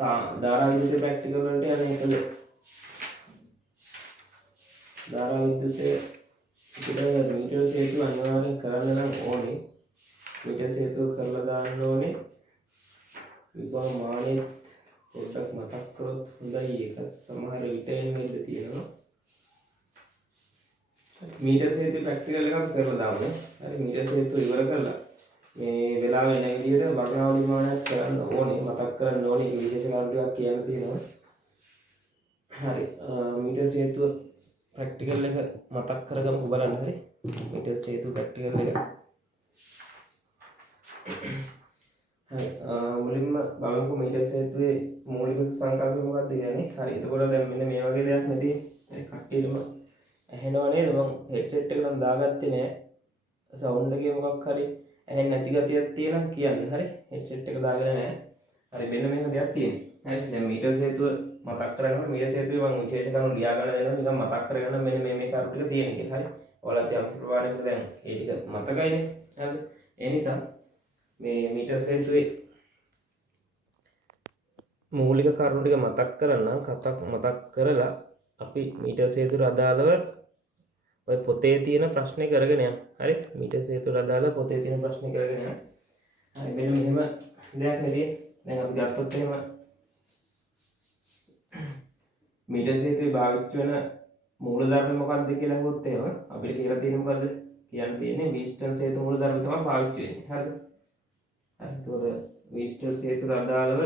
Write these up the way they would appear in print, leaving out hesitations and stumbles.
ධාරා විද්‍යුතේ practical වලට යන්නේ ඒකද? ධාරා විද්‍යුතේ අපිට මීටර් හේතුව අනිවාර්යෙන් කරන්න නම් ඕනේ. මීටර් හේතුව කරලා දාන්න ඕනේ. විභව මානෙ පොඩ්ඩක් මතක් කරොත් හොඳයි. ඒක සමහර විට එන්නේ තියෙනවා. මීටර් හේතුව ප්‍රැක්ටිකල් එකක් කරලා දාන්නේ. හරි මීටර් හේතුව ඉවර කරලා මේ වෙලාව එන විදිහට වර්ණාවලි මානයක් කරන්න ඕනේ. මතක් කරන්න ඕනේ. විශේෂ කාර්යයක් කියන්න තියෙනවා. හරි මීටර් හේතුව ප්‍රැක්ටිකල් එක මතක් කරගමු බලන්න. හරි මීටර් හේතුව ප්‍රැක්ටිකල් එක හරි මුලින්ම බලමු මීටර් හේතුවේ මූලික සංකල්පය මොකක්ද කියන්නේ. හරි එතකොට දැන් මෙන්න මේ වගේ දෙයක් නැති හරි කට්ටියටම ඇහෙනව නේද? මම හෙඩ්සෙට් එක නම් දාගත්තේ නෑ. සවුන්ඩ් එකේ මොකක් හරි ඇහෙන්නේ නැති ගතියක් තියෙනවා කියන්නේ. හරි හෙඩ්සෙට් එක දාගෙන නෑ. හරි මෙන්න මේක දෙයක් තියෙනවා. හරි දැන් මීටර් හේතුව මතක් කරගන්න. මීටර් හේතුවේ මම විශේෂ කරුණු ලියා ගන්න දෙනවා. නිකන් මතක් කරගන්න මෙන්න මේ කරුණු ටික තියෙන එක. හරි ඔයාලත් යම් ප්‍රමාණයකට දැන් ඒ ටික මතකයිනේ. හරිද? ඒ නිසා මේ මීටර් හේතුවේ මූලික කරුණු ටික මතක් කරන්න මතක් කරලා අපි මීටර් හේතුවට අදාළව ඔය පොතේ තියෙන ප්‍රශ්නේ කරගෙන යන්න. හරි මීටර් හේතුවට අදාළව පොතේ තියෙන ප්‍රශ්නේ කරගෙන යන්න. හරි මෙන්න මෙහෙම දෙයක් නෙදී. දැන් අපි ගත්තොත් එහෙම මීටර් හේතුවේ භාවිත වෙන මූලධර්ම මොකක්ද කියලා අහුවොත් එහෙම අපිට කියලා තියෙන්නේ මොකද්ද? කියන්න තියෙන්නේ වීස්ටන් හේතු මූලධර්ම තමයි පාවිච්චි වෙන්නේ. හරිද? හරි ඒතකොට වීස්ටන් හේතුවට අදාළව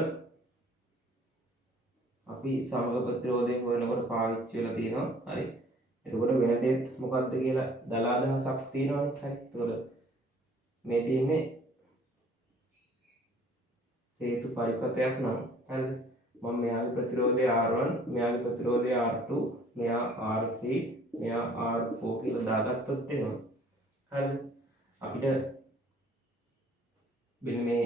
අපි සමග ප්‍රතිරෝධය හොයනකොට පාවිච්චි වෙලා තියෙනවා. හරි. එතකොට වෙන දෙයක් මොකක්ද කියලා දල අදහසක් තියෙනවනේ. හරි. එතකොට මේ තියෙන්නේ හේතු පරිපථයක් නම් හරිද? මම මෙයාගේ ප්‍රතිරෝධය R1, මෙයාගේ ප්‍රතිරෝධය R2, මෙයා R3, මෙයා R4 කියලා දාගත්තොත් එහෙම. හරිද? අපිට මෙන්න මේ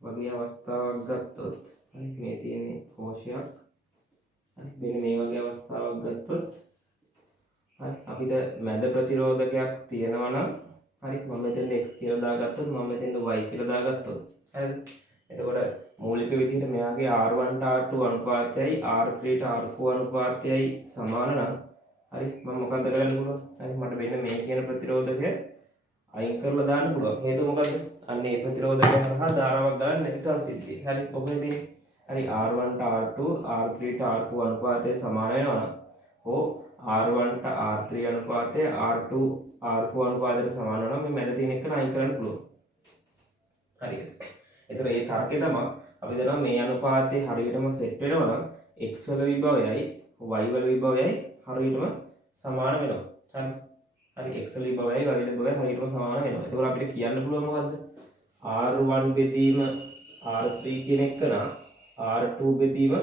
වගේ අවස්ථාවක් ගත්තොත් හරි මේ තියෙන්නේ කෝෂයක්. හරි මෙන්න මේ වගේ අවස්ථාවක් ගත්තොත් හරි අපිට මැද ප්‍රතිරෝධකයක් තියෙනවා නම් හරි මම මෙතෙන් x කියලා දාගත්තොත් මම මෙතෙන් y කියලා දාගත්තොත් හරිද? එතකොට මූලික විදිහට මෙයාගේ R1 ට R2 අනුපාතයයි R3 ට R4 අනුපාතයයි සමාන නම් හරි මම මොකද කරන්න පුළුවන්? හරි මට මෙන්න මේ කියන ප්‍රතිරෝධකය අයින් කරලා දාන්න පුළුවන්. හේතුව මොකද්ද? අන්න ඒ ප්‍රතිරෝධකයන් හරහා ධාරාවක් ගන්න නැති සංසිද්ධිය. හරි ඔබ ඉතින් හරි R1 ට R2 R3 ට R4 අනුපාතය සමාන වෙනවා නම් ඕ R1 ට R3 අනුපාතය R2 R4 අනුපාතයට සමාන වෙනවා. මේ මැද තියෙන එක අයින් කරන්න පුළුවන්. හරියට. ඒතර ඒ තර්කය තමයි අපි දන්නවා මේ අනුපාතය හරියටම සෙට් වෙනවා නම් x වල විභවයයි y වල විභවයයි හරියටම සමාන වෙනවා. හරි x වල විභවයයි y වල විභවයයි හරියටම සමාන වෙනවා. එතකොට අපිට කියන්න පුළුවන් මොකද්ද? R1 බෙදීම R3 කියන එක නා R2 බෙදීම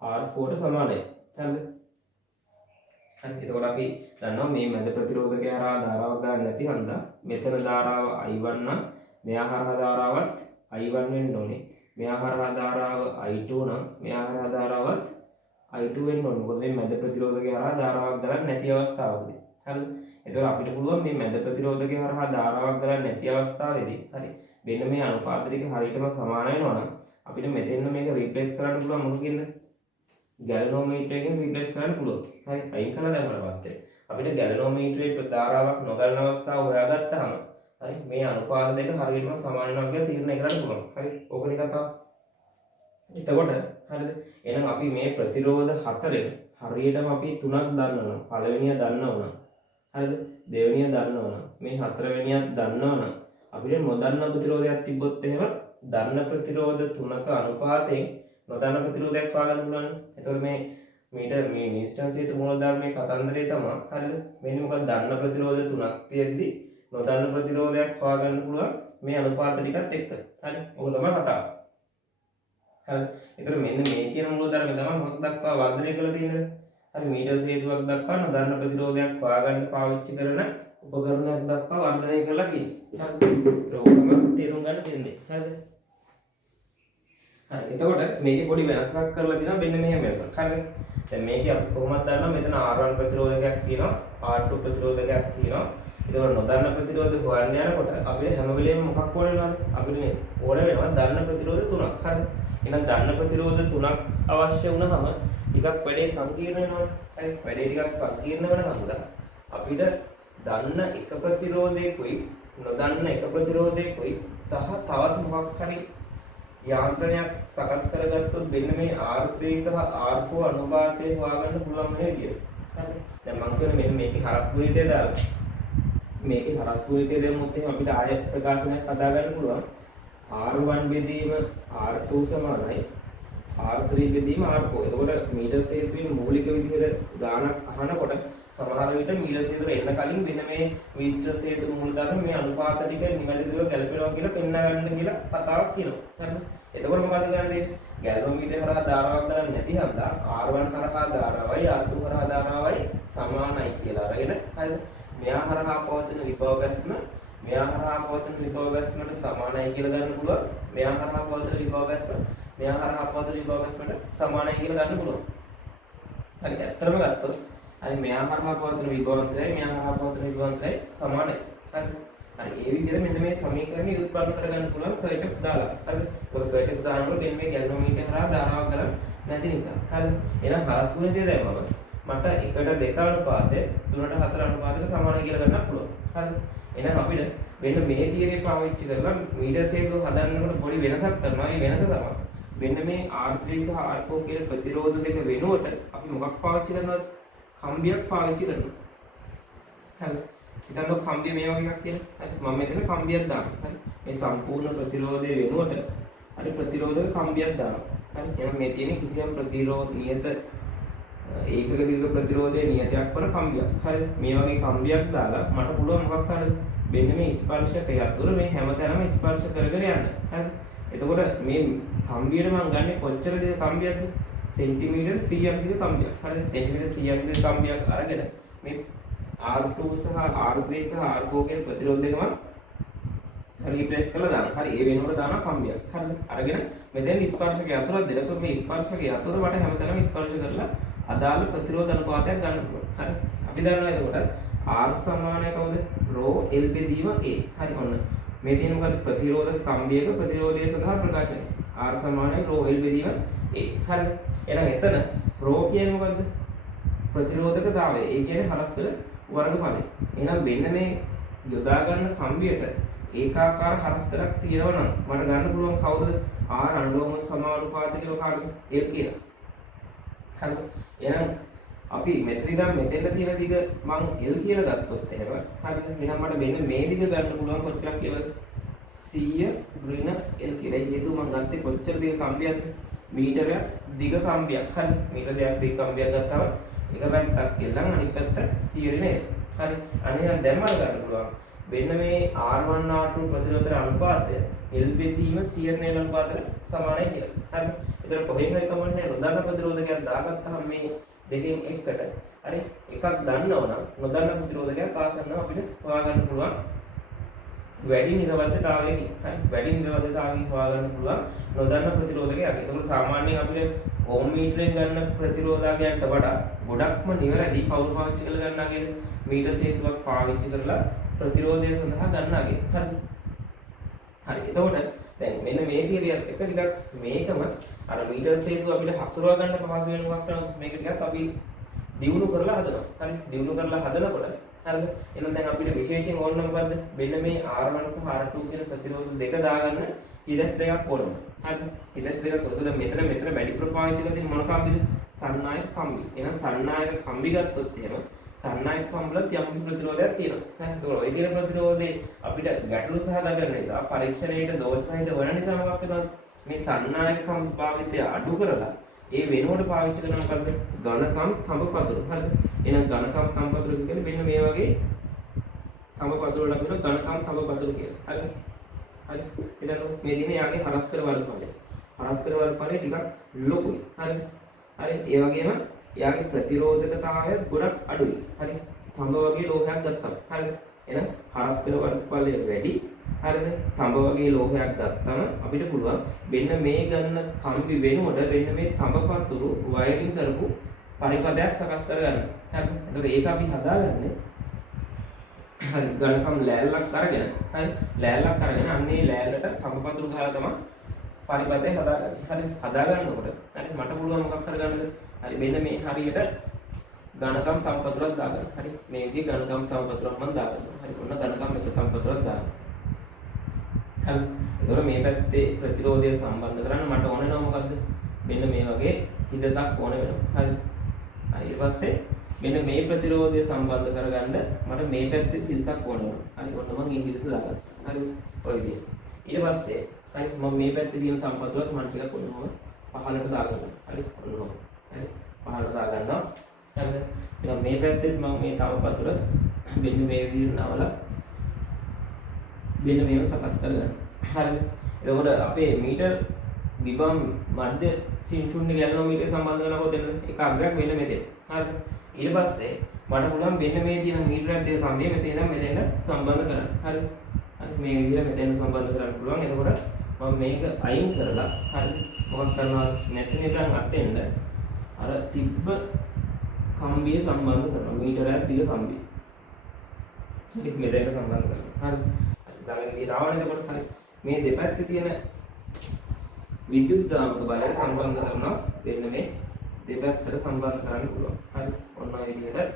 R4 ට සමානයි. හරිද? හරි එතකොට අපි දන්නවා මේ මැද ප්‍රතිරෝධකය හරහා ධාරාවක් ගන්න නැති හන්දා මෙතන ධාරාව I1 නම් මෙයා හරහා ධාරාවත් I1 වෙන්න ඕනේ. මෙයා හරහා ධාරාව I2 නම් මෙයා හරහා ධාරාවත් I2 වෙන්න ඕනේ. මොකද මේ මැද ප්‍රතිරෝධකය හරහා ධාරාවක් ගන්න නැති අවස්ථාවකදී. හරිද? එතකොට අපිට පුළුවන් මේ මැද ප්‍රතිරෝධකය හරහා ධාරාවක් ගන්න නැති අවස්ථාවේදී හරි මෙන්න මේ අනුපාත දෙක හරියටම සමාන වෙනවා නම් අපිට මෙතෙන්න මේක රීප්ලේස් කරන්න පුළුවන් මොකකින්ද? ගැලනෝමීටර් එකෙන් රීප්ලේස් කරන්න පුළුවන්. හරි අයින් කළා දැම්මම පස්සේ අපිට ගැලනෝමීටරේ ධාරාවක් නොගන්න අවස්ථාව හොයාගත්තාම හරි මේ අනුපාත දෙක හරියටම සමාන වෙනවා කියලා තීරණය කරන්න පුළුවන්. හරි ඕකනේ කතාව. එතකොට හරිද? එහෙනම් අපි මේ ප්‍රතිරෝධ හතරෙන් හරියටම අපි තුනක් දන්නවනම් පළවෙනිය දන්නවනම් හරිද? දෙවෙනිය දන්නවනම් මේ හතරවෙනියත් දන්නවනම් අපිට නොදන්න ප්‍රතිරෝධයක් තිබ්බොත් එහෙම දන්න ප්‍රතිරෝධ තුනක අනුපාතයෙන් නොදන්න ප්‍රතිරෝධයක් හොයාගන්න පුළුවන්. එතකොට මේ වීස්ටන් හේතු මූලධර්මයේ කතන්දරේ තමයි හරිද? මෙන්න මොකක්ද දන්න ප්‍රතිරෝධ තුනක් තියෙද්දි නොදන්න ප්‍රතිරෝධයක් හොයාගන්න පුළුවන් මේ අනුපාත ටිකත් එක්ක. හරි. ඔක තමයි කතාව. හරි. ඒතර මෙන්න මේ කියන මූලධර්මය තමයි මොකක් දක්වා වර්ධනය කරලා තියෙන්නේ. හරි මීටර් හේතුවක් දක්වා නොදන්න ප්‍රතිරෝධයක් හොයාගන්න පාවිච්චි කරන උපකරණයක් දක්වා වර්ධනය කරලා තියෙනවා. හරි. ඒක තමයි තේරුම් ගන්න තියෙන්නේ. හරිද? හරි. එතකොට මේකේ පොඩි වෙනසක් කරලා දෙනවා මෙන්න මෙහෙම එකක්. හරිද? දැන් මේකේ අපි කොහොමද දන්නවා මෙතන R1 ප්‍රතිරෝධකයක් තියෙනවා R2 ප්‍රතිරෝධකයක් තියෙනවා ඒකවල නොදන්න ප්‍රතිරෝධ හොයන්න යනකොට අපිට හැම වෙලේම මොකක් ඕන වෙනවද? අපිට මේ ඕන වෙනවා දන්න ප්‍රතිරෝධ තුනක්. හරි. එහෙනම් දන්න ප්‍රතිරෝධ තුනක් අවශ්‍ය වුණාම ටිකක් වැඩේ සංකීර්ණ වෙනවා. හරි. වැඩේ ටිකක් සංකීර්ණ වෙන හින්දා අපිට දන්න එක ප්‍රතිරෝධයකුයි නොදන්න එක ප්‍රතිරෝධයකුයි සහ තවත් මොකක් හරි යාන්ත්‍රණයක් සකස් කරගත්තොත් මෙන්න මේ R3 සහ R4 අනුපාතය හොයාගන්න පුළුවන් වෙන විදියට. හරි. දැන් මම කියන්නේ මෙන්න මේකේ හරස් ගුණිතය දාලා මේකේ හරස් ගුණිතය දෙමුත් එහෙනම් අපිට ආය ප්‍රකාශනයක් හදාගන්න පුළුවන්. R1 බෙදීම R2 සමානයි R3 බෙදීම R4. එතකොට මීටර් සේතුවේ මූලික විදිහට ගාණක් අහනකොට සමහර විට මීටර් සේතුව එන්න කලින් මෙන්න මේ මීටර් සේතුව මුල් දාන මේ අනුපාත ටික නිවැරදිව ගැලපෙනවා කියලා පෙන්වා ගන්න කියලා කතාවක් කියනවා. හරිද? එතකොට මොකද කරන්නේ? ගැලවෝමීටර් හරහා ධාරාවක් ගන්න නැති හන්දා R1 හරහා ධාරාවයි R2 හරහා ධාරාවයි සමානයි කියලා අරගෙන හරිද? මෙයා හරහා පවතින විභව බැස්ම මෙයා හරහා පවතින විභව බැස්මට සමානයි කියලා ගන්න පුළුවන්. මෙයා හරහා පවතින විභව බැස්ම මෙයා හරහා පවතින විභව බැස්මට සමානයි කියලා ගන්න පුළුවන්. හරි. ඇත්තටම ගත්තොත් හරි මෙයා හරහා පවතින විභවාන්තරයයි මෙයා හරහා පවතින විභවාන්තරයයි සමානයි. හරි. හරි ඒ විදිහට මෙන්න මේ සමීකරණය උත්පන්න කරගන්න පුළුවන් කර්චොෆ් දාලා. හරිද? ඔය කර්චොෆ් දානකොට මෙන්න මේ ගැලවෝමීටර් හරහා ධාරාවක් ගන්න නැති නිසා. හරිද? එහෙනම් හරස් ගුණිතය දැම්මම මට 1:2 අනුපාතය 3:4 අනුපාතයට සමානයි කියලා ගන්න පුළුවන්. හරිද? එහෙනම් අපිට මෙන්න මේ තියරේ පාවිච්චි කරලා මීටර් සේතුව හදන්නකොට පොඩි වෙනසක් කරනවා. ඒ වෙනස තමයි මෙන්න මේ R3 සහ R4 කියන ප්‍රතිරෝධ දෙක වෙනුවට අපි මොකක් පාවිච්චි කරනවද? කම්බියක් පාවිච්චි කරනවා. හරි. හිතන්න කම්බිය මේ වගේ එකක් කියලා. හරි. මම මෙතන කම්බියක් දානවා. හරි. මේ සම්පූර්ණ ප්‍රතිරෝධය වෙනුවට හරි ප්‍රතිරෝධක කම්බියක් දානවා. හරි. එහෙනම් මේ තියෙන කිසියම් ප්‍රතිරෝධ නියත ඒකක දීර්ඝ ප්‍රතිරෝධයේ නියතයක් වන කම්බියක්. හරි. මේ වගේ කම්බියක් දාලා මට පුළුවන් මොකක් හරි මෙන්න මේ ස්පර්ශකය තුළ මේ හැමතැනම ස්පර්ශ කරගෙන යන්න. හරි. එතකොට මේ කම්බියට මම ගන්නේ කොච්චර දිග කම්බියක්ද? සෙන්ටිමීටර් 100ක් දිග කම්බියක්. හරිද? සෙන්ටිමීටර් 100ක් දිග කම්බියක් අරගෙන මේ R2 සහ R3 සහ R4 කියන ප්‍රතිරෝධ දෙකම රීප්ලේස් කරලා දානවා. හරි. ඒ වෙනුවට දානවා කම්බියක්. හරිද? අරගෙන මෙතෙන් ස්පර්ශකය අතුරක් දෙනවා. එතකොට මේ ස්පර්ශකය අතුර මට හැමතැනම ස්පර්ශ කරලා අදාළ ප්‍රතිරෝධ අනුපාතයක් ගන්න පුළුවන්. හරි. අපි දන්නවා එතකොට R සමානයි කවුද? rho L බෙදීම A. හරි. ඔන්න මේ තියෙන මොකද ප්‍රතිරෝධක කම්බියක ප්‍රතිරෝධය සඳහා ප්‍රකාශනය. R සමානයි rho L බෙදීම A. හරිද? එහෙනම් එතන rho කියන්නේ මොකද්ද? ප්‍රතිරෝධකතාවය. ඒ කියන්නේ හරස් කළ වර්ගඵලය. එහෙනම් මෙන්න මේ යොදා ගන්න කම්බියට ඒකාකාර හරස් කරක් තියෙනවා නම් මට ගන්න පුළුවන් කවුද? R අනුලෝම සමානුපාත කියලා කාටද? L කියලා. හරිද? එහෙනම් අපි මෙතන ඉඳන් මෙතෙන්ට තියෙන දිග මම L කියලා ගත්තොත් එහෙම හරිද? එහෙනම් මට මෙන්න මේ දිග ගන්න පුළුවන් කොච්චරක් කියලාද? 100 ඍණ L කියලා. ඒ හේතුව මම ගත්තේ කොච්චර දිග කම්බියක්ද? මීටරයක් දිග කම්බියක්. හරි. මීටර දෙකක් දිග කම්බියක් ගත්තාම එක පැත්තක් කෙල්ලන් අනිත් පැත්ත 100 ඍණ L. හරි. අනේ දැන් මට ගන්න පුළුවන් මෙන්න මේ R1 R2 ප්‍රතිරෝධ අනුපාතය L බෙදීම 100 ඍණ L අනුපාතයට සමානයි කියලා. හරි. ඒතර කොහෙන් හරි කමන්නේ නොදන්න ප්‍රතිරෝධකයක් දාගත්තාම මේ දෙකෙන් එකකට හරි එකක් දන්නවනම් නොදන්න ප්‍රතිරෝධකයක් ආසන්නව අපිට හොයාගන්න පුළුවන් වැඩි නිරවද්දතාවයකින්. හරි. වැඩි නිරවද්දතාවයකින් හොයාගන්න පුළුවන් නොදන්න ප්‍රතිරෝධකයක්. ඒකවල සාමාන්‍යයෙන් අපිට ඕම් මීටරෙන් ගන්න ප්‍රතිරෝධකයන්ට වඩා ගොඩක්ම නිවැරදි කවුරු පාවිච්චි කරලා ගන්නාගේද? මීටර් සේතුවක් පාවිච්චි කරලා ප්‍රතිරෝධය සඳහා ගන්නාගේ. හරිද? හරි. එතකොට දැන් මෙන්න මේ තියරියත් එක ටිකක් මේකම අර මීටර් සේතුව අපිට හසුරවා ගන්න පහසු වෙන මොකක්ද මේක ටිකක් අපි දියුණු කරලා හදනවා. හරි. දියුණු කරලා හදනකොට හරිද? එහෙනම් දැන් අපිට විශේෂයෙන් ඕන මොකද්ද? මෙන්න මේ R1 සහ R2 කියන ප්‍රතිරෝධ දෙක දාගන්න හිදස් දෙකක් ඕනම. හරිද? හිදස් දෙකක් උදේ මෙතන වැඩි ප්‍රපාවිච්චි කරලා තියෙන මොන කම්බිද? සන්නායක කම්බි. එහෙනම් සන්නායක කම්බි ගත්තොත් එහෙම සන්නායක කම්බලත් යම් කිසි ප්‍රතිරෝධයක් තියෙනවා. හරි. ඒතකොට ওই කියන ප්‍රතිරෝධේ අපිට ගැටලු සහගත නිසා පරීක්ෂණයට දෝෂ සහිත වෙන නිසා මොකක් වෙනවද? මේ සන්නායක කම්බි භාවිතය අඩු කරලා ඒ වෙනුවට පාවිච්චි කරන මොකද්ද? ඝනකම් තඹපතුරු. හරිද? එහෙනම් ඝනකම් තඹපතුරු කියන්නේ මෙන්න මේ වගේ තඹපතුරු වල කියන ඝනකම් තඹපතුරු කියලා. හරිද? හරි. එතන මේ දිනේ යාගේ හරස් කර වර්ගඵලය. හරස් කර වර්ගඵලය ටිකක් ලොකුයි. හරිද? හරි. ඒ වගේම යාගේ ප්‍රතිරෝධකතාවය ගොඩක් අඩුයි. හරි. තඹ වගේ ලෝහයක් ගත්තා. හරිද? එහෙනම් හරස් කර වර්ගඵලය වැඩි. හරිද? තඹ වගේ ලෝහයක් ගත්තම අපිට පුළුවන් මෙන්න මේ ගන්න කම්බි වෙනුවට මෙන්න මේ තඹපතුරු වයරින් කරපු පරිපදයක් සකස් කරගන්න. හරිද? එතකොට ඒක අපි හදාගන්නේ හරි ඝනකම් ලෑල්ලක් අරගෙන හරි ලෑල්ලක් අරගෙන අන්නේ ලෑල්ලට තඹපතුරු ගහලා තමයි පරිපතේ හදාගන්නේ. හරි හදාගන්නකොට හරි මට පුළුවන් මොකක් කරගන්නද? හරි මෙන්න මේ හරියට ඝනකම් තඹපතුරක් දාගන්න. හරි මේ විදිහේ ඝනකම් තඹපතුරක් මම දාගන්නවා. හරි ඔන්න ඝනකම් එක තඹපතුරක් දාගන්න. හරි එතකොට මේ පැත්තේ ප්‍රතිරෝධය සම්බන්ධ කරන්න මට ඕන වෙනවා මොකද්ද? මෙන්න මේ වගේ හිදසක් ඕන වෙනවා. හරි ඊට පස්සේ මෙන්න මේ ප්‍රතිරෝධය සම්බන්ධ කරගන්න මට මේ පැත්තේ හිදසක් ඕන වෙනවා. හරි ඔන්න මම මේ හිදස දාගත්තා. හරි ඔය විදිහට. ඊට පස්සේ හරි මම මේ පැත්තේ තියෙන තඹපතුරත් මම ටිකක් ඔන්නම පහළට දාගන්නවා. හරි ඔන්නම. හරි පහළට දාගන්නවා. හරිද? එහෙනම් මේ පැත්තෙත් මම මේ තඹපතුර මෙන්න මේ විදිහට නවලා මෙන්න මේව සකස් කරගන්න. හරිද? එතකොට අපේ මීටර් විභව මධ්‍ය සින්ටුන්නේ ගැලනෝමීටර් සම්බන්ධ කරනකොට එන්න එක අග්‍රයක් මෙන්න මෙතෙන්. හරිද? ඊට පස්සේ මට පුළුවන් මෙන්න මේ තියෙන මීටරයක් දෙක කම්බිය මෙතන ඉඳන් මෙතෙන් සම්බන්ධ කරන්න. හරිද? හරි මේ විදිහට මෙතෙන් සම්බන්ධ කරන්න පුළුවන්. එතකොට මම මේක අයින් කරලා හරිද? මොකක් කරනවද? මෙතන ඉඳන් අතෙන්ද අර තිබ්බ කම්බිය සම්බන්ධ කරනවා. මීටරයක් දිග කම්බිය. හරි මෙතෙන්ට සම්බන්ධ කරනවා. හරි. ළඟ විදිහට ආවනේ එතකොට හරි. මේ දෙපැත්තේ තියෙන විද්‍යුත් දාමක බලය සම්බන්ධ කරනවා. වෙන මේ දෙපැත්තට සම්බන්ධ කරන්න පුළුවන්. හරි. ඔන්න ඔය විදිහට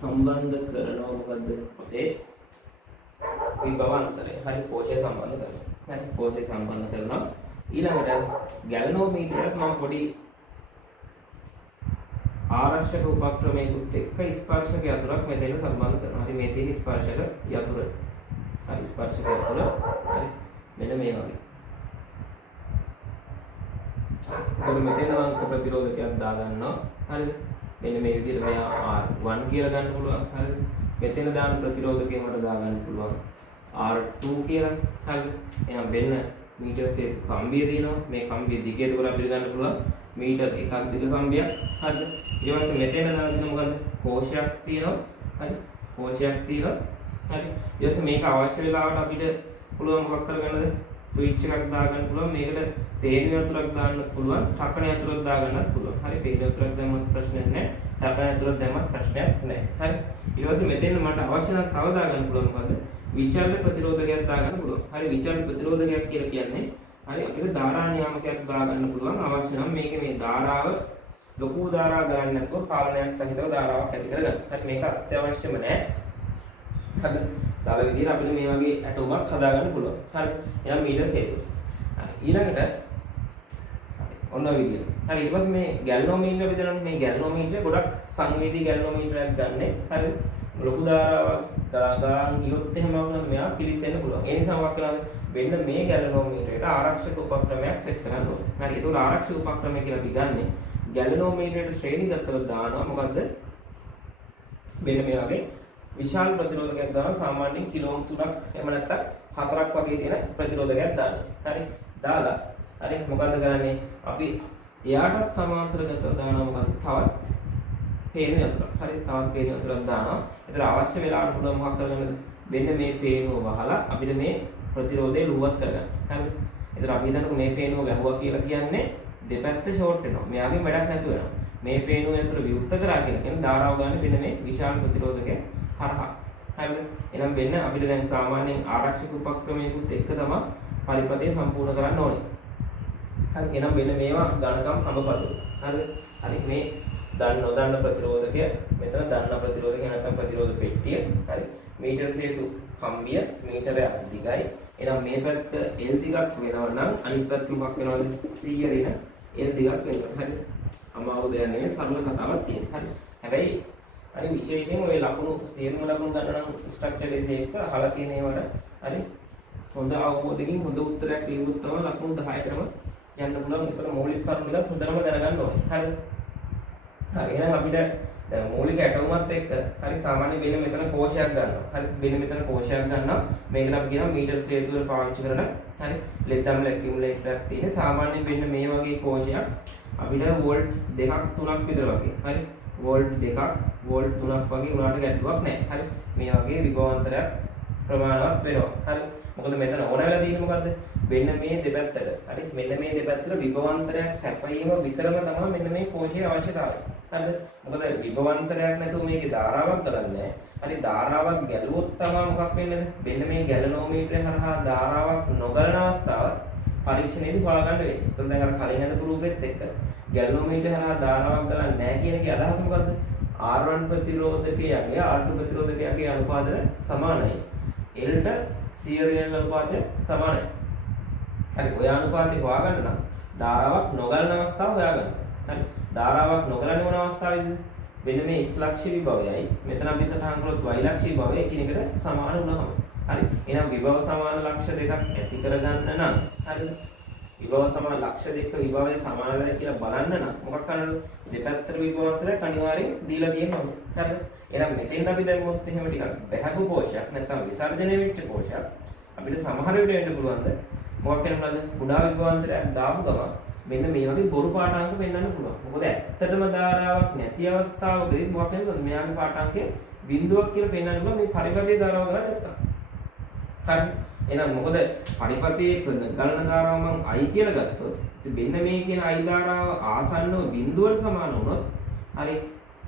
සම්බන්ධ කරනවා මොකද්ද? අපේ විභවාන්තරය. හරි කෝෂය සම්බන්ධ කරනවා. හරි කෝෂය සම්බන්ධ කරනවා. ඊළඟට ගැලනෝමීටරයක් මම පොඩි ආරක්ෂක උපක්‍රමයකට එක්ක ස්පර්ශක යතුරක් මෙතන සම්බන්ධ කරනවා. හරි මේ තියෙන ස්පර්ශක යතුර. හරි ස්පර්ශක යතුර. හරි මෙන්න මේ වගේ. එතකොට මෙතන අංක ප්‍රතිරෝධකයක් දාගන්නවා. හරිද? මෙන්න මේ විදිහට මෙයා R1 කියලා ගන්න පුළුවන්. හරිද? මෙතන දාන ප්‍රතිරෝධකය මට දාගන්න පුළුවන් R2 කියලා. හරිද? එහෙනම් වෙන මීටර සේතු කම්බිය දිනනවා. මේ කම්බිය දිගේ දුර අපිට ගන්න පුළුවන් මීටර් එකක් දිග කම්බියක්. හරිද? ඊට පස්සේ මෙතන දාලා දෙන මොකද්ද? කෝෂයක් තියෙනවා. හරි? කෝෂයක් තියෙනවා. හරි? ඊට පස්සේ මේක අවශ්‍ය වෙලාවට අපිට පුළුවන් මොකක් කරගන්නද? ස්විච් එකක් දාගන්න පුළුවන්. මේකට තේන යතුරක් දාන්න පුළුවන්. ටකන යතුරක් දාගන්නත් පුළුවන්. හරි? තේන යතුරක් දැම්මත් ප්‍රශ්නයක් නැහැ. ටකන යතුරක් දැම්මත් ප්‍රශ්නයක් නැහැ. හරි? ඊට පස්සේ මෙතන මට අවශ්‍ය නම් තව දාගන්න පුළුවන් මොකද්ද? විචල්්‍ය ප්‍රතිරෝධකයක් දාගන්න පුළුවන්. හරි? විචල්්‍ය ප්‍රතිරෝධකයක් කියලා කියන්නේ හරි අපිට ධාරා නියාමකයක් දාගන්න පුළුවන්. අවශ්‍ය නම් මේකේ මේ ධාරාව ලොකු ධාරා ගන්න නැතුව පාලනයක් සහිතව ධාරාවක් ඇති කරගන්න. හරි මේක අත්‍යවශ්‍යම නෑ. හරි. දාල විදිහට අපිට මේ වගේ ඇටුමක් හදාගන්න පුළුවන්. හරි. එහෙනම් මීටර් සේතු. හරි. ඊළඟට හරි. ඔන්න ඔය විදිහට. හරි ඊට පස්සේ මේ ගැලනෝමීටර විතරනේ මේ ගැලනෝමීටර ගොඩක් සංවේදී ගැලනෝමීටරයක් ගන්න. හරි. ලොකු ධාරාවක් ගාන ගියොත් එහෙම වුණා මෙයා පිළිසෙන්න පුළුවන්. ඒ නිසා මොකක් කරනවද? වෙන්න මේ ගැලනෝමීටරයට ආරක්ෂක උපක්‍රමයක් සෙට් කරන්න ඕනේ. හරි. ඒතකොට ආරක්ෂක උපක්‍රමය කියලා අපි ගන්නෙ ගැලනෝමීටරයට ශ්‍රේණිගතව දානවා. මොකද්ද? මෙන්න මේ වගේ විශාල ප්‍රතිරෝධකයක් දානවා. සාමාන්‍යයෙන් කිලෝ 3ක් එහෙම නැත්නම් 4ක් වගේ තියෙන ප්‍රතිරෝධකයක් දානවා. හරි. දාලා හරි මොකද්ද කරන්නේ? අපි එයාටත් සමාන්තරගතව දානවා මොකද්ද? තවත් පේන යතුරක්. හරි. තවත් පේන යතුරක් දානවා. ඒතර අවශ්‍ය වෙලාවට පුළුවන් මොකක් කරගන්නද? මෙන්න මේ පේනුව වහලා අපිට මේ ප්‍රතිරෝධය ලුවත් කරගන්න. හරිද? ඒතර අපි හිතන්නකෝ මේ පේනුව වැහුවා කියලා කියන්නේ දෙපැත්ත ෂෝට් වෙනවා. මෙයාගෙන් වැඩක් නැතුව වෙනවා. මේ පේනුව යතුර විවෘත කරා කියලා කියන්නේ ධාරාව ගන්න මෙන්න මේ විශාල ප්‍රතිරෝධකය හරහා. හරිද? එහෙනම් වෙන්න අපිට දැන් සාමාන්‍යයෙන් ආරක්ෂක උපක්‍රමයකට එක්ක තමයි පරිපතය සම්පූර්ණ කරන්න ඕනේ. හරි. එහෙනම් මෙන්න මේවා ඝනකම් සමපදු. හරිද? හරි මේ දන්න නොදන්න ප්‍රතිරෝධකය මෙතන දන්න ප්‍රතිරෝධකය නැත්නම් ප්‍රතිරෝධ පෙට්ටිය. හරි. මීටර සේතු කම්බිය මීටරයක් දිගයි. එහෙනම් මේ පැත්ත L දිගක් වෙනවා නම් අනිත් පැත්ත මොකක් වෙනවද? 100 රින L දිගක් වෙනවා. හරිද? අමාරු දෙයක් නෙවෙයි සරල කතාවක් තියෙනවා. හරි. හැබැයි හරි විශේෂයෙන් ඔය ලකුණු තේරුම ලකුණු ගන්න නම් ස්ට්‍රක්චර් එකේ එක අහලා තියෙන ඒවාට හරි හොඳ අවබෝධයකින් හොඳ උත්තරයක් ලියුවොත් තමයි ලකුණු 10කටම යන්න පුළුවන්. ඒතර මৌলিক කරුණු ටිකක් හොඳටම දැනගන්න ඕනේ. හරි. හරි. එහෙනම් අපිට දැන් මූලික ඇටවුමත් එක්ක හරි සාමාන්‍ය වෙන මෙතන කෝෂයක් ගන්නවා. හරි වෙන මෙතන කෝෂයක් ගන්නවා. මේකට අපි කියනවා මීටර් සේතුවල පාවිච්චි කරන හරි ලෙඩම් ඇකියුමුලේටරයක් තියෙන සාමාන්‍ය වෙන්න මේ වගේ කෝෂයක් අපිට වෝල්ට් 2ක් 3ක් විතර වගේ. හරි වෝල්ට් 2ක් වෝල්ට් 3ක් වගේ උනාට ගැටලුවක් නැහැ. හරි මේ වගේ විභවාන්තරයක් ප්‍රමාණවත් වෙනවා. හරි මොකද මෙතන ඕන වෙලා තියෙන්නේ මොකද්ද? වෙන්න මේ දෙපැත්තට හරි මෙන්න මේ දෙපැත්තට විභවාන්තරයක් සැපයීම විතරම තමයි මෙන්න මේ කෝෂයේ අවශ්‍යතාවය. හරිද? මොකද විභවාන්තරයක් නැතුව මේකේ ධාරාවක් ගලන්නේ. හරි ධාරාවක් ගැලුවොත් තමයි මොකක් වෙන්නේ? මෙන්න මේ ගැලනෝමීටරය හරහා ධාරාවක් නොගලන අවස්ථාව පරීක්ෂණයේදී හොයාගන්න වෙන්නේ. එතකොට දැන් අර කලින් හදපු රූපෙත් එක්ක ගැලනෝමීටරය හරහා ධාරාවක් ගලන්නේ නැහැ කියන එකේ අදහස මොකද්ද? R1 ප්‍රතිරෝධකයගේ R2 ප්‍රතිරෝධකයගේ අනුපාතය සමානයි. L ට C රියල් අනුපාතය සමානයි. හරි ඔය අනුපාතය හොයාගන්න නම් ධාරාවක් නොගලන අවස්ථාව හොයාගන්න. හරි ධාරාවක් නොගලන වන අවස්ථාවේදී මෙන්න මේ x ලක්ෂ විභවයයි මෙතන අපි සටහන් කළොත් y ලක්ෂ විභවය එකිනෙකට සමාන වුණාම හරි එහෙනම් විභව සමාන ලක්ෂ දෙකක් ඇති කරගන්න නම් හරිද විභව සමාන ලක්ෂ දෙක විභවය සමානද කියලා බලන්න නම් මොකක් කරන්නද දෙපැත්තට විභවාන්තරයක් අනිවාර්යෙන් දීලා තියෙනවා හරිද එහෙනම් මෙතෙන් අපි දැම්මොත් එහෙම ටිකක් බහැපු කෝෂයක් නැත්නම් විසර්ජනය වෙච්ච කෝෂයක් අපිට සමහර විට වෙන්න පුළුවන්ද මොකක් වෙනවද කුඩා විභවාන්තරයක් දාපු ගමන් මෙන්න මේ වගේ බොරු පාඨාංක පෙන්වන්න පුළුවන්. මොකද ඇත්තටම ධාරාවක් නැති අවස්ථාවකදී මොකක් වෙනවද? මෙයාගේ පාඨාංකය බිඳුවක් කියලා පෙන්වන්න පුළුවන් මේ පරිපථයේ ධාරාව ගන්න නැත්තම්. හරි. එහෙනම් මොකද පරිපථයේ ගලන ධාරාව මම I කියලා ගත්තොත් ඉතින් මෙන්න මේ කියන I ධාරාව ආසන්නව බිඳුවට සමාන වුණොත් හරි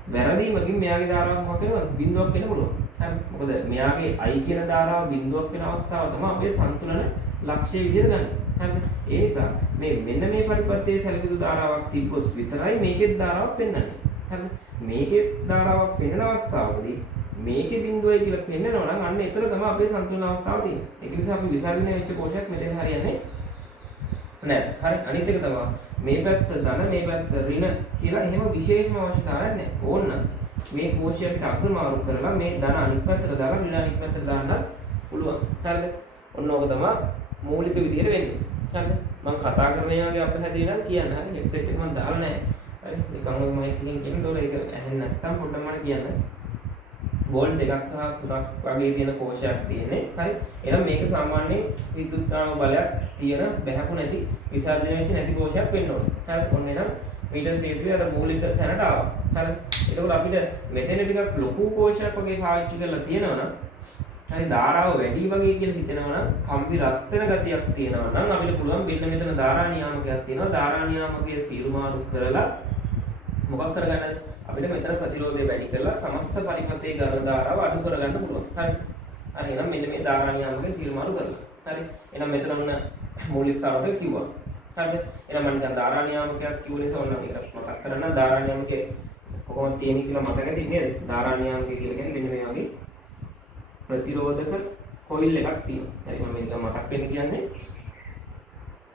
වැරදීමකින් මෙයාගේ ධාරාව මොකක් වෙනවද? බිඳුවක් වෙන්න පුළුවන්. හරි. මොකද මෙයාගේ I කියන ධාරාව බිඳුවක් වෙන අවස්ථාව තමයි අපේ සන්තුලන ලක්ෂ්‍ය විදිහට ගන්න. හරිද? ඒ නිසා මෙන්න මේ පරිපථයේ සැලකිලි ධාරාවක් තිබ්බොත් විතරයි මේකේ ධාරාවක් පෙන්වන්නේ. හරිද? මේකේ ධාරාවක් පෙන්වන අවස්ථාවකදී මේකේ බිඳුවයි කියලා පෙන්වනවා නම් අන්න එතන තමයි අපේ සන්තුලන අවස්ථාව තියෙන්නේ. ඒක නිසා අපි විසර්ජනය වෙච්ච කෝෂයක් මෙතන හරියන්නේ නැහැ. හරි. අනිත් එක තමයි මේ පැත්ත ධන මේ පැත්ත ඍණ කියලා එහෙම විශේෂම අවශ්‍යතාවයක් නැහැ. ඕන්න මේ කෝෂය අපිට අග්‍රමාරු කරලා මේ ධන අනිත් පැත්තට දාලා ඍණ අනිත් පැත්තට දාන්න පුළුවන්. හරිද? ඔන්න ඕක තමයි මූලික විදිහට වෙන්නේ. හරිද? මම කතා කරන ඒවාගේ අපහැදිලි නම් කියන්න. හරි. හෙඩ්සෙට් එක මම දාලා නැහැ. හරි. නිකන් ඔය මයික් එකකින් කියනකොට ඒක ඇහෙන්නේ නැත්තම් පොඩ්ඩක් මට කියන්න. වෝල්ට් දෙකක් සහ තුනක් වගේ තියෙන කෝෂයක් තියෙන්නේ. හරි. එහෙනම් මේක සාමාන්‍යයෙන් විද්‍යුත්කාම බලයක් තියෙන බහැපු නැති විසර්ජනය වෙච්ච නැති කෝෂයක් වෙන්න ඕනේ. හරි. ඔන්න එහෙනම් මීටර් සීටුවේ අර මූලික තැනට ආවා. හරි. එතකොට අපිට මෙතන ටිකක් ලොකු කෝෂයක් වගේ පාවිච්චි කරලා තියෙනවා නම් හරි ධාරාව වැඩි වගේ කියලා හිතෙනවා නම් කම්බි රත් වෙන ගතියක් තියෙනවා නම් අපිට පුළුවන් මෙන්න මෙතන ධාරා නියාමකයක් තියෙනවා ධාරා නියාමකයේ සීරුමාරු කරලා මොකක් කරගන්නද අපිට මෙතන ප්‍රතිරෝධය වැඩි කරලා සමස්ත පරිපථයේ ගලන ධාරාව අඩු කරගන්න පුළුවන් හරි හරි එහෙනම් මෙන්න මේ ධාරා නියාමකයේ සීරුමාරු කරලා හරි එහෙනම් මෙතන ඔන්න මූලික කාරණේ කිව්වා හරිද එහෙනම් මම නිකන් ධාරා නියාමකයක් කිව්ව නිසා ඔන්න මේක මතක් කරගන්න ධාරා නියාමකයේ කොහොමද තියෙන්නේ කියලා මතක තියන්නේ නේද ධාරා නියාමකය කියලා කියන්නේ මෙන්න මේ වගේ ප්‍රතිරෝධක කොයිල් එකක් තියෙනවා. හරි මම මේක මතක් වෙන්න කියන්නේ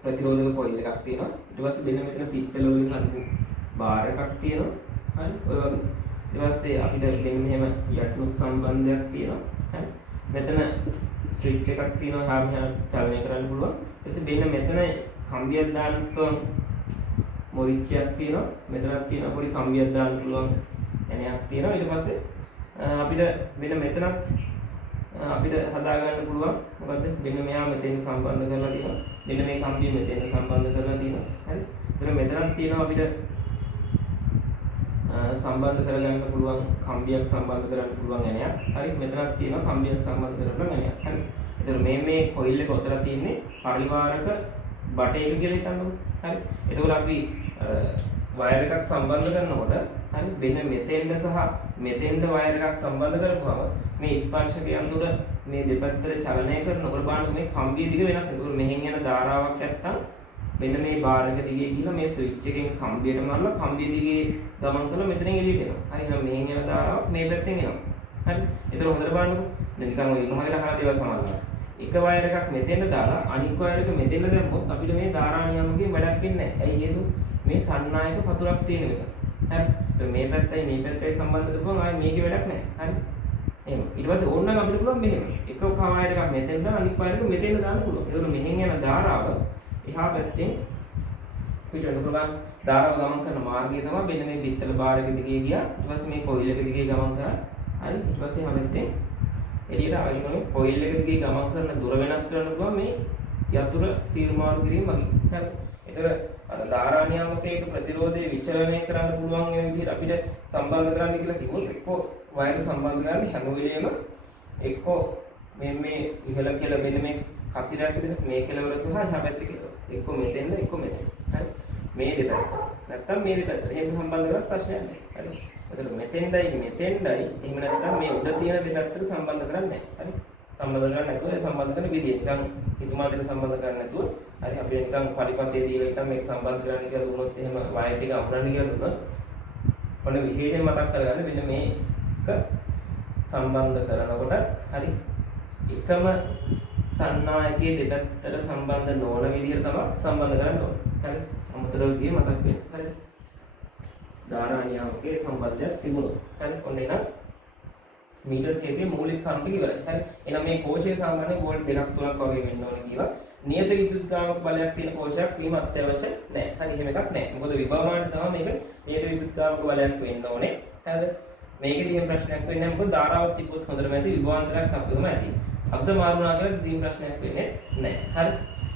ප්‍රතිරෝධක කොයිල් එකක් තියෙනවා. ඊට පස්සේ මෙන්න මෙතන පිත්තල වලින් හදපු බාර් එකක් තියෙනවා. හරි ඔය වගේ. ඊට පස්සේ අපිට මෙන්න මෙහෙම යට්ටු සම්බන්ධයක් තියෙනවා. හරි මෙතන ස්විච් එකක් තියෙනවා. හා මෙහා චලනය කරන්න පුළුවන්. ඊට පස්සේ මෙන්න මෙතන කම්බියක් දාන්න පුළුවන් මොරිච්චයක් තියෙනවා. මෙතනක් තියෙනවා පොඩි කම්බියක් දාන්න පුළුවන් එනයක් තියෙනවා. ඊට පස්සේ අපිට මෙන්න මෙතනත් අපිට හදා ගන්න පුළුවන් මොකද්ද මෙන්න මෙයා මෙතෙන් සම්බන්ධ කරලා තියෙනවා මෙන්න මේ කම්බිය මෙතෙන් සම්බන්ධ කරලා තියෙනවා හරි එතන මෙතනක් තියෙනවා අපිට සම්බන්ධ කරගන්න පුළුවන් කම්බියක් සම්බන්ධ කරන්න පුළුවන් ඇණයක් හරි මෙතනක් තියෙනවා කම්බියක් සම්බන්ධ කරන්න ඇණයක් හරි එතන මේ කොයිල් එක උතර තියෙන්නේ පරිවාරක බටයක කියලා හිතන්නකො හරි එතකොට අපි වයර් එකක් සම්බන්ධ කරනකොට හරි මෙන්න මෙතෙන්ද සහ මෙතෙන්ද වයර් එකක් සම්බන්ධ කරපුවම මේ ස්පර්ශකයන් තුළ මේ දෙපැත්තට චලනය කරනකොට බලන්න මේ කම්බිය දිග වෙනස් වෙනවා. ඒකෝ මෙහෙන් යන ධාරාවක් නැත්තම් මෙන්න මේ බාර් එක දිගේ ගිහලා මේ ස්විච් එකෙන් කම්බියට මාරලා කම්බිය දිගේ ගමන් කරලා මෙතනින් එළියට එනවා. හරි එහෙනම් මෙහෙන් යන ධාරාවක් මේ පැත්තෙන් එනවා. හරි. ඒතර හොඳට බලන්නකෝ. නිකන් ඔය විභාගයට අහලා දේවල් සමානයි. එක වයර් එකක් මෙතෙන්ට දාලා අනිත් වයර් එක මෙතෙන්ට දැම්මොත් අපිට මේ ධාරා නියමකයෙන් වැඩක් වෙන්නේ නැහැ. ඇයි හේතුව? මේ සන්නායක පතුලක් තියෙන එක. හරි. මේ පැත්තයි මේ පැත්තයි සම්බන්ධ කරපුවම ආයේ මේකේ වැඩක් නැහැ. හරි. එහෙම. ඊට පස්සේ ඕනනම් අපිට පුළුවන් මෙහෙම. එක වයර් එකක් මෙතෙන් දාලා අනිත් වයර් එක මෙතෙන් දාන්න පුළුවන්. ඒකෝර මෙහෙන් යන ධාරාව එහා පැත්තෙන් පිටවෙන පුළුවන්. ධාරාව ගමන් කරන මාර්ගය තමයි මෙන්න මේ පිත්තල බාර් එක දිගේ ගියා. ඊට පස්සේ මේ කොයිල් එක දිගේ ගමන් කරා. හරි. ඊට පස්සේ එහා පැත්තෙන් එළියට ආවම කොයිල් එක දිගේ ගමන් කරන දුර වෙනස් කරන්න පුළුවන් මේ යතුරු සීරුමාරු කිරීම වගේ. හරි. ඒතර අර ධාරා නියාමකයක ප්‍රතිරෝධය විචලනය කරන්න පුළුවන් වෙන විදිහට අපිට සම්බන්ධ කරන්න කියලා කිව්වොත් එක්කෝ වයර් සම්බන්ධ කරන්නේ හැම වෙලේම එක්කෝ මේ ඉහළ කියලා මෙන්න මේ කතිරයක් විදිහට මේ කෙලවර සහ එහා පැත්තේ කෙලවර. එක්කෝ මෙතෙන්ද එක්කෝ මෙතෙන්. හරි. මේ දෙපැත්ත. නැත්තම් මේ දෙපැත්ත. එහෙම සම්බන්ධ කරලා ප්‍රශ්නයක් නැහැ. හරි. එතකොට මෙතෙන්ඩයි එහෙම නැත්තම් මේ උඩ තියෙන දෙපැත්තට සම්බන්ධ කරන්නේ නැහැ. හරි. සම්බන්ධ කරන්නේ නැතුව සම්බන්ධ කරන විදිය. නිකන් හිතුමාට සම්බන්ධ කරන්නේ නැතුව හරි අපි නිකන් පරිපතේ දීලා හිටන් මේක සම්බන්ධ කරන්න කියලා දුන්නොත් එහෙම වයර් ටික අහුරන්න කියලා දුන්නොත් ඔන්න විශේෂයෙන් මතක් කරගන්න මෙන්න මේක සම්බන්ධ කරනකොට හරි එකම සන්නායකයේ දෙපැත්තට සම්බන්ධ නොවන විදිහට තමයි සම්බන්ධ කරන්න ඕනේ. හරි. අමතරව ගියේ මතක් වෙන්නේ. හරි. ධාරානියාමකයේ සම්බන්ධයක් තිබුණා. හරි. ඔන්න එහෙනම් මීටර් ශේත්‍රයේ මූලික කරුණු ටික ඉවරයි. හරි. එහෙනම් මේ කෝෂයේ සාමාන්‍ය වෝල්ට් 2ක් 3ක් වගේ වෙන්න ඕනේ කියලා. නියත විදුලිකාමක බලයක් තියෙන කෝෂයක් වීම අත්‍යවශ්‍ය නැහැ. හරි. එහෙම එකක් නැහැ. මොකද විභවමාන තමයි මේක නියත විදුලිකාමක බලයක් වෙන්න ඕනේ. හරිද? මේකෙදී එහෙම ප්‍රශ්නයක් වෙන්නේ නැහැ. මොකද ධාරාවක් තිබ්බොත් හොඳටම ඇති විභවාන්තරයක් සපයුම ඇති. අබ්ද මාරුණා කියලා කිසිම ප්‍රශ්නයක් වෙන්නේ නැහැ. හරි.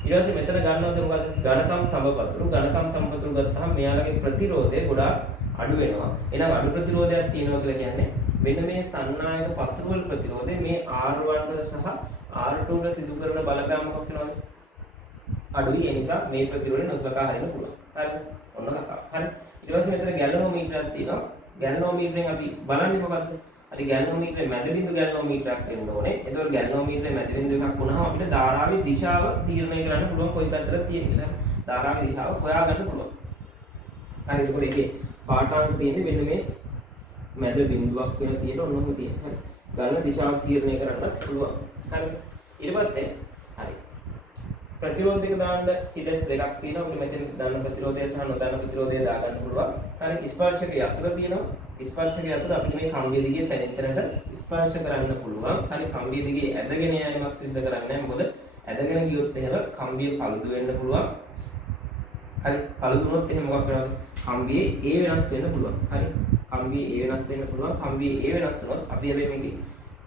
ඊට පස්සේ මෙතන ගන්නවද මොකද? ඝනකම් තඹපතුරු. ඝනකම් තඹපතුරු ගත්තාම මෙයාලගේ ප්‍රතිරෝධය ගොඩාක් අඩු වෙනවා. එහෙනම් අඩු ප්‍රතිරෝධයක් තියෙනවා කියලා කියන්නේ මෙන්න මේ සන්නායක පතුරු වල ප්‍රතිරෝධය මේ R1 සහ R2 වල සිදු කරන බලපෑම මොකක් වෙනවද? අඩුයි. ඒ නිසා මේ ප්‍රතිරෝධය නොසලකා හරින්න පුළුවන්. හරි. ඔන්න කතාව. හරි. ඊට පස්සේ මෙතන ගැලනෝමීටරයක් තියෙනවා. ගැලනෝමීටරෙන් අපි බලන්නේ මොකද්ද? හරි ගැලනෝමීටරේ මැද බිඳු ගැලනෝමීටරයක් වෙන්න ඕනේ. එතකොට ගැලනෝමීටරේ මැද බිඳු එකක් වුණාම අපිට ධාරාවේ දිශාව තීරණය කරන්න පුළුවන් කොයි පැත්තටද තියෙන්නේ කියලා. ධාරාවේ දිශාව හොයාගන්න පුළුවන්. හරි. ඒකෝට ඒකේ පාඨාංක තියෙන්නේ මෙන්න මේ මැද බිඳුවක් වෙන තියෙන ඔන්නම තියෙන. හරි. ගලන දිශාව තීරණය කරන්න පුළුවන්. හරි. ඊට පස්සේ හරි. ප්‍රතිරෝධයක දාන්න හිදස් දෙකක් තියෙනවා. අපිට මෙතන දාන්න ප්‍රතිරෝධය සහ නොදාන්න ප්‍රතිරෝධය දාගන්න පුළුවන්. හරි. ස්පර්ශක යතුර තියෙනවා. ස්පර්ශක යතුර අපිට මේ කම්බිය දිගේ තැනින්තරට ස්පර්ශ කරන්න පුළුවන්. හරි. කම්බිය දිගේ ඇදගෙන යෑමක් සිදු කරන්නේ නැහැ. මොකද ඇදගෙන ගියොත් එහෙම කම්බිය පළුදු වෙන්න පුළුවන්. හරි. පළුදු වුණොත් එහෙම මොකක් වෙනවද? කම්බියේ ඒ වෙනස් වෙන්න පුළුවන්. හරි. කම්බියේ ඒ වෙනස් වෙන්න පුළුවන්. කම්බියේ ඒ වෙනස් වුණොත් අපි හැබැයි මේකේ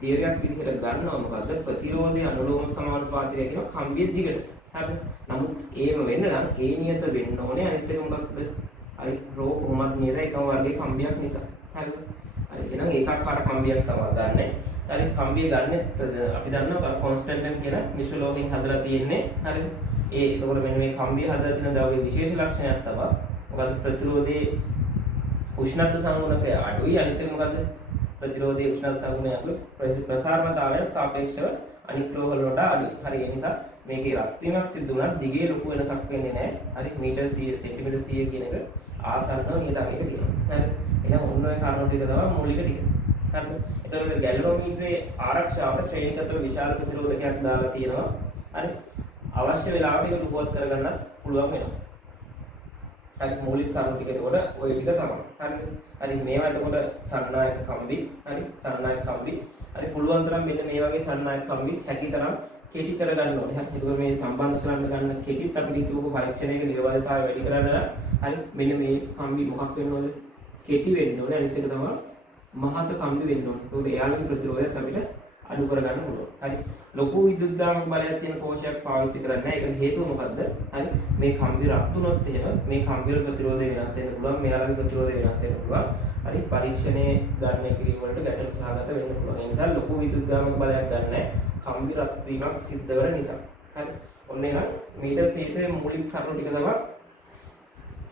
තීරයක් විදිහට ගන්නවා මොකද්ද? ප්‍රතිරෝධය අනුලෝම සමානුපාතය කියන කම්බිය දිගට. හරි. නමුත් ඒව වෙන්න නම් ඒ නියත වෙන්න ඕනේ. අනිත් එක මොකක්ද? හරි. රෝ කොහොමද නියත එකම වර්ගයේ කම්බියක් නිසා. හරි. හරි. එහෙනම් ඒකාකාර කම්බියක් තමයි ගන්නෙ. හරි. කම්බිය ගන්නෙ අපි දන්නවා කොන්ස්ටන්ට් කියන මිශ්‍ර ලෝහයෙන් හදලා තියෙන්නේ. හරි. එතකොට මෙන්න මේ කම්බිය හදලා තියෙන ද්‍රව්‍යයේ විශේෂ ලක්ෂණයක් තමයි මොකද්ද? ප්‍රතිරෝධයේ උෂ්ණත්ව සංගුණකය අඩුයි. අනිත් එක මොකද්ද? ප්‍රතිරෝධයේ උෂ්ණත්ව සංගුණය අඩුයි. ප්‍රසාරණතාවය සාපේක්ෂව අනිත් ලෝහ වලට අඩුයි. හරි. ඒ නිසා මේකේ රත් වීමක් සිදු වුණත් දිගේ ලොකු වෙනසක් වෙන්නේ නැහැ. හරි. මීටර් 100 සෙන්ටිමීටර් 100 කියන එක ආසන්නව නියතකයක තියෙනවා. හරි. එහෙනම් ඔන්න ඔය කාරණා ටික තමයි මූලික ටික. හරිද? එතකොට ගැලනෝමීටරයේ ආරක්ෂාවට ශ්‍රේණිගතව විශාල ප්‍රතිරෝධකයක් දාලා තියෙනවා. හරි. අවශ්‍ය වෙලාවට ඒක රුපුවත් කරගන්නත් පුළුවන් වෙනවා. හරි. මූලික කරුණු ටික එතකොට ওই ටික තමයි. හරිද? හරි. මේවා එතකොට සන්නායක කම්බි. හරි. සන්නායක කම්බි. හරි. පුළුවන් තරම් මෙන්න මේ වගේ සන්නායක කම්බි හැකි තරම් කෙටි කරගන්න ඕනේ. හරි. ඒක මේ සම්බන්ධ කරන්න ගන්න කෙටිත් අපිට හිතුවක පරීක්ෂණයක නිර්වාධිතාවය වැඩි කරන්න හරි. මෙන්න මේ කම්බි මොකක් වෙන්න ඕනද? කෙටි වෙන්න ඕනේ. අනිත් එක තමයි මහත කම්බි වෙන්න ඕනේ. ඒකෝට එයාලගේ ප්‍රතිරෝධයත් අපිට අඩු කරගන්න පුළුවන්. හරි. ලොකු විදුලිකාමක බලයක් තියෙන කෝෂයක් පාවිච්චි කරන්නේ නැහැ. ඒකට හේතුව මොකද්ද? හරි. මේ කම්බි රත් වුණොත් එහෙම මේ කම්බි වල ප්‍රතිරෝධය වෙනස් වෙන්න පුළුවන්. මෙයාලගේ ප්‍රතිරෝධය වෙනස් වෙන්න පුළුවන්. හරි. පරීක්ෂණයේ ගණනය කිරීම වලට ගැටලු සහගත වෙන්න පුළුවන්. ඒ නිසා ලොකු විදුලිකාමක බලයක් ගන්න නැහැ. කම්බි රත් වීමක් සිද්ධ වෙන නිසා. හරි. ඔන්න එහෙනම් මීටර් ශේත්‍රයේ මූලික කරුණු ටික තමයි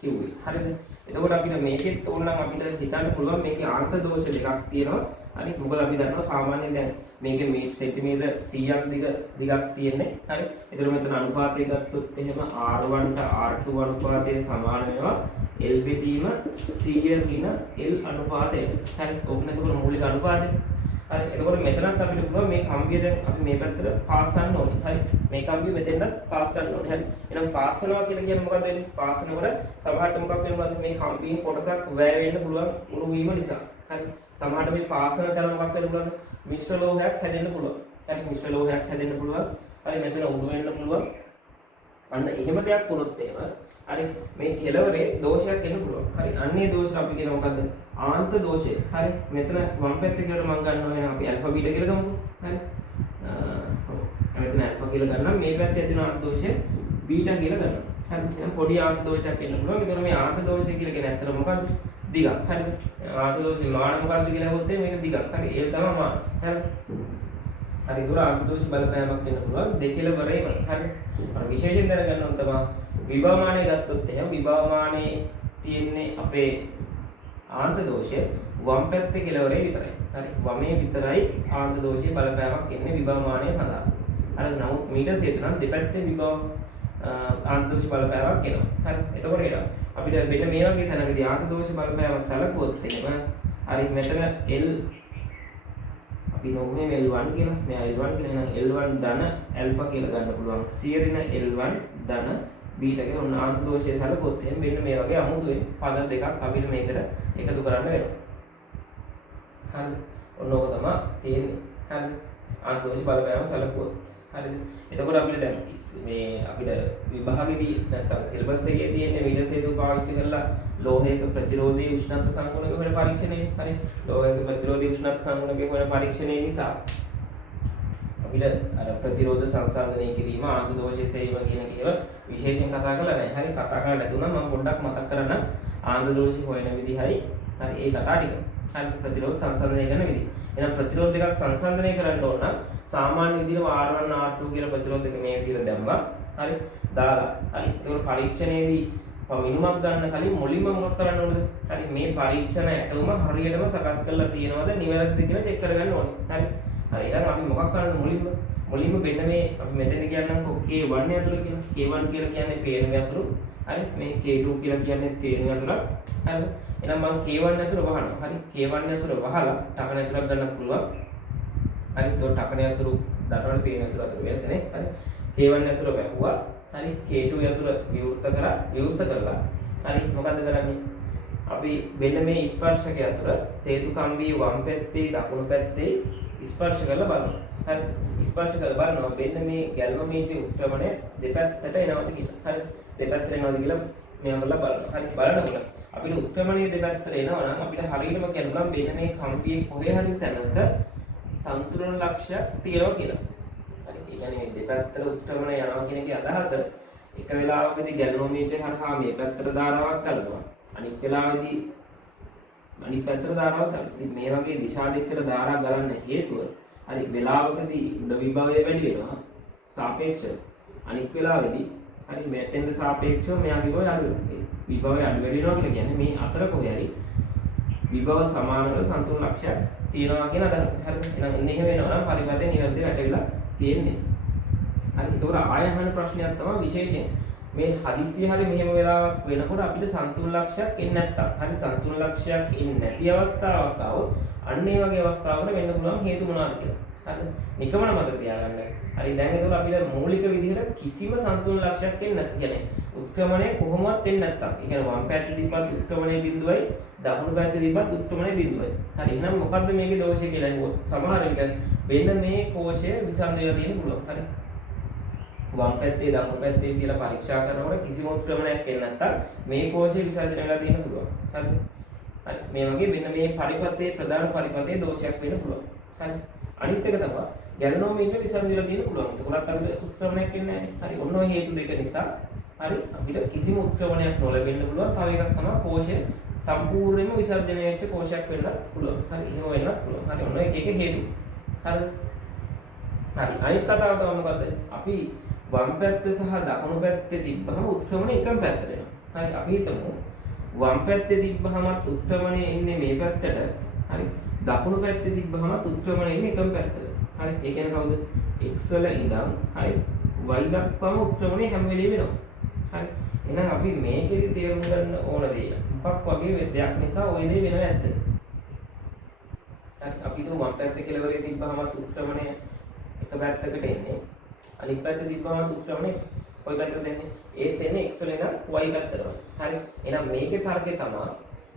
කිව්වේ. හරිද? එතකොට අපිට මේකෙත් ඕනනම් අපිට හිතන්න පුළුවන් මේකේ ආර්ථ දෝෂ දෙකක් තියෙනවා. හරි. මොකද අපි දන්නවා සාමාන්‍යයෙන් දැන් මේකේ මේ සෙන්ටිමීටර් 100ක් දිගක් තියෙන්නේ. හරි. ඒතර මෙතන අනුපාතය ගත්තොත් එහෙම R1 ට R2 අනුපාතය සමාන වෙනවා L බෙදීම 100 ගින L අනුපාතයට. හරි. ඕකනේ එතකොට මූලික අනුපාතය. හරි. එතකොට මෙතනත් අපිට පුළුවන් මේ කම්බිය දැන් අපි මේ පැත්තට පාස්සන්න ඕනේ. හරි. මේ කම්බිය මෙතෙන්ට පාස්සන්න ඕනේ. හරි. එහෙනම් පාස්සනවා කියලා කියන්නේ මොකක්ද වෙන්නේ? පාස්සනකොට සමහරට මොකක් වෙනවද? මේ කම්බියෙන් කොටසක් වැය වෙන්න පුළුවන් උණු වීම නිසා. හරි. සමහරට මේ පාස්සන තැන මොකක් වෙන්න පුළුවන්ද? මිශ්‍ර ලෝහයක් හැදෙන්න පුළුවන්. හරි. මිශ්‍ර ලෝහයක් හැදෙන්න පුළුවන්. හරි. මෙතන උණු වෙන්න පුළුවන්. අන්න එහෙම දෙයක් වුණොත් එහෙම හරි මේ කෙලවරේ දෝෂයක් එන්න පුළුවන්. හරි. අන්නේ දෝෂ අපි කියන මොකද්ද? ආන්ත දෝෂය. හරි. මෙතන වම් පැත්තේ කියලා මම ගන්නවා එහෙනම් අපි ඇල්ෆා බීටා කියලා ගමුකෝ. හරි. ඔව්. මෙතන ඇල්ෆා කියලා ගන්නම්. මේ පැත්තේ තියෙන ආන්ත දෝෂය බීටා කියලා ගන්නවා. හරි. එහෙනම් පොඩි ආන්ත දෝෂයක් එන්න පුළුවන්. ඒතර මේ ආන්ත දෝෂය කියලා කියන්නේ ඇත්තට මොකද්ද? දිගක්. හරි. ආන්ත දෝෂේ මාන මොකක්ද කියලා අහුවොත් මේක දිගක්. හරි. ඒක තමයි මාන. හරි. හරි. ඒතර ආන්ත දෝෂ බලපෑමක් වෙන්න පුළුවන්. දෙකලවරේම. හරි. අර විශේෂයෙන් දැනගන්න ඕන තමයි විභවමානය ගත්තොත් එහෙනම් විභවමානයේ තියෙන්නේ අපේ ආන්ත දෝෂය වම් පැත්තේ කෙලවරේ විතරයි. හරි. වමේ විතරයි ආන්ත දෝෂයේ බලපෑමක් එන්නේ විභවමානය සඳහා. හරි. නමුත් මීටර් සියයට නම් දෙපැත්තේ විභව ආන්ත දෝෂ බලපෑමක් එනවා. හරි. එතකොට එනවා. අපිට මෙන්න මේ වගේ තැනකදී ආන්ත දෝෂ බලපෑම සැලකුවොත් එහෙම හරි මෙතන L අපි නොමේ L1 කියලා. මෙයා L1 කියලා එහෙනම් L1 ධන ඇල්ෆා කියලා ගන්න පුළුවන්. 100 ඍණ L1 ධන බීටා කියලා ඔන්න ආන්ත දෝෂය සැලකුවොත් එහෙනම් මෙන්න මේ වගේ අමුතුවෙන් පද දෙකක් අපිට මේකට එකතු කරන්න වෙනවා. හරිද? ඔන්න ඕක තමයි තියෙන්නේ. හරිද? ආන්ත දෝෂ බලපෑම සැලකුවොත්. හරිද? එතකොට අපිට දැන් මේ අපිට විභාගෙදී නැත්තම් සිලබස් එකේ තියෙන මීටර් හේතු පාවිච්චි කරලා ලෝහයක ප්‍රතිරෝධී උෂ්ණත්ව සංගුණක වෙන පරීක්ෂණය හරි ලෝහයක ප්‍රතිරෝධී උෂ්ණත්ව සංගුණක වෙන පරීක්ෂණය නිසා අපිට අර ප්‍රතිරෝධ සංසන්දනය කිරීම ආන්ත දෝෂයේ සෙවීම කියන ඒවා විශේෂයෙන් කතා කරලා නැහැ. හරි කතා කරලා නැතුණා මම පොඩ්ඩක් මතක් කරන්න ආන්ත දෝෂي හොයන විදිහයි හරි ඒ කතා ටික. හරි ප්‍රතිරෝධ සංසන්දනය කරන විදිහ. එහෙනම් ප්‍රතිරෝධ දෙකක් සංසන්දනය කරන්න ඕන නම් සාමාන්‍ය විදිහට R1 R2 කියලා ප්‍රතිරෝධ දෙක මේ විදිහට දැම්මා. හරි දාලා. හරි ඒක පරීක්ෂණයේදී මිනුමක් ගන්න කලින් මුලින්ම මොකක් කරන්න ඕනද? හරි මේ පරීක්ෂණ ඇටුම හරියටම සකස් කරලා තියෙනවද නිවැරදිද කියලා චෙක් කරගන්න ඕනේ. හරි. හරි එහෙනම් අපි මොකක් කරන්නද මුලින්ම මෙන්න මේ අපි මෙතන කියන්නම්කො K1 යතුරු කියලා. K1 කියලා කියන්නේ පේන යතුරු. හරි මේ K2 කියලා කියන්නේ පේන යතුරු. හරි. එහෙනම් මම K1 යතුරු වහනවා. හරි K1 යතුරු වහලා ටකන යතුරක් ගන්න පුළුවන්. හරි તો ටකන යතුරු දරවල පේන යතුරු අතර වෙනසනේ. හරි K1 යතුරු වැහුවා. හරි K2 යතුරු විවෘත කරලා හරි මොකද්ද කරන්නේ? අපි මෙන්න මේ ස්පර්ශක යතුරු සේතු කම්බියේ වම් පැත්තේ දකුණු පැත්තේ ස්පර්ශ කරලා බලනවා. හරි ස්පර්ශ කරලා බලනවා මෙන්න මේ ගැල්වමීටරේ උත්ක්‍රමණය දෙපැත්තට එනවද කියලා. හරි දෙපැත්තට එනවද කියලා මෙයා කරලා බලනවා. හරි බලනකොට අපිට උත්ක්‍රමණයේ දෙපැත්තට එනවා නම් අපිට හරියටම කියනවා මෙන්න මේ කම්බියේ කොහේ හරි තැනක සම්තුලන ලක්ෂයක් තියෙනවා කියලා. හරි ඒ කියන්නේ මේ දෙපැත්තට උත්ක්‍රමණය යනවා කියන එකේ අදහස එක වෙලාවකදී ගැල්වමීටරේ හරහා මේ පැත්තට ධාරාවක් ගන්නවා. අනිත් වෙලාවෙදී අනිත් පැත්තට ධාරාවක් ගන්නවා. ඉතින් මේ වගේ දිශා දෙකකට ධාරා ගලන්න හේතුව හරි වෙලාවකදී උඩ විභවය වැඩි වෙනවා සාපේක්ෂව. අනිත් වෙලාවෙදී හරි මෙතෙන්ට සාපේක්ෂව මෙයා විභවය අඩු වෙනවා. විභවය අඩු වෙනවා කියලා කියන්නේ මේ අතර කොහේ හරි විභව සමානව සන්තුලන ලක්ෂයක් තියෙනවා කියන අදහස. හරි එහෙනම් එන්නේ එහෙම වෙනවා නම් පරිපතේ නිවැරදිව වැටෙලා තියෙන්නේ. හරි ඒතකොට ආය අහන ප්‍රශ්නයක් තමයි විශේෂයෙන් මේ හදිස්සිය හරි මෙහෙම වෙලාවක් වෙනකොට අපිට සන්තුලන ලක්ෂයක් එන්නේ නැත්තම් හරි සන්තුලන ලක්ෂයක් එන්නේ නැති අවස්ථාවක් આવොත් අන්න ඒ වගේ අවස්ථාවකට වෙන්න පුළුවන් හේතු මොනවාද කියලා. හරි නිකමන මතක තියාගන්න. හරි දැන් ඒතකොට අපිට මූලික විදිහට කිසිම සන්තුලන ලක්ෂයක් එන්නේ නැති කියන්නේ උත්ක්‍රමණය කොහොමවත් එන්නේ නැත්තම්. ඒ කියන්නේ වම් පැත්තේ තිබ්බත් උත්ක්‍රමණය බිඳුවයි දකුණු පැත්තේ තිබ්බත් උත්ක්‍රමණය බිඳුවයි. හරි එහෙනම් මොකද්ද මේකේ දෝෂය කියලා අහුවොත් සමහර විට වෙන මේ කෝෂය විසම් වෙලා තියෙන්න පුළුවන්. හරි වම් පැත්තේ දකුණු පැත්තේ කියලා පරීක්ෂා කරනකොට කිසිම උත්ක්‍රමණයක් එන්නේ නැත්තම් මේ කෝෂය විසර්ජනය වෙලා තියෙන්න පුළුවන්. හරිද? හරි මේ වගේ මෙන්න මේ පරිපතේ ප්‍රධාන පරිපතේ දෝෂයක් වෙන්න පුළුවන්. හරි අනිත් එක තමයි ගැලනෝමීටර විසර්ජනය වෙලා තියෙන්න පුළුවන්. ඒකවත් අපිට උත්ක්‍රමණයක් එන්නේ නැහැ. හරි ඔන්න ඔය හේතු දෙක නිසා හරි අපිට කිසිම උත්ක්‍රමණයක් නොලැබෙන්න පුළුවන්. තව එකක් තමයි කෝෂය සම්පූර්ණයෙන්ම විසර්ජනය වෙච්ච කෝෂයක් වෙන්නත් පුළුවන්. හරි එහෙම වෙන්නත් පුළුවන්. හරි ඔන්න එක එක හේතු. හරිද? හරි අනිත් කතාව තමයි මොකද්ද? අපි වම් පැත්තේ සහ දකුණු පැත්තේ තිබ්බහම උත්ක්‍රමණය එකම පැත්තට එනවා. හරි අපි හිතමු වම් පැත්තේ තිබ්බහමත් උත්ක්‍රමණය එන්නේ මේ පැත්තට. හරි දකුණු පැත්තේ තිබ්බහමත් උත්ක්‍රමණය එන්නේ එකම පැත්තට. හරි ඒ කියන්නේ කවුද? x වල ඉඳන් හරි y දක්වාම උත්ක්‍රමණය හැම වෙලේම වෙනවා. හරි එහෙනම් අපි මේකෙදි තේරුම් ගන්න ඕන දේ මොකක් වගේ දෙයක් නිසා ওই දේ වෙනව නැද්ද? හරි අපි හිතමු වම් පැත්තේ කෙලවරේ තිබ්බහමත් උත්ක්‍රමණය එක පැත්තකට එන්නේ. අනිත් පැත්තේ තිබ්බම උත්ක්‍රමණය කොයි පැත්තටද එන්නේ? ඒත් එන්නේ x වල ඉඳන් y පැත්තට. හරි. එහෙනම් මේකේ තර්කය තමයි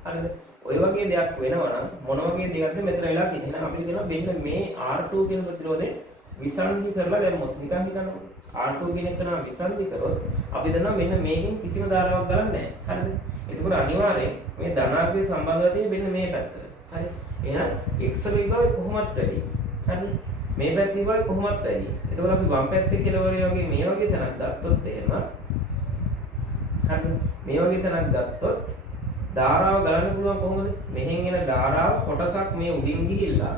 හරිද? ඔය වගේ දෙයක් වෙනවා නම් මොන වගේ දෙයක්ද මෙතන වෙලා තියෙන්නේ? එහෙනම් අපිට කියනවා මෙන්න මේ R2 කියන ප්‍රතිරෝධය විසන්ධි කරලා දැම්මොත් නිකන් හිතන්න. R2 කියන එක නම් විසන්ධි කරොත් අපි දන්නවා මෙන්න මේකෙන් කිසිම ධාරාවක් ගලන්නේ නැහැ. හරිද? එතකොට අනිවාර්යෙන් මේ ධනාත්මක සම්බන්ධය තියෙන්නේ මෙන්න මේ පැත්තට. හරි. එහෙනම් x වල විභවය කොහොමත් වැඩි. හරිද? මේ පැත්තේ විභවය කොහොමත් වැඩි. එතකොට අපි වම් පැත්තේ කෙලවරේ වගේ මේ වගේ තැනක් ගත්තොත් එහෙම හරිද? මේ වගේ තැනක් ගත්තොත් ධාරාව ගලන්න පුළුවන් කොහොමද? මෙහෙන් එන ධාරාව කොටසක් මේ උඩින් ගිහිල්ලා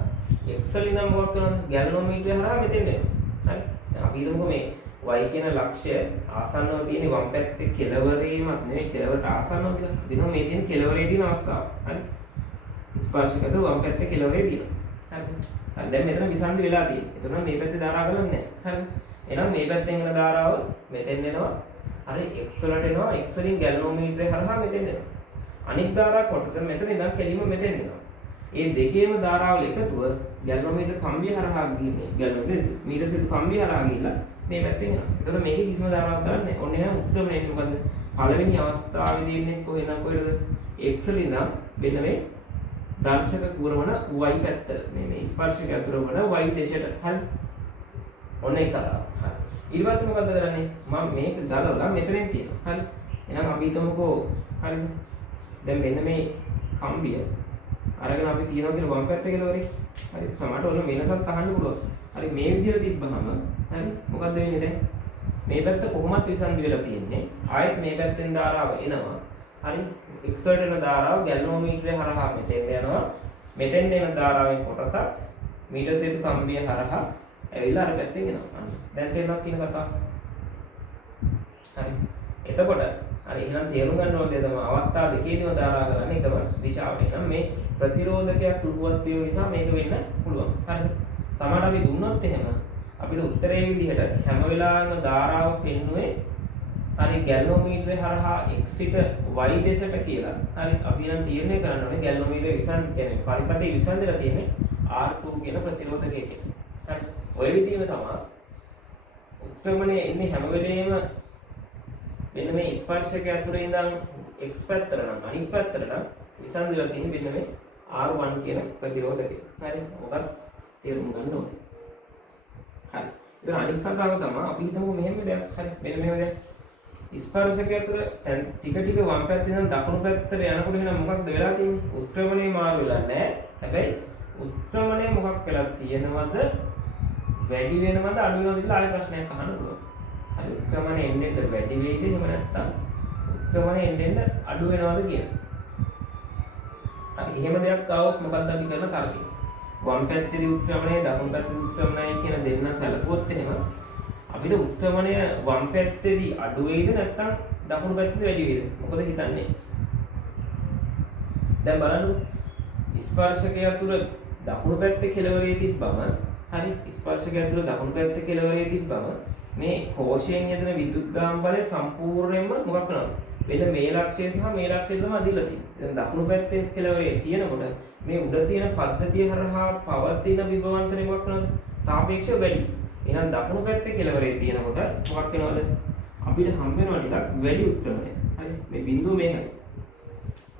x වල ඉඳන් මොකක් කරනවද? ගැලනෝමීටරය හරහා මෙතෙන් එනවා. හරි? අපි හිතමුකෝ මේ y කියන ලක්ෂය ආසන්නව තියෙන වම් පැත්තේ කෙළවරේමත් නෙවෙයි කෙළවරට ආසන්නව කියලා. දිනව මේ තියෙන කෙළවරේ තියෙන අවස්ථාව. හරි. ස්පර්ශකත වම් පැත්තේ කෙළවරේ තියෙනවා. හරි. හරි දැන් මෙතන විසන්ධි වෙලා තියෙන්නේ. එතන මේ පැත්තේ ධාරාව ගලන්නේ නැහැ. හරි. එහෙනම් මේ පැත්තෙන් එන ධාරාව මෙතෙන් එනවා. හරි x වලට එනවා. x වලින් ගැලනෝමීටරේ හරහා මෙතෙන් එනවා. අනිත් ධාරා කොටස මෙතන ඉඳන් කෙලින්ම මෙතෙන් එනවා. මේ දෙකේම ධාරාවල එකතුව ගැලනෝමීටර කම්බිය හරහා ගිහින් ගැලනෝමීටර සිදු කම්බිය හරහා ගිහිල්ලා මේ පැත්තෙන් එනවා. එතකොට මේකේ කිසිම ධාරාවක් ගන්න නැහැ. ඔන්න එහෙනම් උත්තරම එන්නේ මොකද්ද? පළවෙනි අවස්ථාවේදී ඉන්නේ කොහෙනම් කොහෙද? x වල ඉඳන් මෙන්න මේ දර්ශක කුරවන y පැත්තට. මේ ස්පර්ශක අතුර වන y දේශයට. හරි. ඔන්න ඒක කතාව. හරි. ඊට පස්සේ මොකද්ද කරන්නේ? මම මේක ගලවලා මෙතනින් තියනවා. හරි. එහෙනම් අපි හිතමුකෝ හරිද? දැන් මෙන්න මේ කම්බිය අරගෙන අපි තියනවා කියලා වම් පැත්තේ කෙලවරේ. හරි. සමහරට ඔන්න වෙනසක් අහන්න පුළුවන්. හරි මේ විදිහට තිබ්බහම හරි මොකද්ද වෙන්නේ දැන්? මේ පැත්ත කොහොමද විසන්ධි වෙලා තියෙන්නේ? ආයෙත් මේ පැත්තෙන් ධාරාව එනවා. හරි. x වලට එන ධාරාව ගැලනෝමීටරේ හරහා මෙතෙන් යනවා. මෙතෙන් එන ධාරාවෙන් කොටසක් මීටර සෙතු කම්බිය හරහා ඇවිල්ලා අර පැත්තෙන් එනවා. දැන් තේරෙනවද කියන කතාව? හරි. එතකොට හරි එහෙනම් තේරුම් ගන්න ඕනේ තමයි අවස්ථා දෙකේදීම ධාරා කරන්නේ එකම දිශාවට. එහෙනම් මේ ප්‍රතිරෝධකයක් ලුකුවත් වීම නිසා මේක වෙන්න පුළුවන්. හරිද? සමහරවිට අපි දුන්නොත් එහෙම අපිට උත්තරේ විදිහට හැම වෙලාවෙම ධාරාව පෙන්නුවේ හරි ගැලනෝමීටරේ හරහා x සිට y දෙසට කියලා. හරි අපි නම් තීරණය කරන්න ඕනේ ගැලනෝමීටරේ විසන් කියන්නේ පරිපතේ විසන්දලා තියෙන්නේ R2 කියන ප්‍රතිරෝධකයකින්. හරි. ඔය විදිහම තමයි උත්ක්‍රමණය එන්නේ හැම වෙලේම මෙන්න මේ ස්පර්ශක ඇතුලේ ඉඳන් x පැත්තට නම් අනිත් පැත්තට නම් විසන්දලා තියෙන්නේ මෙන්න මේ R1 කියන ප්‍රතිරෝධකය. හරි. මොකක්ද තේරුම් ගන්න ඕනේ. හරි. ඒක අනිත් කතාව තමයි අපි හිතමු මෙහෙම දෙයක්. හරි. මෙන්න මෙහෙම දෙයක්. ස්පර්ශකය තුළ දැන් ටික ටික වම් පැත්තේ ඉඳන් දකුණු පැත්තට යනකොට එහෙනම් මොකක්ද වෙලා තියෙන්නේ? උත්ක්‍රමණය මාරු වෙලා නැහැ. හැබැයි උත්ක්‍රමණය මොකක් වෙලා තියෙනවද? වැඩි වෙනවද අඩු වෙනවද කියලා ආයෙ ප්‍රශ්නයක් අහන්න පුළුවන්. හරි උත්ක්‍රමණය එන්නේ වැඩි වෙයිද එහෙම නැත්නම් උත්ක්‍රමණය එන්නේ අඩු වෙනවද කියලා. හරි එහෙම දෙයක් ආවොත් මොකක්ද අපි කරන තර්කය? වම් පැත්තේදී උත්ක්‍රමණය දකුණු පැත්තේදී උත්ක්‍රමණය කියන දෙන්න සැලකුවොත් එහෙම අපිට උත්ක්‍රමණය වම් පැත්තේදී අඩු වෙයිද නැත්නම් දකුණු පැත්තේදී වැඩි වෙයිද? මොකද හිතන්නේ? දැන් බලන්න ස්පර්ශකය තුළ දකුණු පැත්තේ කෙළවරේ තිබ්බම හරි ස්පර්ශකය තුළ දකුණු පැත්තේ කෙළවරේ තිබ්බම මේ කෝෂයෙන් යෙදෙන විදුත්ගාම බලය සම්පූර්ණයෙන්ම මොකක් කරනවද? වෙන මේ ලක්ෂය සහ මේ ලක්ෂය තමයි අදිලා තියෙන්නේ. දැන් දකුණු පැත්තේ කෙළවරේ තියෙනකොට මේ උඩ තියෙන පද්ධතිය හරහා පවතින විභවාන්තරය මොකක් කරනවද? සාපේක්ෂව වැඩි. එහෙනම් දකුණු පැත්තේ කෙළවරේ තියෙනකොට මොකක් වෙනවද? අපිට හම්බ වෙනවා ටිකක් වැඩි උත්ක්‍රමණය. හරි මේ බිඳුව මේකයි.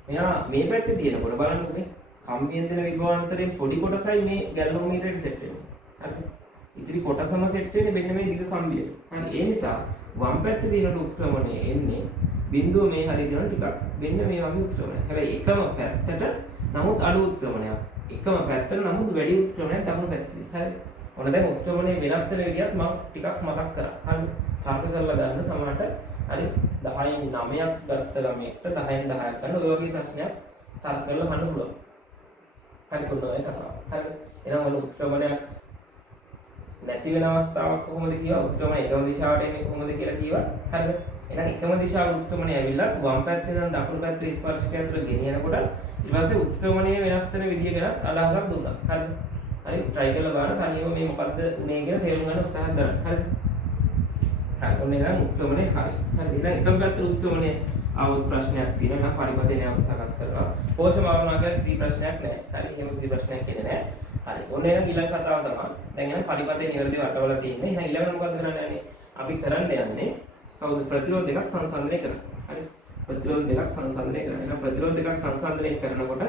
මෙහා මේ පැත්තේ තියෙනකොට බලන්නකෝ මේ කම්බියෙන් දෙන විභවාන්තරයෙන් පොඩි කොටසයි මේ ගැලනෝමීටරයට සෙට් වෙන්නේ. හරි. ඉතිරි කොටසම සෙට් වෙන්නේ මෙන්න මේ දිග කම්බියට. හරි ඒ නිසා වම් පැත්තේ තියෙන උත්ක්‍රමණය එන්නේ බිඳුව මේ හරිය දෙන ටිකක් මෙන්න මේ වගේ උත්ක්‍රමණයක්. හැබැයි එකම පැත්තට නමුත් අඩු උත්ක්‍රමණයක්. එකම පැත්තට නමුත් වැඩි උත්ක්‍රමණයක් දකුණු පැත්තේ. හරි. ඔන්න දැන් උත්ක්‍රමණය වෙනස් වෙන විදිහත් මම ටිකක් මතක් කරා. හරි. තර්ක කරලා ගන්න සමහරට හරි 10න් 9ක් ගත්ත ළමයෙක්ට 10න් 10ක් ගන්න ඔය වගේ ප්‍රශ්නයක් තර්ක කරලා අහන්න පුළුවන්. හරි කොහොමද කතාව. හරි. එහෙනම් ඔන්න උත්ක්‍රමණයක් නැති වෙන අවස්ථාවක් කොහොමද කියවා උත්ක්‍රමණය එකම දිශාවට එන්නේ කොහොමද කියලා කියවා. හරිද? එහෙනම් එකම දිශාවට උත්ක්‍රමණය ඇවිල්ලා වම් පැත්තේ ඉඳන් දකුණු පැත්තේ ස්පර්ශකය ඇතුළට ගෙනියනකොට ඊට පස්සේ උත්ක්‍රමණය වෙනස් වෙන විදිය ගැන අදහසක් දුන්නා. හරිද? හරි try කරලා බලන්න තනියම මේ මොකද්ද උනේ කියලා තේරුම් ගන්න උත්සාහ කරන්න. හරිද? හරි. ඔන්න එහෙනම් උත්ක්‍රමණය හරි. හරිද? එහෙනම් එකම පැත්තේ උත්ක්‍රමණය ආවොත් ප්‍රශ්නයක් තියෙනවා නම් පරිපතේ නෑම සකස් කරනවා. කෝෂ මාරුණා කියලා කිසි ප්‍රශ්නයක් නෑ. හරි. එහෙම කිසි ප්‍රශ්නයක් කියන්නේ නෑ. හරි. ඔන්න එහෙනම් ඊළඟ කතාව තමයි. දැන් එහෙනම් පරිපතේ නිවැරදිව අටවලා තියෙන්නේ. එහෙනම් ඊළඟට මොකද්ද කරන්න යන්නේ? අපි කරන්න යන්නේ කවුද ප්‍රතිරෝධ දෙකක් සංසන්දනය කරන්න. හරි. ප්‍රතිරෝධ දෙකක් සංසන්දනය කරන්න. එහෙනම් ප්‍රතිරෝධ දෙකක් සංසන්දනය කරනකොට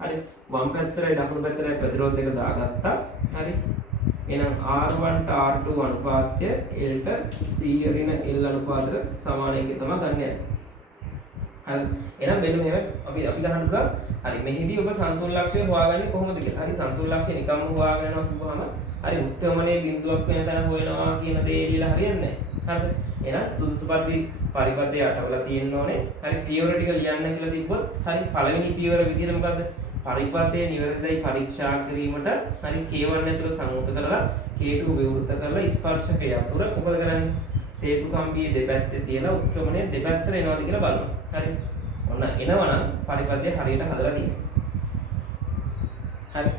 හරි වම් පැත්තටයි දකුණු පැත්තටයි ප්‍රතිරෝධ දෙක දාගත්තා. හරි. එහෙනම් R1 ට R2 අනුපාතය L ට C රින L අනුපාතයට සමානයි කියලා තමයි ගන්න යන්නේ. හරි. එහෙනම් මෙන්න මෙහෙම අපි ගන්න පුළුවන්. හරි. මෙහිදී ඔබ සන්තුල ලක්ෂය හොයාගන්නේ කොහොමද කියලා. හරි සන්තුල ලක්ෂය නිකම්ම හොයාගෙන යනවා කිව්වහම හරි උත්ක්‍රමණයේ බිඳුවක් වෙන තැන හොයනවා කියන දේ එළියලා හරියන්නේ නැහැ. හරිද? එහෙනම් සුදුසු පරිපතේ අටවලා තියෙන්න ඕනේ. හරි පියවර ටික ලියන්න කියලා තිබ්බොත් හරි පළවෙනි පියවර විදිහට මොකද්ද? පරිපතේ නිවැරදියි පරීක්ෂා කිරීමට හරි K1 ඇතුළ සංයුක්ත කරලා K2 විවෘත කරලා ස්පර්ශකය අතුර මොකද කරන්නේ? සේතු කම්බියේ දෙපැත්තේ තියලා උත්ක්‍රමණය දෙපැත්තට එනවාද කියලා බලමු. හරි. ඔන්න එනවනම් පරිපථය හරියට හදලා තියෙනවා. හරි.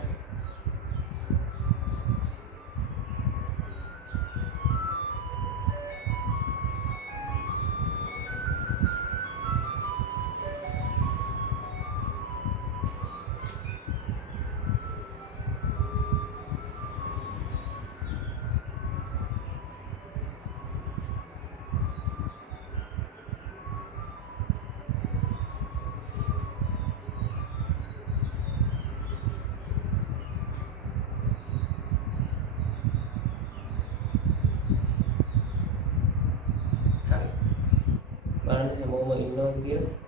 බලන්න හැමෝම ඉන්නවද කියලා.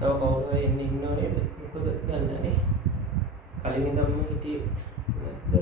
තව කවුරු හරි ඉන්නව නේද? මොකද දන්නනේ. කලින් ඉඳන්ම හිටියේ නැද්ද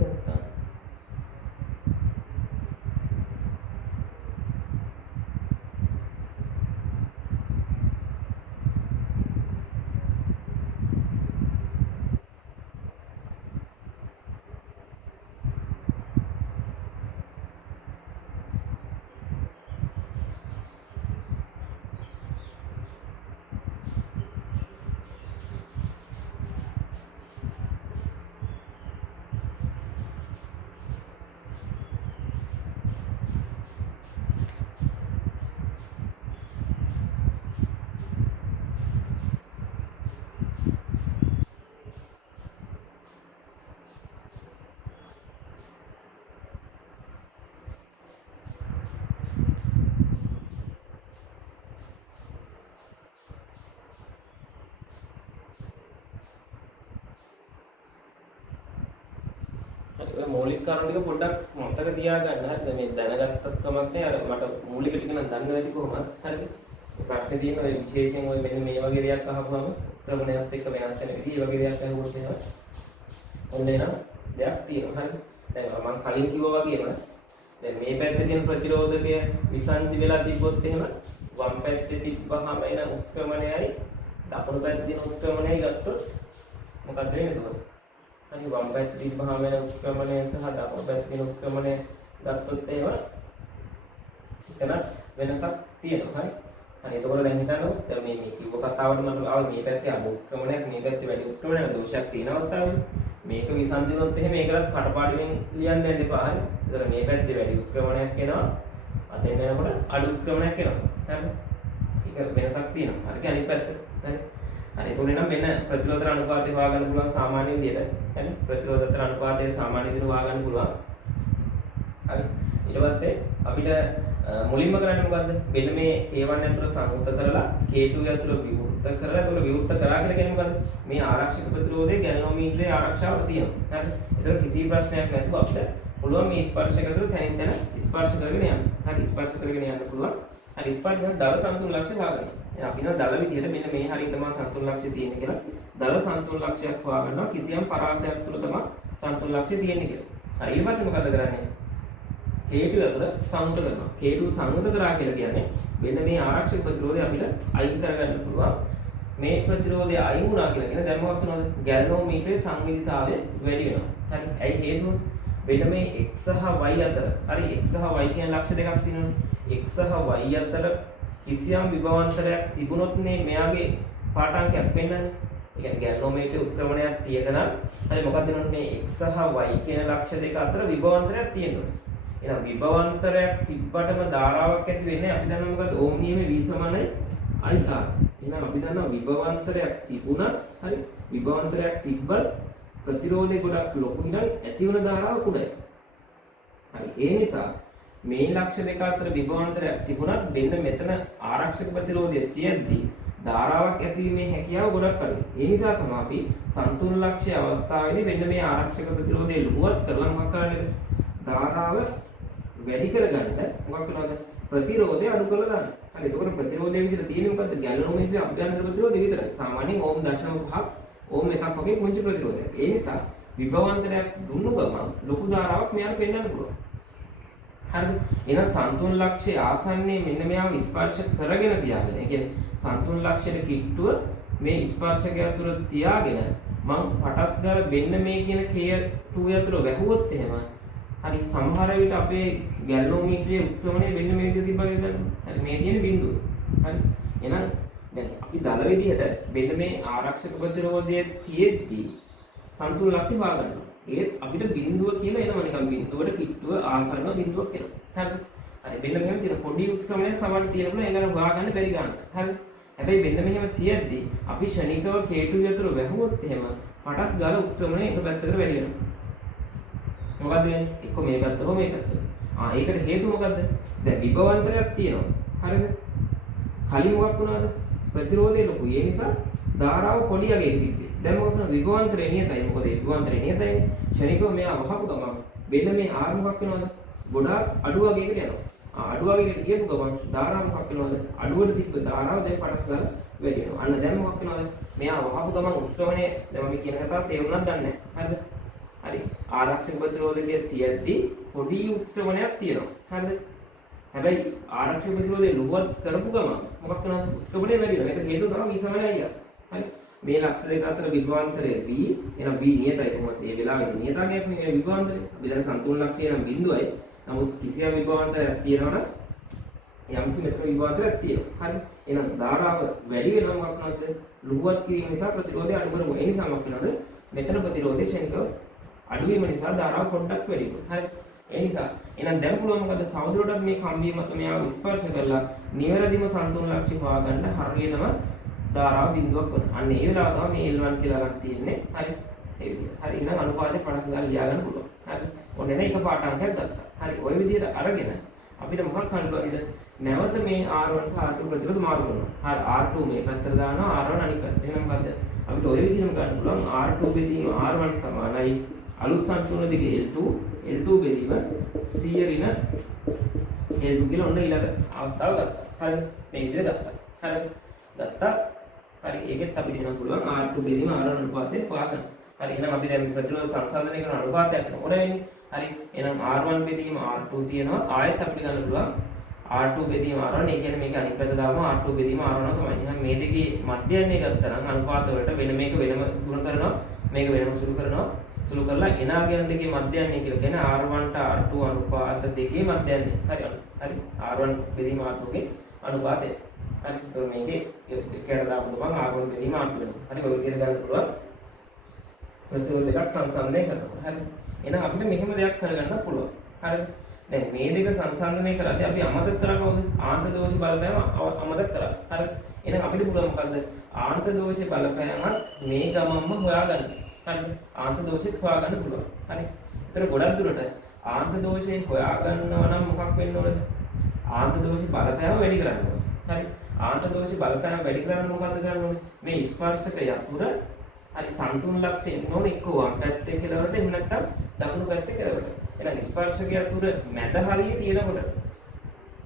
නැත්නම් මූලික කරුණු ටික පොඩ්ඩක් මතක තියාගන්න. හරිද? මේ දැනගත්තත් කමක් නැහැ. අර මට මූලික ටික නම් දන්න වැඩි කොහොමද? හරිද? ප්‍රශ්නේ තියෙන ඔය විශේෂයෙන් ඔය මෙන්න මේ වගේ දෙයක් අහපුවම ප්‍රගුණයත් එක්ක වෙනස් වෙන විදිහ වගේ දෙයක් අහුවොත් එහෙම ඔන්න එනවා දෙයක් තියෙනවා. හරිද? දැන් මම කලින් කිව්වා වගේම දැන් මේ පැත්තේ තියෙන ප්‍රතිරෝධකය විසන්ධි වෙලා තිබ්බොත් එහෙම වම් පැත්තේ තිබ්බහම එන උත්ක්‍රමණයයි දකුණු පැත්තේ තියෙන උත්ක්‍රමණයයි ගත්තොත් මොකක්ද වෙන්නේ එතකොට? හරි වම් පැත්තේ තිබ්බහම එන උත්ක්‍රමණය සහ දකුණු පැත්තේ තියෙන උත්ක්‍රමණය ගත්තොත් එහෙම එතන වෙනසක් තියෙනවා. හරි. එතකොට දැන් හිතන්න දැන් මේ කිව්ව කතාවට මම ආව මේ පැත්තේ අඩු උත්ක්‍රමණයක් මේ පැත්තේ වැඩි උත්ක්‍රමණයක් දෝෂයක් තියෙන අවස්ථාවල මේක විසන්දිනොත් එහෙම ඒකලත් කටපාඩමින් ලියන්න යන්න එපා. හරි. එතකොට මේ පැත්තේ වැඩි උත්ක්‍රමණයක් එනවා. අතෙන් යනකොට අඩු උත්ක්‍රමණයක් එනවා. හරි. ඒක වෙනසක් තියෙනවා. හරි. අනිත් පැත්ත. හරි. හරි. එතකොට නම් වෙන ප්‍රතිරෝධ අනුපාතය හොයාගන්න පුළුවන් සාමාන්‍ය විදිහට. හරි. ප්‍රතිරෝධ අනුපාතය සාමාන්‍ය විදිහට හොයාගන්න පුළුවන්. හරි. ඊට පස්සේ අපිට මුලින්ම කරන්නේ මොකද්ද? මෙන්න මේ K1 ඇතුළ සංයුක්ත කරලා K2 ඇතුළ විවෘත කරලා ඒතකොට විවෘත කරා කියලා කියන්නේ මොකද්ද? මේ ආරක්ෂක ප්‍රතිරෝධයේ ගැලනෝමීටරයේ ආරක්ෂාව තියෙනවා. හරි. ඒතකොට කිසි ප්‍රශ්නයක් නැතුව අපිට පුළුවන් මේ ස්පර්ශක ඇතුළ තැනින් තැන ස්පර්ශ කරගෙන යන්න. හරි. ස්පර්ශ කරගෙන යන්න පුළුවන්. හරි. ස්පර්ශ කරන දල සමතුල ලක්ෂ්‍ය හොයාගන්න. දැන් අපි නම් දල විදිහට මෙන්න මේ හරිය තමයි සමතුල ලක්ෂ්‍ය තියෙන්නේ කියලා. දල සමතුල ලක්ෂ්‍යයක් හොයාගන්නවා. කිසියම් පරාසයක් තුළ තමයි සමතුල ලක්ෂ්‍ය තියෙන්නේ කියලා. හරි. ඊට පස්සේ මොකද කරන්නේ? හේතු අතර සංයුත කරනවා. හේතු සංයුත කරා කියලා කියන්නේ මෙන්න මේ ආරක්ෂක ප්‍රතිරෝධය අපිට අයින් කරගන්න පුළුවන්. මේ ප්‍රතිරෝධය අයින් වුණා කියලා කියන්නේ දැන් මොකක්ද වෙනවද? ගැල්වනෝමීටරේ සංවේදීතාවය වැඩි වෙනවා. හරි. ඇයි හේතුව? මෙන්න මේ x සහ y අතර. හරි x සහ y කියන ලක්ෂ දෙකක් තියෙනවනේ. x සහ y අතර කිසියම් විභවාන්තරයක් තිබුණොත් මෙයාගේ පාඨාංකයක් පෙන්වන්නේ. ඒ කියන්නේ ගැල්වනෝමීටරේ උත්ක්‍රමණයක් තියෙනවා. හරි මොකක්ද වෙනවද මේ x සහ y කියන ලක්ෂ දෙක අතර විභවාන්තරයක් තියෙනවා. එහෙනම් විභවාන්තරයක් තිබ්බටම ධාරාවක් ඇති වෙන්නේ අපි දන්නවා මොකද ඕම් නියමේ v = ir. එහෙනම් අපි දන්නවා විභවාන්තරයක් තිබුණා හරි විභවාන්තරයක් තිබ්බත් ප්‍රතිරෝධය ගොඩක් ලොකු ඉඳන් ඇතිවන ධාරාව කුඩයි. හරි ඒ නිසා මේ ලක්ෂ දෙක අතර විභවාන්තරයක් තිබුණත් මෙන්න මෙතන ආරක්ෂක ප්‍රතිරෝධය තියෙද්දී ධාරාවක් ඇතිවීමේ හැකියාව ගොඩක් අඩුයි. ඒ නිසා තමයි අපි සන්තුලන ලක්ෂ්‍ය අවස්ථාවේදී මෙන්න මේ ආරක්ෂක ප්‍රතිරෝධය ලුවත් කරලා මොකක් කරන්නේද? ධාරාව වැඩි කරගන්න මොකක් කරනවද? ප්‍රතිරෝධය අඩු කරලා දාන්න. හරි එතකොට ප්‍රතිරෝධයේ විදිහට තියෙන්නේ මොකද්ද? ගැලනෝමීටරේ අභ්‍යන්තර ප්‍රතිරෝධය විතරයි. සාමාන්‍යයෙන් ඕම් 0.5 ඕම් එකක් වගේ පුංචි ප්‍රතිරෝධයක්. ඒ නිසා විභවාන්තරයක් දුන්නු ගමන් ලොකු ධාරාවක් මෙයාට පෙන්වන්න පුළුවන්. හරිද? එහෙනම් සන්තුලන ලක්ෂ්‍ය ආසන්නයේ මෙන්න මෙයාව ස්පර්ශ කරගෙන තියාගෙන. ඒ කියන්නේ සන්තුලන ලක්ෂ්‍යයට කිට්ටුව මේ ස්පර්ශකය අතුර තියාගෙන මම පටස් ගාලා මෙන්න මේ කියන K2 අතර වැහුවොත් එහෙම හරි සමහර විට අපේ ගැල්වනෝමීටරයේ උත්ක්‍රමණය වෙන්න මේ විදිහට තිබ්බා කියලා ගන්න. හරි මේ තියෙන බිඳුව. හරි. එහෙනම් දැන් අපි දල විදිහට මෙන්න මේ ආරක්ෂක ප්‍රතිරෝධයේ තියෙද්දී සන්තුලන ලක්ෂ්‍ය හොයාගන්නවා. ඒත් අපිට බිඳුව කියලා එනවා නිකන් බිඳුවට කිට්ටුව ආසන්න බිඳුවක් කියලා. හරිද? හරි මෙන්න මෙහෙම තියෙන පොඩි උත්ක්‍රමණයක් සමන් තියෙනවා ඒක නම් හොයාගන්න බැරි ගන්න. හරි. හැබැයි මෙන්න මෙහෙම තියෙද්දී අපි ෂණිකව K2 අතර වැහුවොත් එහෙම පටස් ගාලා උත්ක්‍රමණය එක පැත්තකට වැඩි වෙනවා. මොකද වෙන්නේ? එක්ක මේ පැත්ත හෝ මේ පැත්ත. ඒකට හේතුව මොකද්ද? දැන් විභවාන්තරයක් තියෙනවා. හරිද? කලින් මොකක් වුණාද? ප්‍රතිරෝධය ලොකුයි. ඒ නිසා ධාරාව පොඩි යගේ තිබ්බේ. දැන් මොකද විභවාන්තරය නියතයි. මොකද විභවාන්තරය නියතයි. ක්ෂණිකව මෙයා වහපු ගමන් මෙන්න මේ R මොකක් වෙනවද? ගොඩාක් අඩු වගේකට යනවා. අඩු වගේකට ගියපු ගමන් ධාරාව මොකක් වෙනවද? අඩුවට තිබ්බ ධාරාව දැන් පටස් ගාලා වැඩි වෙනවා. අන්න දැන් මොකක් වෙනවද? මෙයා වහපු ගමන් උත්ක්‍රමණය දැන් අපි කියන කතාව තේරුණාද දන්නේ නැහැ. හරිද? හරි ආරක්ෂක ප්‍රතිරෝධකයේ තියෙද්දි පොඩි උත්ක්‍රමණයක් තියෙනවා. හරිද? හැබැයි ආරක්ෂක ප්‍රතිරෝධය ලුවත් කරපු ගමන් මොකක් වෙනවද? උත්ක්‍රමණය වැඩි වෙනවා. ඒක හේතුව තමයි v = ir. හරි මේ ලක්ෂ දෙක අතර විභවාන්තරය v එහෙනම් v නියතයි කොහොමද? මේ වෙලාවේ නියතකයක් නේ විභවාන්තරය. අපි දැන් සන්තුලන ලක්ෂය නම් බිඳුවයි. නමුත් කිසියම් විභවාන්තරයක් තියෙනවනම් යම්කිසි මෙතන විභවාන්තරයක් තියෙනවා. හරි එහෙනම් ධාරාව වැඩි වෙනවා මොකක් වෙනවද? ලුවත් කිරීම නිසා ප්‍රතිරෝධය අඩු කරමු. ඒ නිසා මොකක් වෙනවද? මෙතන ප්‍රතිරෝධය ක්ෂණිකව අඩුවීම නිසා ධාරාව පොඩ්ඩක් වැඩි වෙනවා. හරි. ඒ නිසා එහෙනම් දැන් පුළුවන් මොකද? තවදුරටත් මේ කම්බිය මත මෙයාව ස්පර්ශ කරලා නිවැරදිම සන්තුලන ලක්ෂ්‍ය හොයාගන්න හරියටම ධාරාව බිඳුවක් වුණා. අන්න ඒ වෙලාව තමයි මේ L1 කියලා ගන්න තියෙන්නේ. හරි. ඒ විදිහට. හරි. එහෙනම් අනුපාතය පටස් ගාලා ලියා ගන්න පුළුවන්. හරි. ඔන්න එන එක පාඨාංකයක් ගත්තා. හරි. ওই විදිහට අරගෙන අපිට මොකක් කරන්න ඕනද? නැවත මේ R1 සහ R2 ප්‍රතිරෝධ මාරු කරනවා. හරි. R2 මේ පැත්තට දානවා R1 අනිත් පැත්තට. එහෙනම් මොකද්ද? අපිට ওই විදිහටම ගන්න පුළුවන් R2 බෙදීම R1 සමානයි අලුත් සම්පූර්ණ දිගේ L2 බෙදීම 100 ඍණ L2 කියලා ඔන්න ඊළඟ අවස්ථාව ගත්තා. හරිද? මේ විදිහට ගත්තා. හරිද? ගත්තා. හරි ඒකෙත් අපිට එන්න පුළුවන් R2 බෙදීම R1 අනුපාතය හොයාගන්න. හරි එහෙනම් අපි දැන් ප්‍රතිරෝධ සංසන්දනය කරන අනුපාතයක් ඕන වෙන්නේ. හරි එහෙනම් R1 බෙදීම R2 තියෙනවා. ආයෙත් අපිට ගන්න පුළුවන් R2 බෙදීම R1. ඒ කියන්නේ මේක අනිත් පැත්ත දාම R2 බෙදීම R1 තමයි. එහෙනම් මේ දෙකේ මධ්‍යයන්නේ ගත්තා නම් අනුපාත වලට වෙන මේක වෙනම ගුණ කරනවා. මේක වෙනම සුළු කරනවා. සුළු කරලා එනාගයන් දෙකේ මධ්‍යයන්නේ කියලා කියන්නේ R1 ට R2 අනුපාත දෙකේ මධ්‍යයන්නේ. හරි හරි R1 බෙදීම R2 ගේ අනුපාතය. හරි එතකොට මේකේ එකට දාපු ගමන් R1 බෙදීම R2 වෙනවා. හරි ඔය විදිහට ගන්න පුළුවන්. ප්‍රතිරෝධ දෙකක් සංසන්දනය කරනවා. හරි එහෙනම් අපිට මෙහෙම දෙයක් කරගන්න පුළුවන්. හරිද? දැන් මේ දෙක සංසන්දනය කරද්දී අපි අමතක කරා කවුද? ආන්ත දෝෂ බලපෑම අමතක කරා. හරි එහෙනම් අපිට පුළුවන් මොකද්ද? ආන්ත දෝෂ බලපෑමත් මේ ගමම්ම හොයාගන්න. හරිද? ආන්ත දෝෂෙත් හොයාගන්න පුළුවන්. හරි. ඒතර ගොඩක් දුරට ආන්ත දෝෂේ හොයාගන්නවා නම් මොකක් වෙන්න ඕනද? ආන්ත දෝෂ බලපෑම වැඩි කරන්න ඕනේ. හරි. ආන්ත දෝෂ බලපෑම වැඩි කරන්න මොකද්ද කරන්න ඕනේ? මේ ස්පර්ශක යතුර හරි සන්තුලන ලක්ෂ්‍ය එන්න ඕනේ එක්ක වම් පැත්තේ කෙලවරට එහෙම නැත්නම් දකුණු පැත්තේ කෙලවරට. එහෙනම් ස්පර්ශක යතුර මැද හරියේ තියෙනකොට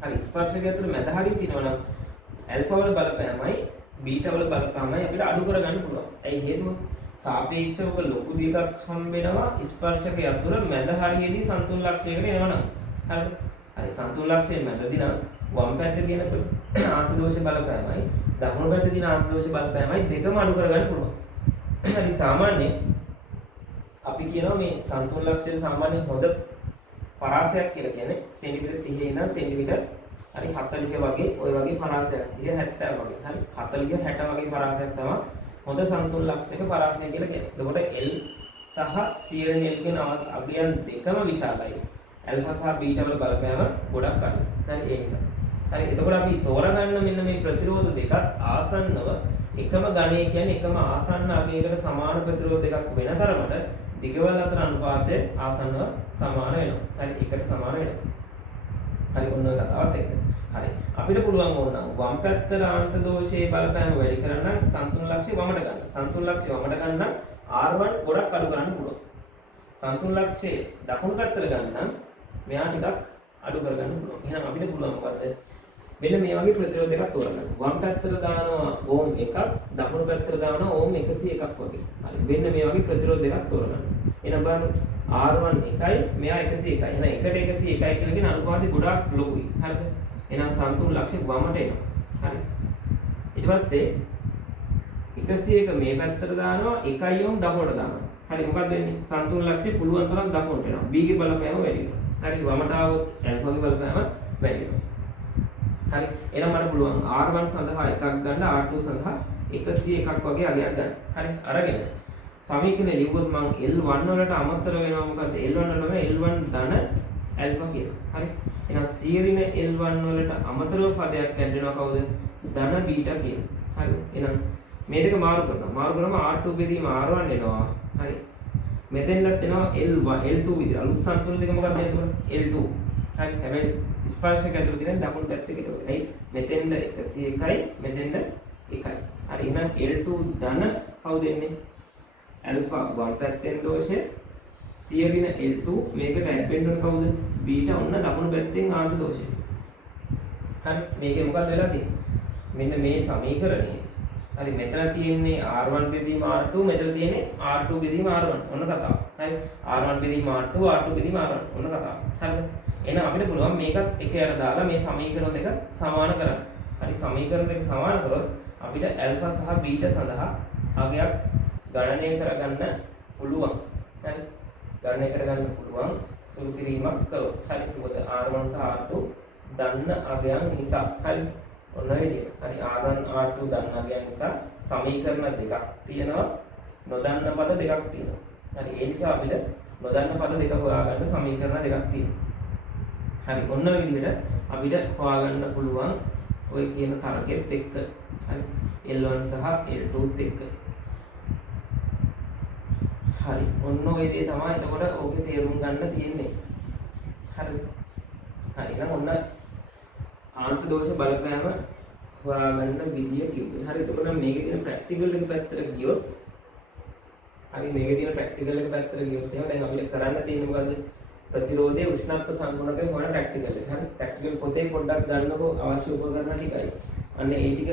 හරි ස්පර්ශක යතුර මැද හරියේ තියෙනවා නම් ඇල්ෆා වල බලපෑමයි බීටා වල බලපෑමයි අපිට අඩු කරගන්න පුළුවන්. ඇයි හේතුව? සාපේක්ෂව ලොකු දෙකක් හම් වෙනවා ස්පර්ශක යතුර මැද හරියේදී සන්තුලන ලක්ෂයකට එනවා නම්. හරිද? හරි සන්තුලන ලක්ෂයේ මැදදී නම් වම් පැත්තේ තියෙන ආන්ත දෝෂ බලපෑමයි දකුණු පැත්තේ තියෙන ආන්ත දෝෂ බලපෑමයි දෙකම අඩු කරගන්න පුළුවන්. හරි සාමාන්‍යයෙන් අපි කියනවා මේ සන්තුලන ලක්ෂයේ සාමාන්‍ය හොඳ පරාසයක් කියලා කියන්නේ සෙන්ටිමීටර් 30 ඉඳන් සෙන්ටිමීටර් හරි 40 වගේ ওই වගේ පරාසයක් 30 70 වගේ හරි 40 60 වගේ පරාසයක් තමයි හොඳ සන්තුලන ලක්ෂයක පරාසය කියලා කියන්නේ. එතකොට L සහ සියරණ L කියන අගයන් දෙකම විශාලයි. ඇල්ෆා සහ බීටා වල බලපෑම ගොඩක් අඩුයි. හරි ඒ නිසා. හරි එතකොට අපි තෝරගන්න මෙන්න මේ ප්‍රතිරෝධ දෙකක් ආසන්නව එකම ගණය කියන්නේ එකම ආසන්න අගයකට සමාන ප්‍රතිරෝධ දෙකක් වෙන තරමට දිගවල අතර අනුපාතය ආසන්නව සමාන වෙනවා. හරි එකට සමාන වෙනවා. හරි ඔන්න ඔය කතාවත් එක්ක. හරි අපිට පුළුවන් ඕන වම් පැත්තට ආන්ත දෝෂයේ බලපෑම වැඩි කරන්න සන්තුලන ලක්ෂ්‍ය වමට ගන්න. සන්තුලන ලක්ෂ්‍ය වමට ගන්න R1 ගොඩක් අඩු කරන්න පුළුවන්. සන්තුලන ලක්ෂ්‍ය දකුණු පැත්තට ගන්න මෙයා ටිකක් අඩු කරගන්න පුළුවන්. එහෙනම් අපිට පුළුවන් මොකද්ද? මෙන්න මේ වගේ ප්‍රතිරෝධ දෙකක් තෝරගන්න. වම් පැත්තට දානවා ඕම් 1ක්, දකුණු පැත්තට දානවා ඕම් 101ක් වගේ. හරි. මෙන්න මේ වගේ ප්‍රතිරෝධ දෙකක් තෝරගන්න. එහෙනම් බලන්න R1 1යි, මෙයා 101යි. එහෙනම් 1ට 101යි කියලා කියන අනුපාතය ගොඩාක් ලොකුයි. හරිද? එහෙනම් සන්තුලන ලක්ෂ්‍ය වමට එනවා. හරි. ඊට පස්සේ 101 මේ පැත්තට දානවා 1යි ඕම් දකුණට දානවා. හරි මොකක්ද වෙන්නේ? සන්තුලන ලක්ෂ්‍ය පුළුවන් තරම් දකුණට එනවා. B ගේ බලපෑම වැඩි වෙනවා. හරි වමට આવොත් ඇල්ෆා ගේ බලපෑම වැඩි වෙනවා. හරි එහෙනම් මට පුළුවන් R1 සඳහා එකක් ගන්න R2 සඳහා 101ක් වගේ අගයක් ගන්න. හරි අරගෙන සමීකරණය ලියුවොත් මම L1 වලට අමතර වෙනවා මොකද්ද? L1 වලම L1 ධන ඇල්ෆා කියලා. හරි එහෙනම් සියරින L1 වලට අමතරව පදයක් ඇඩ් වෙනවා කවුද? ධන බීටා කියලා. හරි එහෙනම් මේ දෙක මාරු කරනවා. මාරු කරාම R2 බෙදීම R1 එනවා. හරි මෙතෙන්වත් එනවා L2 විදිහට. අලුත් සන්තුලන දෙක මොකක්ද එතකොට? L2. හරි හැබැයි ස්පර්ශක ඇතුළේ තියෙන දකුණු පැත්තේ කියලා. එයි මෙතෙන්ද 101යි මෙතෙන්ද 1යි. හරි එහෙනම් L2 ධන කවුද එන්නේ? ඇල්ෆා වම් පැත්තෙන් දෝෂය සියරින L2 මේකට ඇඩ් වෙන්න ඕන කවුද? බීටා ඔන්න දකුණු පැත්තෙන් ආන්ත දෝෂය. හරි මේකේ මොකක්ද වෙලා තියෙන්නේ? මෙන්න මේ සමීකරණේ හරි මෙතන තියෙන්නේ R1 බෙදීම R2 මෙතන තියෙන්නේ R2 බෙදීම R1 ඔන්න කතාව. හරි R1 බෙදීම R2 R2 බෙදීම R1 ඔන්න කතාව. හරිද? එහෙනම් අපිට පුළුවන් මේකත් එක යට දාලා මේ සමීකරණ දෙක සමාන කරන්න. හරි සමීකරණ දෙක සමාන කරොත් අපිට ඇල්ෆා සහ බීටා සඳහා අගයක් ගණනය කරගන්න පුළුවන්. හරි ගණනය කරගන්න පුළුවන් සුළු කිරීමක් කරොත්. හරි මොකද R1 සහ R2 දන්න අගයන් නිසා. හරි ඔන්න විදියට. හරි R1 R2 දන්න අගයන් නිසා සමීකරණ දෙකක් තියෙනවා. නොදන්න පද දෙකක් තියෙනවා. හරි ඒ නිසා අපිට නොදන්න පද දෙක හොයාගන්න සමීකරණ දෙකක් තියෙනවා. හරි ඔන්න විදිහට අපිට හොයාගන්න පුළුවන් ඔය කියන තරකෙත් එක්ක. හරි L1 සහ L2ත් එක්ක. හරි ඔන්න ඔය දේ තමයි එතකොට ඕකේ තේරුම් ගන්න තියෙන්නේ. හරිද? හරි එහෙනම් ඔන්න ආන්ත දෝෂ බලපෑම හොයාගන්න විදිය කිව්වේ. හරි එතකොට මේකේ තියෙන ප්‍රැක්ටිකල් එක පැත්තට ගියොත් හරි මේකේ තියෙන ප්‍රැක්ටිකල් එක පැත්තට ගියොත් එහෙනම් දැන් අපිට කරන්න තියෙන්නේ මොකද්ද? ප්‍රතිරෝධයේ උෂ්ණත්ව සංගුණකේ හොයන ප්‍රැක්ටිකල් එක. හරි ප්‍රැක්ටිකල් පොතේ පොඩ්ඩක් ගන්නකො අවශ්‍ය උපකරණ ටිකයි. අන්න ඒ ටික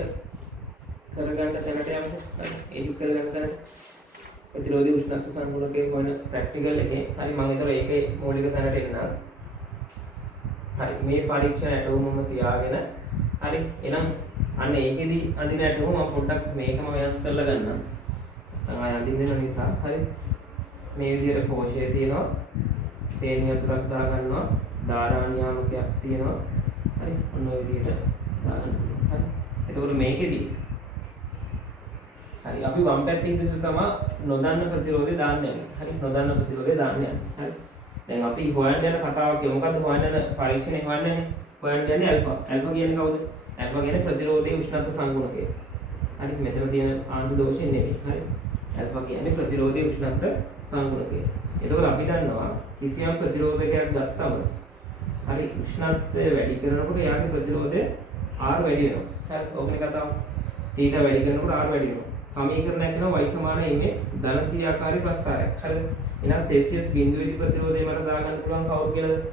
කරගන්න තැනට යන්න. හරි ඒ ටික කරගන්න තැනට ප්‍රතිරෝධයේ උෂ්ණත්ව සංගුණකේ හොයන ප්‍රැක්ටිකල් එකේ හරි මම හිතුවා ඒකේ මූලික තැනට එන්න. හරි මේ පරීක්ෂණ ඇටවුමම තියාගෙන හරි එහෙනම් අන්න ඒකෙදි අඳින ඇටවුම මම පොඩ්ඩක් මේකම වෙනස් කරලා ගන්නම්. තමයි අඳින්න නිසා හරි මේ විදිහට කෝෂය තියෙනවා. පේන යතුරක් දා ගන්නවා. ධාරා නියාමකයක් තියෙනවා. හරි ඔන්න ඔය විදිහට දාගන්න. හරි එතකොට මේකෙදි හරි අපි වම් පැත්තේ ඉඳලා තමයි නොදන්න ප්‍රතිරෝධය දාන්න යන්නේ. හරි නොදන්න ප්‍රතිරෝධය දාන්න යන්නේ. හරි දැන් අපි හොයන්න යන කතාවක් කිය මොකද්ද හොයන්න යන පරීක්ෂණේ හොයන්නේ හොයන්න යන්නේ ඇල්ෆා. ඇල්ෆා කියන්නේ කවුද? ඇල්ෆා කියන්නේ ප්‍රතිරෝධයේ උෂ්ණත්ව සංගුණකය. හරි මෙතන තියෙන ආන්ත දෝෂය නෙවෙයි. හරි ඇල්ෆා කියන්නේ ප්‍රතිරෝධයේ උෂ්ණත්ව සංගුණකය. එතකොට අපි දන්නවා කිසියම් ප්‍රතිරෝධකයක් ගත්තම හරි උෂ්ණත්වය වැඩි කරනකොට එයාගේ ප්‍රතිරෝධය R වැඩි වෙනවා. හරි ඕකනේ කතාව. θ වැඩි කරනකොට R වැඩි වෙනවා. සමීකරණයක් වෙනවා y සමාන mx ධන c ආකාරී ප්‍රස්ථාරයක්. හරිද? එහෙනම් සෙල්සියස් බිඳුවේදී ප්‍රතිරෝධය මට දාගන්න පුළුවන් කවුරු කියලාද?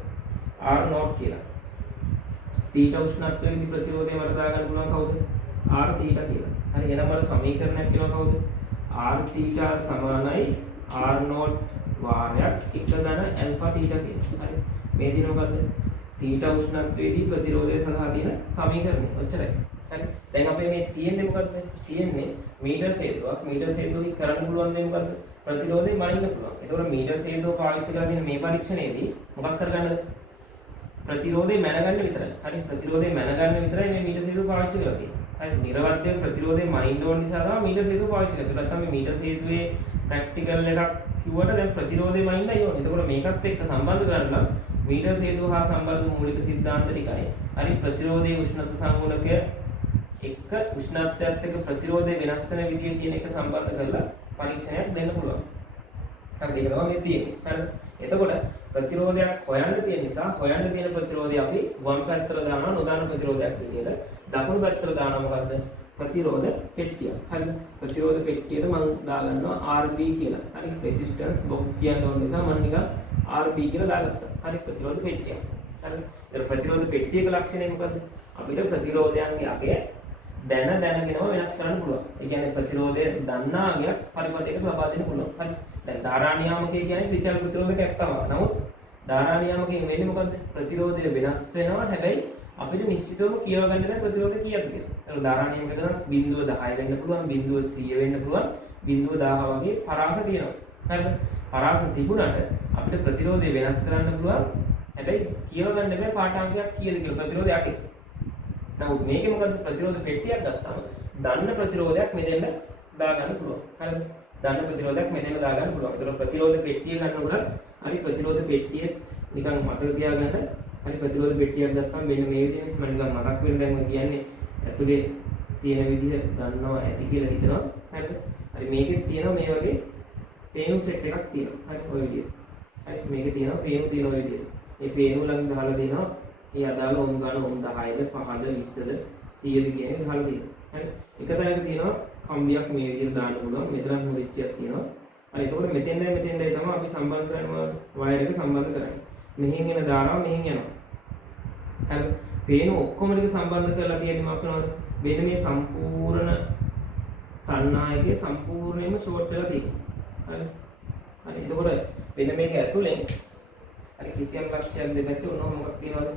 R naught කියලා. θ උෂ්ණත්වයේදී ප්‍රතිරෝධය මට දාගන්න පුළුවන් කවුද? R θ කියලා. හරි එහෙනම් මට සමීකරණයක් වෙනවා කවුද? R θ සමානයි R naught වාරයක් 1 ධන alpha θ කියලා. හරි මේ දින මොකද්ද? තීටා උෂ්ණත්වයේදී ප්‍රතිරෝධය සඳහා තියෙන සමීකරණය. ඔච්චරයි. හරි. දැන් අපේ මේ තියෙන්නේ මොකද්ද? තියෙන්නේ මීටර් සේතුවක්. මීටර් සේතුවකින් කරන්න පුළුවන් දේ මොකද්ද? ප්‍රතිරෝධය මනින්න පුළුවන්. ඒතකොට මීටර් සේතුව පාවිච්චි කරලා තියෙන මේ පරීක්ෂණයේදී මොකක් කරගන්නද? ප්‍රතිරෝධය මැනගන්න විතරයි. හරි. ප්‍රතිරෝධය මැනගන්න විතරයි මේ මීටර් සේතුව පාවිච්චි කරලා තියෙන්නේ. හරි. නිර්වද්‍ය ප්‍රතිරෝධය මනින්න ඕන නිසා තමයි මීටර් සේතුව පාවිච්චි කරන්නේ. නැත්නම් මේ මීටර් සේතුවේ ප්‍රැක්ටිකල් එකක් කිව්වට දැන් ප්‍රතිරෝධය මනින්නයි ඕනේ. එතකොට මේකත් එක්ක සම්බන්ධ කරන්න නම් මීටර් සේතුව හා සම්බන්ධ මූලික සිද්ධාන්ත ටිකයි. හරි. ප්‍රතිරෝධයේ උෂ්ණත්ව සංගුණකය එක්ක උෂ්ණත්වයත් එක්ක ප්‍රතිරෝධය වෙනස් වෙන විදිය කියන එක සම්බන්ධ කරලා පරීක්ෂණයක් දෙන්න පුළුවන්. හරි. ඒක තමයි මේ තියෙන්නේ. හරි. එතකොට ප්‍රතිරෝධයක් හොයන්න තියෙන නිසා හොයන්න තියෙන ප්‍රතිරෝධය අපි වම් පැත්තට දානවා නොදාන ප්‍රතිරෝධයක් විදියට. දකුණු පැත්තට දානවා මොකද්ද? ප්‍රතිරෝධ පෙට්ටිය. හරි. ප්‍රතිරෝධ පෙට්ටියට මම දාගන්නවා RB කියලා. හරි. රෙසිස්ටන්ස් බොක්ස් කියන ඕන නිසා මම නිකන් RB කියලා දාගත්තා. හරි. ප්‍රතිරෝධ පෙට්ටිය. හරි. ඒතර ප්‍රතිරෝධ පෙට්ටියක ලක්ෂණය මොකද්ද? අපිට ප්‍රතිරෝධයන්ගේ අගය දැනගෙනම වෙනස් කරන්න පුළුවන්. ඒ කියන්නේ ප්‍රතිරෝධය දන්නා අගයක් පරිපතයකට ලබා දෙන්න පුළුවන්. හරි. දැන් ධාරා නියාමකය කියන්නේ විචල ප්‍රතිරෝධකයක් තමයි. නමුත් ධාරා නියාමකයෙන් වෙන්නේ මොකද්ද? ප්‍රතිරෝධය වෙනස් වෙනවා. හැබැයි අපිට නිශ්චිතවම කියව ගන්න බෑ ප්‍රතිරෝධය කීයද කියලා. ඒක ධාරා නියාමකය තමයි 0.10 වෙන්න පුළුවන්, 0.100 වෙන්න පුළුවන්, 0.10 වගේ පරාස තියෙනවා. හරිද? පරාස තිබුණාට අපිට ප්‍රතිරෝධය වෙනස් කරන්න පුළුවන්. හැබැයි කියව ගන්න බෑ පාඨාංකයක් කීයද කියලා ප්‍රතිරෝධයක්. නමුත් මේකේ මොකද්ද? ප්‍රතිරෝධ පෙට්ටියක් ගත්තාම දන්න ප්‍රතිරෝධයක් මෙතෙන්ද දාගන්න පුළුවන්. හරිද? දන්න ප්‍රතිරෝධයක් මෙතෙන්ද දාගන්න පුළුවන්. ඒතර ප්‍රතිරෝධ පෙට්ටිය ගන්නකොට හරි ප්‍රතිරෝධ පෙට්ටිය නිකන් මතක තියාගන්න. හරි ප්‍රතිරෝධ පෙට්ටියක් ගත්තාම මෙන්න මේ විදිහට මම නිකන් මතක් වෙන දැන් මම කියන්නේ ඇතුලේ තියෙන විදිහ දන්නවා ඇති කියලා හිතනවා. හරිද? හරි මේකෙත් තියෙනවා මේ වගේ පේනු සෙට් එකක් තියෙනවා. හරි ඔය විදිහට. හරි මේකේ තියෙනවා පේනු තියෙන ඔය විදිහට. මේ පේනු ළඟ ගහලා දෙනවා ඒ අදාළ ඔම් ගන්න ඔම් 10ද 5ද 20ද 100ද කියන එක ගහලා දෙනවා. හරි. එක තැනක තියෙනවා කම්බියක් මේ විදිහට දාන්න පුළුවන්. මෙතන මුලිච්චයක් තියෙනවා. හරි. එතකොට මෙතෙන්දයි තමයි අපි සම්බන්ධ කරන්නේ වයර් එක සම්බන්ධ කරන්නේ. මෙහෙන් එන ධාරාව මෙහෙන් යනවා. හරි. පේන ඔක්කොම ටික සම්බන්ධ කරලා තියෙන්නේ මොකක් කරනවද? මෙන්න මේ සම්පූර්ණ සන්නායකයේ සම්පූර්ණයෙන්ම ෂෝට් වෙලා තියෙනවා. හරි. හරි. එතකොට මෙන්න මේක ඇතුලෙන් හරි කිසියම් ලක්ෂයක් දෙපැත්තේ උනොත් මොකක් තියෙනවද?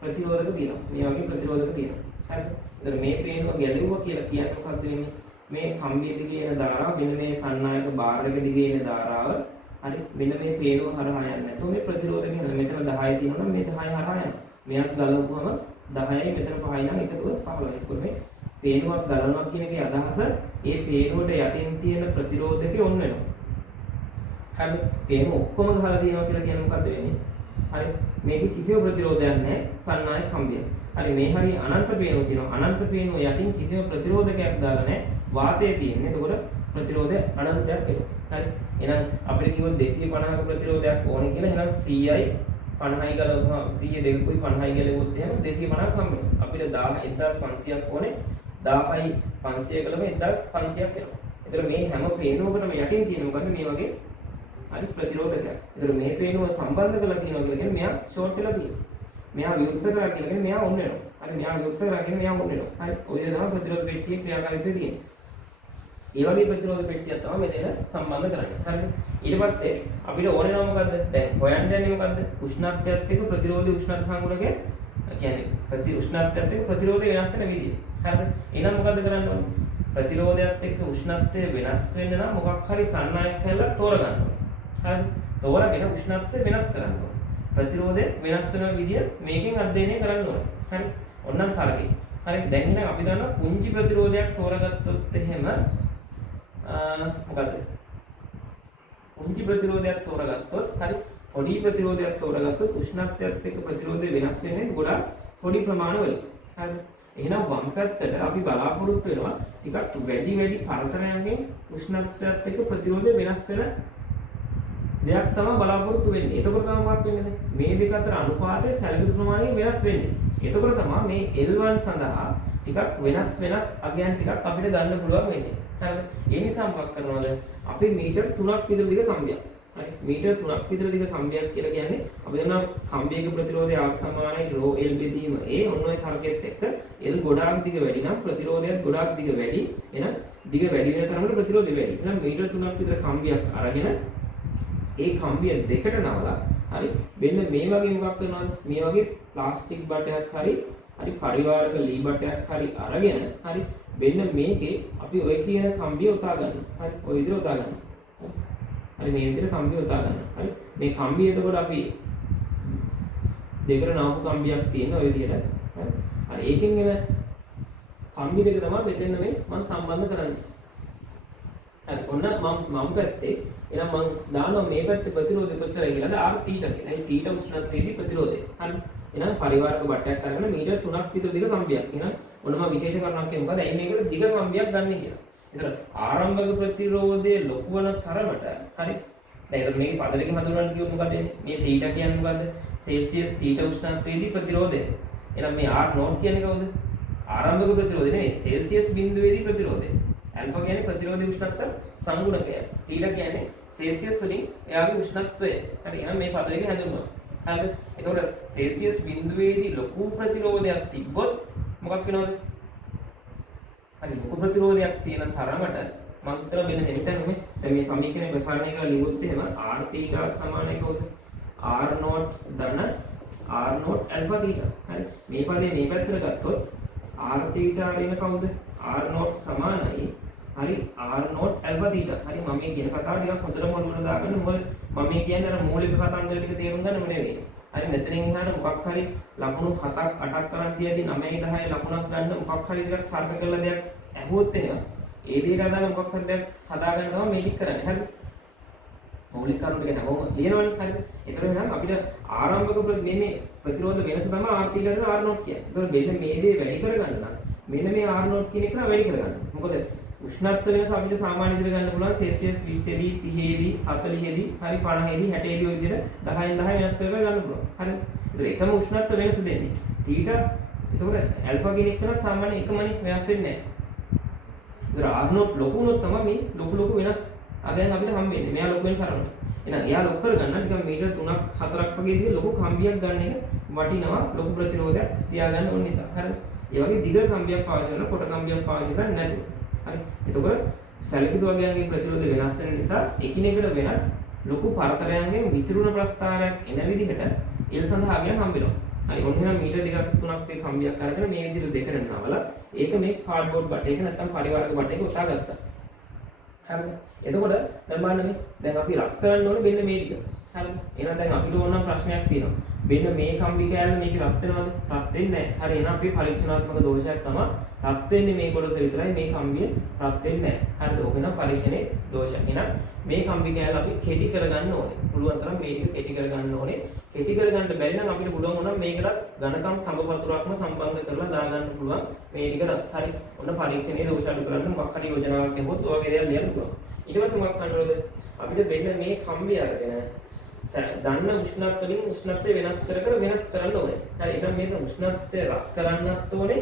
ප්‍රතිරෝධක තියෙනවා. මේ වගේ ප්‍රතිරෝධක තියෙනවා. හරිද? එතන මේ පේනව ගැලෙවුවා කියලා කියන්නේ මොකක්ද වෙන්නේ? මේ කම්බිය දිගේ එන ධාරාව මෙන්න මේ සන්නායක බාර් එක දිගේ එන ධාරාව හරි මෙන්න මේ පේනව හරහා යන්නේ. නැත්නම් මේ ප්‍රතිරෝධක හැදෙන මෙතන 10 තියෙනවා නම් මේ 10 හරහා යනවා. මෙයක් ගලවුවම 10යි මෙතන 5යි නම් එකතුව 15යි. ඒකෝ මේ පේනුවක් ගලවනවා කියන එකේ අදහස ඒ පේනුවට යටින් තියෙන ප්‍රතිරෝධකේ ඔන් වෙනවා. හරි පේන ඔක්කොම ගහලා තියෙනවා කියලා කියන්නේ මොකද්ද වෙන්නේ? හරි මේකේ කිසිම ප්‍රතිරෝධයක් නැහැ සන්නායක කම්බිය. හරි මේ හරිය අනන්ත පේනුව තියෙනවා. අනන්ත පේනුව යටින් කිසිම ප්‍රතිරෝධකයක් දාලා නැහැ. වාතය තියෙන්නේ. එතකොට ප්‍රතිරෝධය අනන්තයක් වෙනවා. හරි එහෙනම් අපිට කිව්වොත් 250ක ප්‍රතිරෝධයක් ඕනේ කියලා එහෙනම් 100යි 50යි ගලවුවා 100 දෙකකුයි 50යි ගලවුවොත් එහෙනම් 250ක් හම්බ වෙනවා. අපිට 1500ක් ඕනේ 1000යි 500 ගලවම 1500ක් වෙනවා. ඒතර මේ හැම පේනුවකටම යටින් තියෙන මොකද්ද මේ වගේ හරි ප්‍රතිරෝධකයක්. ඒතර මේ පේනුව සම්බන්ධ කරලා තියෙනවා කියලා කියන්නේ මෙයා ෂෝට් වෙලා තියෙනවා. මෙයා විවෘත කරා කියලා කියන්නේ මෙයා ඔන් වෙනවා. හරි මෙයා විවෘත කරා කියන්නේ මෙයා ඔන් වෙනවා. හරි ඔය තමයි ප්‍රතිරෝධ පෙට්ටියේ ක්‍රියාකාරීත්වය තියෙන්නේ. ඒ වගේ ප්‍රතිරෝධ පෙට්ටියක් තමයි මෙතන සම්බන්ධ කරන්නේ. හරිද? ඊට පස්සේ අපිට ඕනේ නම මොකද්ද? දැන් හොයන්න යන්නේ මොකද්ද? උෂ්ණත්වයත් එක්ක ප්‍රතිරෝධී උෂ්ණත්ව සංගුණකය කියන්නේ උෂ්ණත්වයත් එක්ක ප්‍රතිරෝධය වෙනස් වෙන විදිය. හරිද? එහෙනම් මොකද්ද කරන්න ඕනේ? ප්‍රතිරෝධයත් එක්ක උෂ්ණත්වය වෙනස් වෙන්න නම් මොකක් හරි සන්නායක කියලා තෝරගන්න ඕනේ. හරිද? තෝරාගෙන උෂ්ණත්වය වෙනස් කරන්න ඕනේ. ප්‍රතිරෝධය වෙනස් වෙන විදිය මේකෙන් අධ්‍යයනය කරන්න ඕනේ. හරි? ඔන්නම් තරගේ. හරි දැන් එහෙනම් අපි දන්නවා පුංචි ප්‍රතිරෝධයක් තෝරගත්තොත් එහෙම මොකද්ද? පුංචි ප්‍රතිරෝධයක් තෝරගත්තොත් හරි පොඩි ප්‍රතිරෝධයක් තෝරගත්තොත් උෂ්ණත්වයත් එක්ක ප්‍රතිරෝධය වෙනස් වෙන්නේ ගොඩාක් පොඩි ප්‍රමාණවලින්. හරිද? එහෙනම් වම් පැත්තට අපි බලාපොරොත්තු වෙනවා ටිකක් වැඩි පරතරයන්ගෙන් උෂ්ණත්වයත් එක්ක ප්‍රතිරෝධය වෙනස් වෙන දෙයක් තමයි බලාපොරොත්තු වෙන්නේ. එතකොට තමයි මොකක් වෙන්නේ? මේ දෙක අතර අනුපාතය සැලකුණු ප්‍රමාණයෙන් වෙනස් වෙන්නේ. එතකොට තමයි මේ L1 සඳහා ටිකක් වෙනස් අගයන් ටිකක් අපිට ගන්න පුළුවන් වෙන්නේ. හරිද? ඒ නිසා මොකක් කරනවද? අපි මීටර් 3ක් විතර දිග කම්බියක්. හරි මීටර් 3ක් විතර දිග කම්බියක් කියලා කියන්නේ අපි දන්නවා කම්බියක ප්‍රතිරෝධය R සමානයි ρ L බෙදීම A ඔන්න ඔය තර්කයේත් එක්ක L ගොඩාක් දිග වැඩි නම් ප්‍රතිරෝධයත් ගොඩාක් දිග වැඩි. එහෙනම් දිග වැඩි වෙන තරමට ප්‍රතිරෝධය වැඩි. එහෙනම් මීටර් 3ක් විතර කම්බියක් අරගෙන ඒ කම්බිය දෙකට නවලා හරි මෙන්න මේ වගේ මොකක් කරනවද? මේ වගේ ප්ලාස්ටික් බටයක් හරි පරිවාරක ලී බටයක් හරි අරගෙන හරි මෙන්න මේකේ අපි ඔය කියන කම්බිය උතා ගන්න. හරි ඔය විදිහට උතා ගන්න. හරි මේ විදිහට කම්බිය උතා ගන්න. හරි මේ කම්බිය එතකොට අපි දෙකට නාපු කම්බියක් තියෙන ඔය විදිහට. හරි ඒකෙන් එන කම්බි දෙක තමයි මෙතන මේ මම සම්බන්ධ කරන්නේ. හරි ඔන්න මම පැත්තේ එහෙනම් මම දානවා මේ පැත්තේ ප්‍රතිරෝධය කොච්චරයි කියලාද R θ කියලා. ඒ θ උෂ්ණත්වයේදී ප්‍රතිරෝධය. හරි එහෙනම් පරිවාරක බටයක් අරගෙන මීටර් 3ක් විතර දිග කම්බියක්. එහෙනම් ඔන්න මම විශේෂ කරනවා කියන්නේ මොකද? ඇයි මේකට දිග කම්බියක් ගන්න කියලා. ඒතර ආරම්භක ප්‍රතිරෝධයේ ලොකු වන තරමට හරි දැන් මේකේ පද දෙක හඳුනන්න කිව්වොත් මොකද වෙන්නේ? මේ θ කියන්නේ මොකද්ද? සෙල්සියස් θ උෂ්ණත්වයේදී ප්‍රතිරෝධය. එහෙනම් මේ R නෝට් කියන්නේ කවුද? ආරම්භක ප්‍රතිරෝධය නෙවෙයි සෙල්සියස් බිඳුවේදී ප්‍රතිරෝධය. ඇල්ෆා කියන්නේ ප්‍රතිරෝධී උෂ්ණත්ව සංගුණකය. θ කියන්නේ සෙල්සියස් වලින් එයාගේ උෂ්ණත්වය. හරි එහෙනම් මේ පද දෙක හඳුන්වනවා. හරිද? එතකොට සෙල්සියස් බිඳුවේදී ලොකු ප්‍රතිරෝධයක් තිබ්බොත් මොකක් වෙනවද? හරි ලොකු ප්‍රතිරෝධයක් තියෙන තරමට මම උත්තර වෙන දෙන්න නෙමෙයි. දැන් මේ සමීකරණය ප්‍රසාරණය කරලා ලියුවොත් එහෙම r θ සමානයි කවුද? r නෝට් ධන r නෝට් ඇල්ෆා θ. හරි මේ පදේ මේ පැත්තට ගත්තොත් r θ වෙන කවුද? r නෝට් සමානයි හරි r නෝට් ඇල්ෆා θ. හරි මම මේ කියන කතාව ටිකක් හොඳට මොළවල දාගන්න. මොකද මම මේ කියන්නේ අර මූලික කතන්දර ටික තේරුම් ගන්නම නෙවෙයි. හරි මෙතනින් එහාට මොකක් හරි ලකුණු 7ක් 8ක් කරන් තියදී 9 10 ලකුණක් ගන්න මොකක් හරි ටිකක් තර්ක කරලා දෙයක් ඇහුවොත් එහෙම ඒ දේට අදාළ මොකක් හරි දෙයක් හදාගන්න තමයි මේ ටික කරන්නේ. හරි මූලික කරුණු ටික හැමෝම ලියනවනේ. හරිද? ඒතර එහෙනම් අපිට ආරම්භක මේ ප්‍රතිරෝධ වෙනස තමයි r θ කරලා r නෝට් කියන්නේ. ඒතර මෙන්න මේ දේ වැඩි කරගන්න නම් මෙන්න මේ r නෝට් කියන එක වැඩි කරගන්න. මොකද උෂ්ණත්ව වෙනස අපිට සාමාන්‍ය විදිහට ගන්න පුළුවන් සෙල්සියස් 20 දී 30 දී 40 දී හරි 50 දී 60 දී ඔය විදිහට 10න් 10 වෙනස් කරලා ගන්න පුළුවන්. හරි. ඒතර එකම උෂ්ණත්ව වෙනස දෙන්නේ. θ එතකොට ඇල්ෆා කියන එක නම් සාමාන්‍ය එකමනේ වෙනස් වෙන්නේ නැහැ. ඒතර r නෝට් ලොකු වුණොත් තමයි මේ ලොකු වෙනස් අගයන් අපිට හම්බෙන්නේ. මෙයා ලොකු වෙන තරමට. එහෙනම් එයා ලොකු කරගන්න ටිකක් මීටර 3ක් 4ක් වගේ දිග ලොකු කම්බියක් ගන්න එක වටිනවා ලොකු ප්‍රතිරෝධයක් තියාගන්න ඕන නිසා. හරි. ඒ වගේ දිග කම්බියක් පාවිච්චි කරලා කොට කම්බියක් පාවිච්චි කරන්නේ නැතුව. හරි. එතකොට සැලකිලි වර්ගයන්ගේ ප්‍රතිරෝධ වෙනස් වෙන නිසා එකිනෙකට වෙනස් ලොකු පරතරයන්ගෙන් විසිරුණ ප්‍රස්ථාරයක් එන විදිහට එල් සඳහා අගයන් හම්බ වෙනවා. හරි. ඔන්න එහෙනම් මීටර දෙකක් තුනක් දෙක කම්බියක් අරගෙන මේ විදිහට දෙකෙන් නවලා ඒක මේ කාඩ්බෝඩ් බටයක නැත්නම් පරිවාරක බටයක උතා ගත්තා. හරිද? එතකොට දැන් බලන්න මේ දැන් අපි රත් කරන්න ඕනේ මෙන්න මේ ටික. හරිද? එහෙනම් දැන් අපිට ඕන නම් ප්‍රශ්නයක් තියෙනවා. මෙන්න මේ කම්බි කෑල්ල මේක රත් වෙනවද? රත් වෙන්නේ නැහැ. හරි එහෙනම් අපේ පරීක්ෂණාත්මක දෝෂයක් තමයි රත් වෙන්නේ මේ කොටස විතරයි මේ කම්බිය රත් වෙන්නේ නැහැ. හරිද? ඕක නම් පරීක්ෂණයේ දෝෂයක්. එහෙනම් මේ කම්බි කෑල්ල අපි කෙටි කරගන්න ඕනේ. පුළුවන් තරම් මේ ටික කෙටි කරගන්න ඕනේ. කෙටි කරගන්න බැරි නම් අපිට පුළුවන් වුණා මේකට ඝනකම් තඹ වතුරක්ම සම්බන්ධ කරලා දාගන්න පුළුවන් මේ ටික රත්. හරි. ඔන්න පරීක්ෂණයේ දෝෂ අඩු කරන්න මොකක් හරි යෝජනාවක් ඇහුවොත් ඔයගේ දේවල් ලියන්න පුළුවන්. ඊට පස්සේ මොකක් කරන්නද? අපිට මෙන්න මේ කම්බිය අරගෙන දන්න උෂ්ණත්වයෙන් උෂ්ණත්වය වෙනස් කරන්න ඕනේ. හරි එහෙනම් මේක උෂ්ණත්වය රත් කරන්නත් ඕනේ.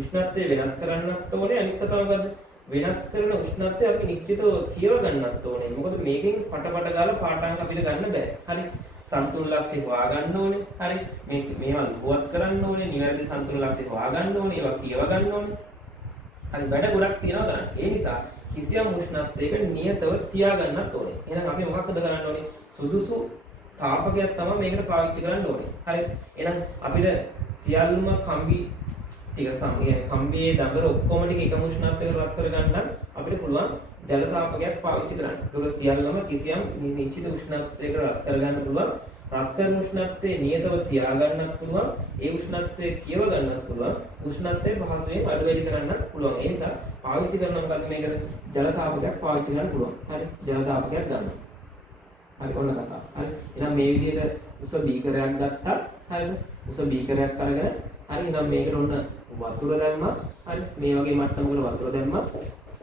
උෂ්ණත්වය වෙනස් කරන්නත් ඕනේ. අනිත් කතාව මොකද්ද? වෙනස් කරන උෂ්ණත්වය අපි නිශ්චිතව කියව ගන්නත් ඕනේ. මොකද මේකෙන් පට ගාලා පාඩම් අපිට ගන්න බෑ. හරි සන්තුලන ලක්ෂ්‍ය හොයාගන්න ඕනේ. හරි මේවා ලිපුවත් කරන්න ඕනේ. නිවැරදි සන්තුලන ලක්ෂ්‍ය හොයාගන්න ඕනේ. ඒවා කියව ගන්න ඕනේ. හරි වැඩ ගොඩක් තියෙනවා කරන්න. ඒ නිසා කිසියම් උෂ්ණත්වයක නියතව තියාගන්නත් ඕනේ. එහෙනම් අපි මොකක්ද කරන්න ඕනේ? සුදුසු තාපකයක් තමයි මේකට පාවිච්චි කරන්න ඕනේ. හරි. එහෙනම් අපිට සියල්ලම කම්බි ටික සමගිය කම්බියේ දඟල ඔක්කොම ටික එකම උෂ්ණත්වයකට රත් කරගන්න අපිට පුළුවන් ජල තාපකයක් පාවිච්චි කරන්න. ඒක සියල්ලම කිසියම් නිශ්චිත උෂ්ණත්වයකට රත් කරගන්න පුළුවන්. රත් කරන උෂ්ණත්වයේ නියතව තියාගන්නත් පුළුවන්. ඒ උෂ්ණත්වය කියව ගන්නත් පුළුවන්. උෂ්ණත්වය පහසුවෙන් අඩු වැඩි කරන්නත් පුළුවන්. ඒ නිසා පාවිච්චි කරන මොකද මේකට ජල තාපකයක් පාවිච්චි කරන්න පුළුවන්. හරි. ජල තාපකයක් ගන්න. හරි ඔන්න කතාව. හරි. එහෙනම් මේ විදිහට උස බීකරයක් ගත්තා. හරිද? උස බීකරයක් අරගෙන හරි එහෙනම් මේකට ඔන්න වතුර දැම්මා. හරි. මේ වගේ මට්ටමකට වතුර දැම්මා.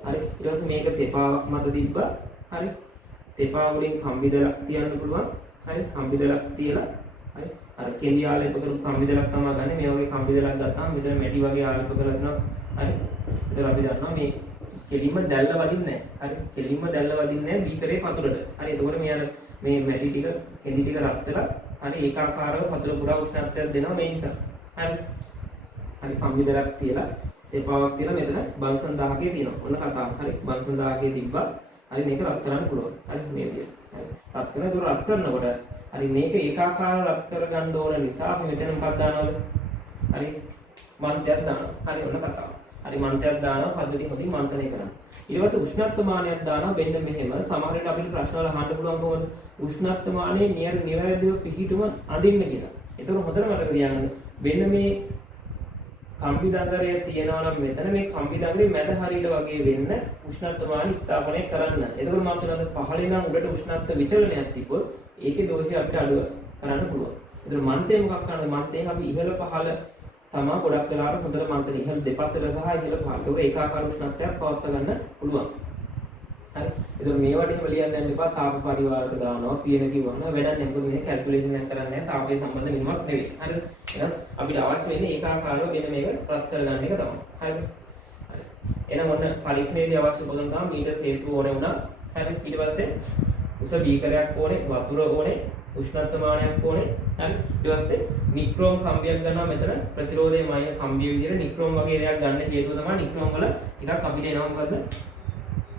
හරි. ඊට පස්සේ මේක තෙපාවක් මත තිබ්බා. හරි. තෙපා වලින් කම්බි දලක් තියන්න පුළුවන්. හරි. කම්බි දලක් තියලා හරි. අර කෙඳි ආලේප කරපු කම්බි දලක් තමයි ගන්න. මේ වගේ කම්බි දලක් ගත්තාම මෙතන මැටි වගේ ආලේප කරලා දෙනවා. හරි. ඒතර අපි දන්නවා මේ කෙලින්ම දැල්ල වදින්නේ නැහැ. හරි. කෙලින්ම දැල්ල වදින්නේ නැහැ බීකරේ පතුලට. හරි. එතකොට මේ අර මේ මැටි ටික කෙඳි ටික රත් වෙලා හරි ඒකාකාරව පතුල පුරා උෂ්ණත්වයක් දෙනවා මේ නිසා. හරි. හරි කම්බි දලක් තියලා තෙපාවක් තියලා මෙතන බන්සන් 1000ක තියෙනවා. ඔන්න කතාව. හරි. බන්සන් 1000ක තිබ්බා. හරි මේක රත් කරන්න පුළුවන්. හරි මේ විදිහට. හරි. රත් කරනකොට රත් කරනකොට හරි මේක ඒකාකාරව රත් කරගන්න ඕන නිසා අපි මෙතන මොකක්ද දානවද? හරි මන්තයක් දානවා. හරි ඔන්න කතාව. හරි මන්තයක් දානවා පද්ධතිය හොඳින් මන්තනය කරන්න. ඊට පස්සේ උෂ්ණත්වමානයක් දානවා මෙන්න මෙහෙම. සමහර වෙලාවට අපිට ප්‍රශ්න වල අහන්න පුළුවන් කොහොමද? උෂ්ණත්වමානයේ නිවැරදිව පිහිටුම අඳින්න කියලා. ඒතකොට හොඳට මතක තියාගන්න. මෙන්න මේ කම්බි දඟරය තියෙනවා නම් මෙතන මේ කම්බි දඟරේ මැද හරියට වගේ වෙන්න උෂ්ණත්වමාන ස්ථාපනය කරන්න. එතකොට මම කියනවා පහළ ඉඳන් උඩට උෂ්ණත්ව විචලනයක් තිබ්බොත් ඒකේ දෝෂය අපිට අඩු කරන්න පුළුවන්. එතකොට මන්තේ මොකක් කරනද? මන්තයෙන් අපි ඉහළ පහළ තමා ගොඩක් වෙලාවට හොඳට මන්තර ඉහළ දෙපසට සහ ඉහළ පහළට ඒකාකාර උෂ්ණත්වයක් පවත්වා ගන්න පුළුවන්. හරි. එතකොට මේවට එහෙම ලියන්න යන්න එපා. තාප පරිවාරක දානවා පියන කිව්වම වැඩක් නැහැ. මොකද මේ කැල්කියුලේෂන් එකක් කරන්නේ නැහැ. තාපයේ සම්බන්ධ මිනුමක් නෙවෙයි. හරිද? එහෙනම් අපිට අවශ්‍ය වෙන්නේ ඒකාකාරව මෙන්න මේක ප්‍රත් කරගන්න එක තමයි. හරිද? හරි. එහෙනම් ඔන්න පරීක්ෂණයේදී අවශ්‍ය උපකරණ තමයි මීටර් හේතු ඕනේ වුණා. හරි. ඊට පස්සේ උස බීකරයක් ඕනේ, වතුර ඕනේ, උෂ්ණත්වමානයක් ඕනේ. හරි. ඊට පස්සේ නික්‍රෝම් කම්බියක් ගන්නවා මෙතන ප්‍රතිරෝධයේ මයින කම්බිය විදිහට නික්‍රෝම් වගේ දෙයක් ගන්න හේතුව තමයි නික්‍රෝම් වල ටිකක් අපිට එනවා මොකද්ද?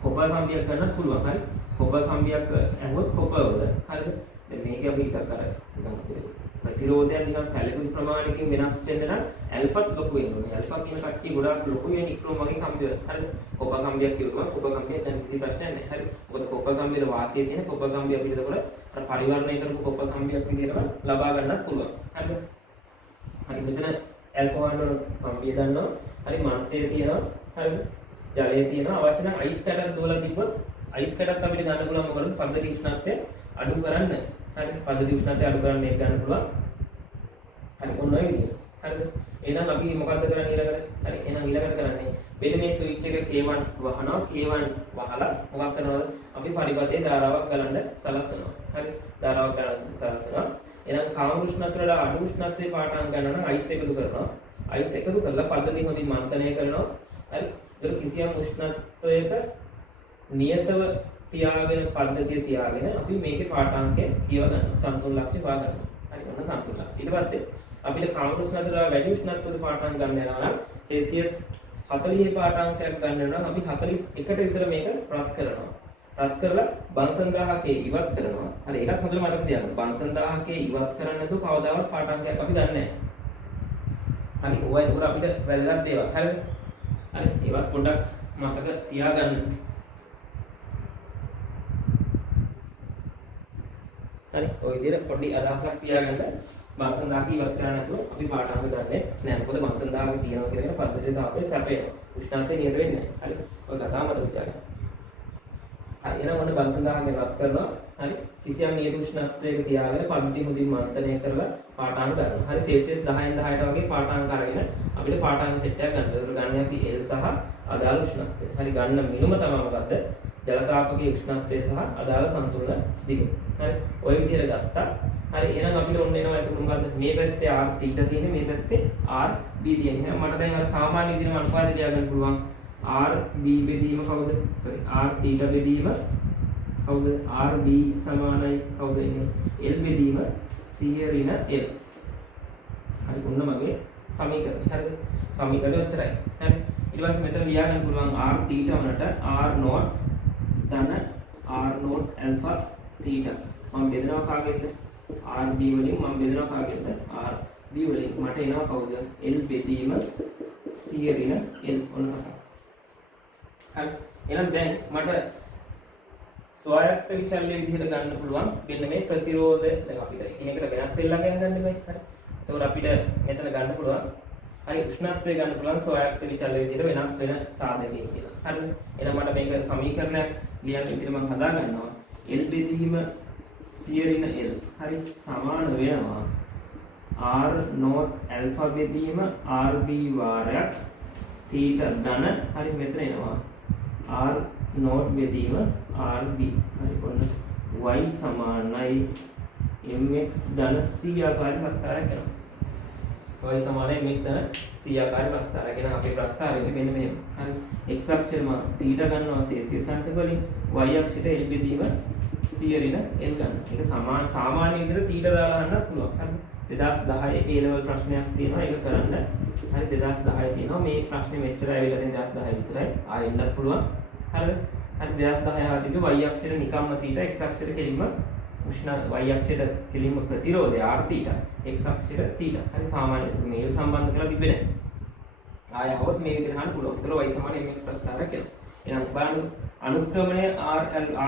කොපර් කම්බියක් ගන්නත් පුළුවන්. හරි. කොපර් කම්බියක් ඇහුවොත් කොපර් වල. හරිද? දැන් මේක අපි ටිකක් අර නිකන් ප්‍රතිරෝධය නිකන් සැලකුණු ප්‍රමාණයකින් වෙනස් වෙන්න නම් ඇල්ෆත් ලොකු වෙන්න ඕනේ. ඇල්ෆා කියන කට්ටිය ගොඩාක් ලොකු වෙන නික්‍රෝම් වගේ කම්බිය. හරිද? කොපර් කම්බියක් කිව්වම කොපර් කම්බිය දැන් කිසි ප්‍රශ්නයක් නැහැ. හරි. මොකද කොපර් කම්බියේ වාසිය තියෙන කොපර් කම්බිය අපිට එතකොට අර පරිවර්ණය කරපු කොපර් කම්බියක් විදිහටම ලබා ගන්නත් පුළුවන්. හරිද? හරි මෙතන ඇල්කොහොල් කම්බිය දන්නවා. හරි මන්තය තියෙනවා. හරිද? ජලය තියෙනවා. අවශ්‍ය නම් අයිස් කැටක් දුවලා තිබ්බොත් අයිස් කැටක් අපිට ගන්න පුළුවන් මොකද? පද්ධති උෂ්ණත්වය අඩු කරන්න. හරි පද්ධති උෂ්ණත්වය අඩු කරන්න මේක ගන්න පුළුවන්. හරි ඔන්න ඔය විදිහට. හරිද? එහෙනම් අපි මොකද්ද කරන්නේ ඊළඟට? හරි එහෙනම් ඊළඟට කරන්නේ මෙන්න මේ ස්විච් එක K1 වහනවා. K1 වහලා මොකක් කරනවද? අපි පරිපතේ ධාරාවක් ගලන්න සලස්වනවා. හරි ධාරාවක් ගලන්න සලස්වනවා. එහෙනම් කාම උෂ්ණත්වයට අඩු උෂ්ණත්වයේ පාඨාංග ගන්න නම් අයිස් එකතු කරනවා. අයිස් එකතු කරලා පද්ධතිය හොඳින් මන්තනය කරනවා. හරි ඒක කිසියම් උෂ්ණත්වයක නියතව තියාගෙන පද්ධතිය තියාගෙන අපි මේකේ පාඨාංකය කියව ගන්නවා. සම්තුලන ලක්ෂ්‍ය හොයා ගන්නවා. හරි ඔන්න සම්තුලන ලක්ෂ්‍ය. ඊට පස්සේ අපිට කාම උෂ්ණත්වයට වැඩි උෂ්ණත්වයක පාඨාංග ගන්න යනවා නම් සෙල්සියස් 40 පාඨාංකයක් ගන්න වෙනවා නම් අපි 41ට විතර මේක ප්‍රත් කරනවා. රත් කරලා බන්සන් 1000ක ඉවත් කරනවා. හරි ඒකත් හොඳට මතක තියාගන්න. බන්සන් 1000ක ඉවත් කරන්නේ නැතුව කවදාවත් පාඨාංකයක් අපි ගන්න නැහැ. හරි ඕවා එතකොට අපිට වැදගත් දේවල්. හරිද? හරි ඒවත් පොඩ්ඩක් මතක තියාගන්න. හරි ඔය විදිහට පොඩි අදහසක් තියාගන්න. බන්සන් 1000ක ඉවත් කරන්නේ නැතුව අපි පාඨාංක ගන්නෙ නැහැ. මොකද බන්සන් 1000ක තියෙනවා කියන පද්ධතිය තාපේ සැපේනවා. උෂ්ණත්වය නියත වෙන්නේ නැහැ. හරි ඔය කතාව මතක තියාගන්න. හරි එහෙනම් ඔන්න බන්සන් 1000ක ඉවත් කරනවා. හරි කිසියම් නියත උෂ්ණත්වයක තියාගෙන පද්ධතිය මුලින් මන්තනය කරලා පාඨාංක ගන්නවා. හරි සෙල්සියස් 10න් 10ට වගේ පාඨාංක අරගෙන අපිට පාඨාංක සෙට් එකක් ගන්න. ඒක ගන්න අපි L සහ අදාළ උෂ්ණත්වය. හරි ගන්න මිනුම තමයි මොකද්ද? ජල තාපකයේ උෂ්ණත්වය සහ අදාළ සම්තුලන දිග. හරි ওই විදිහට ගත්තා. හරි එහෙනම් අපිට ඔන්න එනවා ඒක මොකද්ද? මේ පැත්තේ R θ තියෙන්නේ මේ පැත්තේ R B තියෙන්නේ. එහෙනම් මට දැන් අර සාමාන්‍ය විදිහට අනුපාතය ලියා ගන්න පුළුවන්. R B බෙදීම කවුද? sorry R θ බෙදීම කවුද? R B සමානයි කවුද එන්නේ? L බෙදීම C ඍණ L. හරි ඔන්න මගේ සමීකරණය. හරිද? සමීකරණය ඔච්චරයි. හරි ඊට පස්සේ මෙතන ලියා ගන්න පුළුවන් R θ වලට R නෝට් ධන R නෝට් ඇල්ෆා θ. මම බෙදනවා කාගෙන්ද? R B වලින් මම බෙදනවා කාගෙන්ද? R B වලින් මට එනවා කවුද? L බෙදීම C ඍණ L ඔන්න කතාව. හරි එහෙනම් දැන් මට ස්වායත්ත විචල්්‍ය විදිහට ගන්න පුළුවන් මෙන්න මේ ප්‍රතිරෝධය. දැන් අපිට එකිනෙකට වෙනස් වෙලා ගන්න බෑ. හරි එතකොට අපිට මෙතන ගන්න පුළුවන් හරි උෂ්ණත්වය ගන්න පුළුවන් ස්වායත්ත විචල්්‍ය විදිහට වෙනස් වෙන සාධකයක කියලා. හරිද? එහෙනම් මට මේක සමීකරණයක් ලියන්න විදිහට මම හදා ගන්නවා. L බෙදීම C ඍණ L හරි සමාන වෙනවා R නෝට් ඇල්ෆා බෙදීම RB වාරයක් θ ධන හරි මෙතන එනවා R නෝට් බෙදීම RB හරි ඔන්න y සමානයි mx ධන c ආකාරයෙන් ප්‍රස්තාරයක් කරනවා. y සමානයි mx ධන c ආකාරයෙන් ප්‍රස්තාරයක්. එහෙනම් අපේ ප්‍රස්තාරයේ මෙන්න මෙහෙම. හරි x අක්ෂරම θ ගන්නවා සෙල්සියස් අංශක වලින් y අක්ෂයට L බෙදීම c ඍණ L ගන්න. ඒක සාමාන්‍ය විදිහට θ දාලා ගන්නත් පුළුවන්. හරි 2010 A level ප්‍රශ්නයක් තියෙනවා ඒක කරන්න. හරි 2010 තියෙනවා මේ ප්‍රශ්නේ මෙච්චර ඇවිල්ලා තියෙන 2010 විතරයි. ආයෙ එන්නත් පුළුවන්. හරිද? හරි 2010 ආදිගේ y අක්ෂර නිකම්ම θ x අක්ෂර කෙලින්ම උෂ්ණ y අක්ෂයට කෙලින්ම ප්‍රතිරෝධය r θ x අක්ෂයට θ. හරි සාමාන්‍ය මේක සම්බන්ධ කරලා තිබෙන්නේ නැහැ. ආය આવොත් මේ විදිහට අහන්න පුළුවන්. ඒතර y සමාන mx ප්‍රස්ථාරයක් කියලා. එහෙනම් බලන්න අනුක්‍රමණය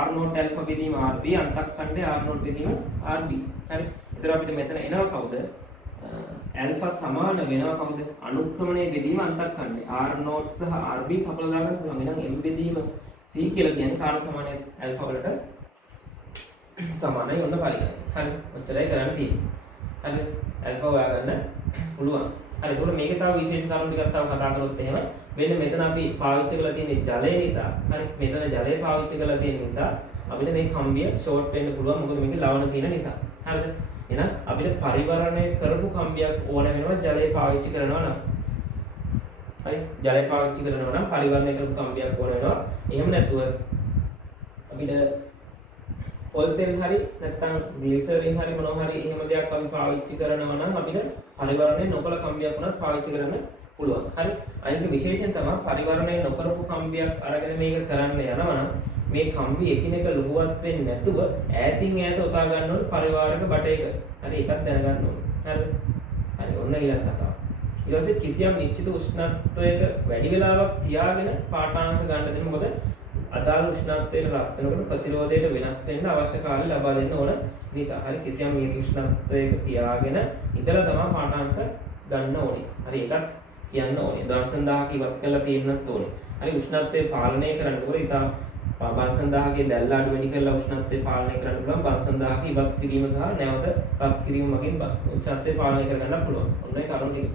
r නෝට් ඇල්ෆා බෙදීම rb අන්තක්ඛණ්ඩය r නෝට් බෙදීම rb. හරි. ඒතර අපිට මෙතන එනවා කවුද? ඇල්ෆා සමාන වෙනවා කවුද? අනුක්‍රමණය බෙදීම අන්තක්ඛණ්ඩය. r නෝට් සහ rb කපලා දාගන්න පුළුවන්. එහෙනම් m බෙදීම c කියලා කියන්නේ කාර්ය සමානය ඇල්ෆා වලට සමානයි ඔන්න පරිගණක. හරි. ඔච්චරයි කරන්න තියෙන්නේ. හරි. ඇල්ෆා හොයාගන්න පුළුවන්. හරි. ඒතකොට මේකේ තව විශේෂ කරුණු ටිකක් තව කතා කරොත් එහෙම වෙන මෙතන අපි පාවිච්චි කරලා තියෙන ජලය නිසා හරි මෙතන ජලය පාවිච්චි කරලා තියෙන නිසා අපිට මේ කම්බිය ෂෝට් වෙන්න පුළුවන් මොකද මේකේ ලවණ තියෙන නිසා. හරිද? එහෙනම් අපිට පරිවර්ණය කරපු කම්බියක් ඕන වෙනවා ජලය පාවිච්චි කරනවා නම්. හරි ජලය පාවිච්චි කරනවා නම් පරිවර්ණය කරපු කම්බියක් ඕන වෙනවා. එහෙම නැතුව අපිට පොල් තෙල් හරි නැත්නම් ග්ලිසරින් හරි මොනවා හරි එහෙම දෙයක් අපි පාවිච්චි කරනවා නම් අපිට පරිවර්ණය නොකළ කම්බියක් උනත් පාවිච්චි කරන්න පුළුවන්. හරි අනිත් විශේෂයෙන් තමයි පරිවර්ණය නොකරපු කම්බියක් අරගෙන මේක කරන්න යනවා නම් මේ කම්බි එකිනෙක ලුහුවත් වෙන්නේ නැතුව ඈතින් ඈත ඔතා ගන්න ඕනේ පරිවාරක බටයක. හරි ඒකත් දැනගන්න ඕනේ. හරි ඔන්න ඊළඟ කතාව. ඊට පස්සේ කිසියම් නිශ්චිත උෂ්ණත්වයක වැඩි වෙලාවක් තියාගෙන පාඨාංක ගන්න දෙන්න. මොකද අදාළ උෂ්ණත්වයට රත් වෙනකොට ප්‍රතිරෝධයට වෙනස් වෙන්න අවශ්‍ය කාලය ලබා දෙන්න ඕන නිසා. හරි කිසියම් නියත උෂ්ණත්වයක තියාගෙන ඉඳලා තමයි පාඨාංක ගන්න ඕනේ. හරි ඒකත් කියන්න ඕනේ. බන්සන් 1000ක ඉවත් කරලා තියෙන්නත් ඕනේ. හරි උෂ්ණත්වය පාලනය කරනකොට ඉතින් බන්සන් 1000කේ දැල්ල අඩු වැඩි කරලා උෂ්ණත්වය පාලනය කරන්න පුළුවන්. බන්සන් 1000ක ඉවත් කිරීම සහ නැවත රත් කිරීම මගින් උෂ්ණත්වය පාලනය කරගන්න පුළුවන්. ඔන්න ඒ කරුණු ටික.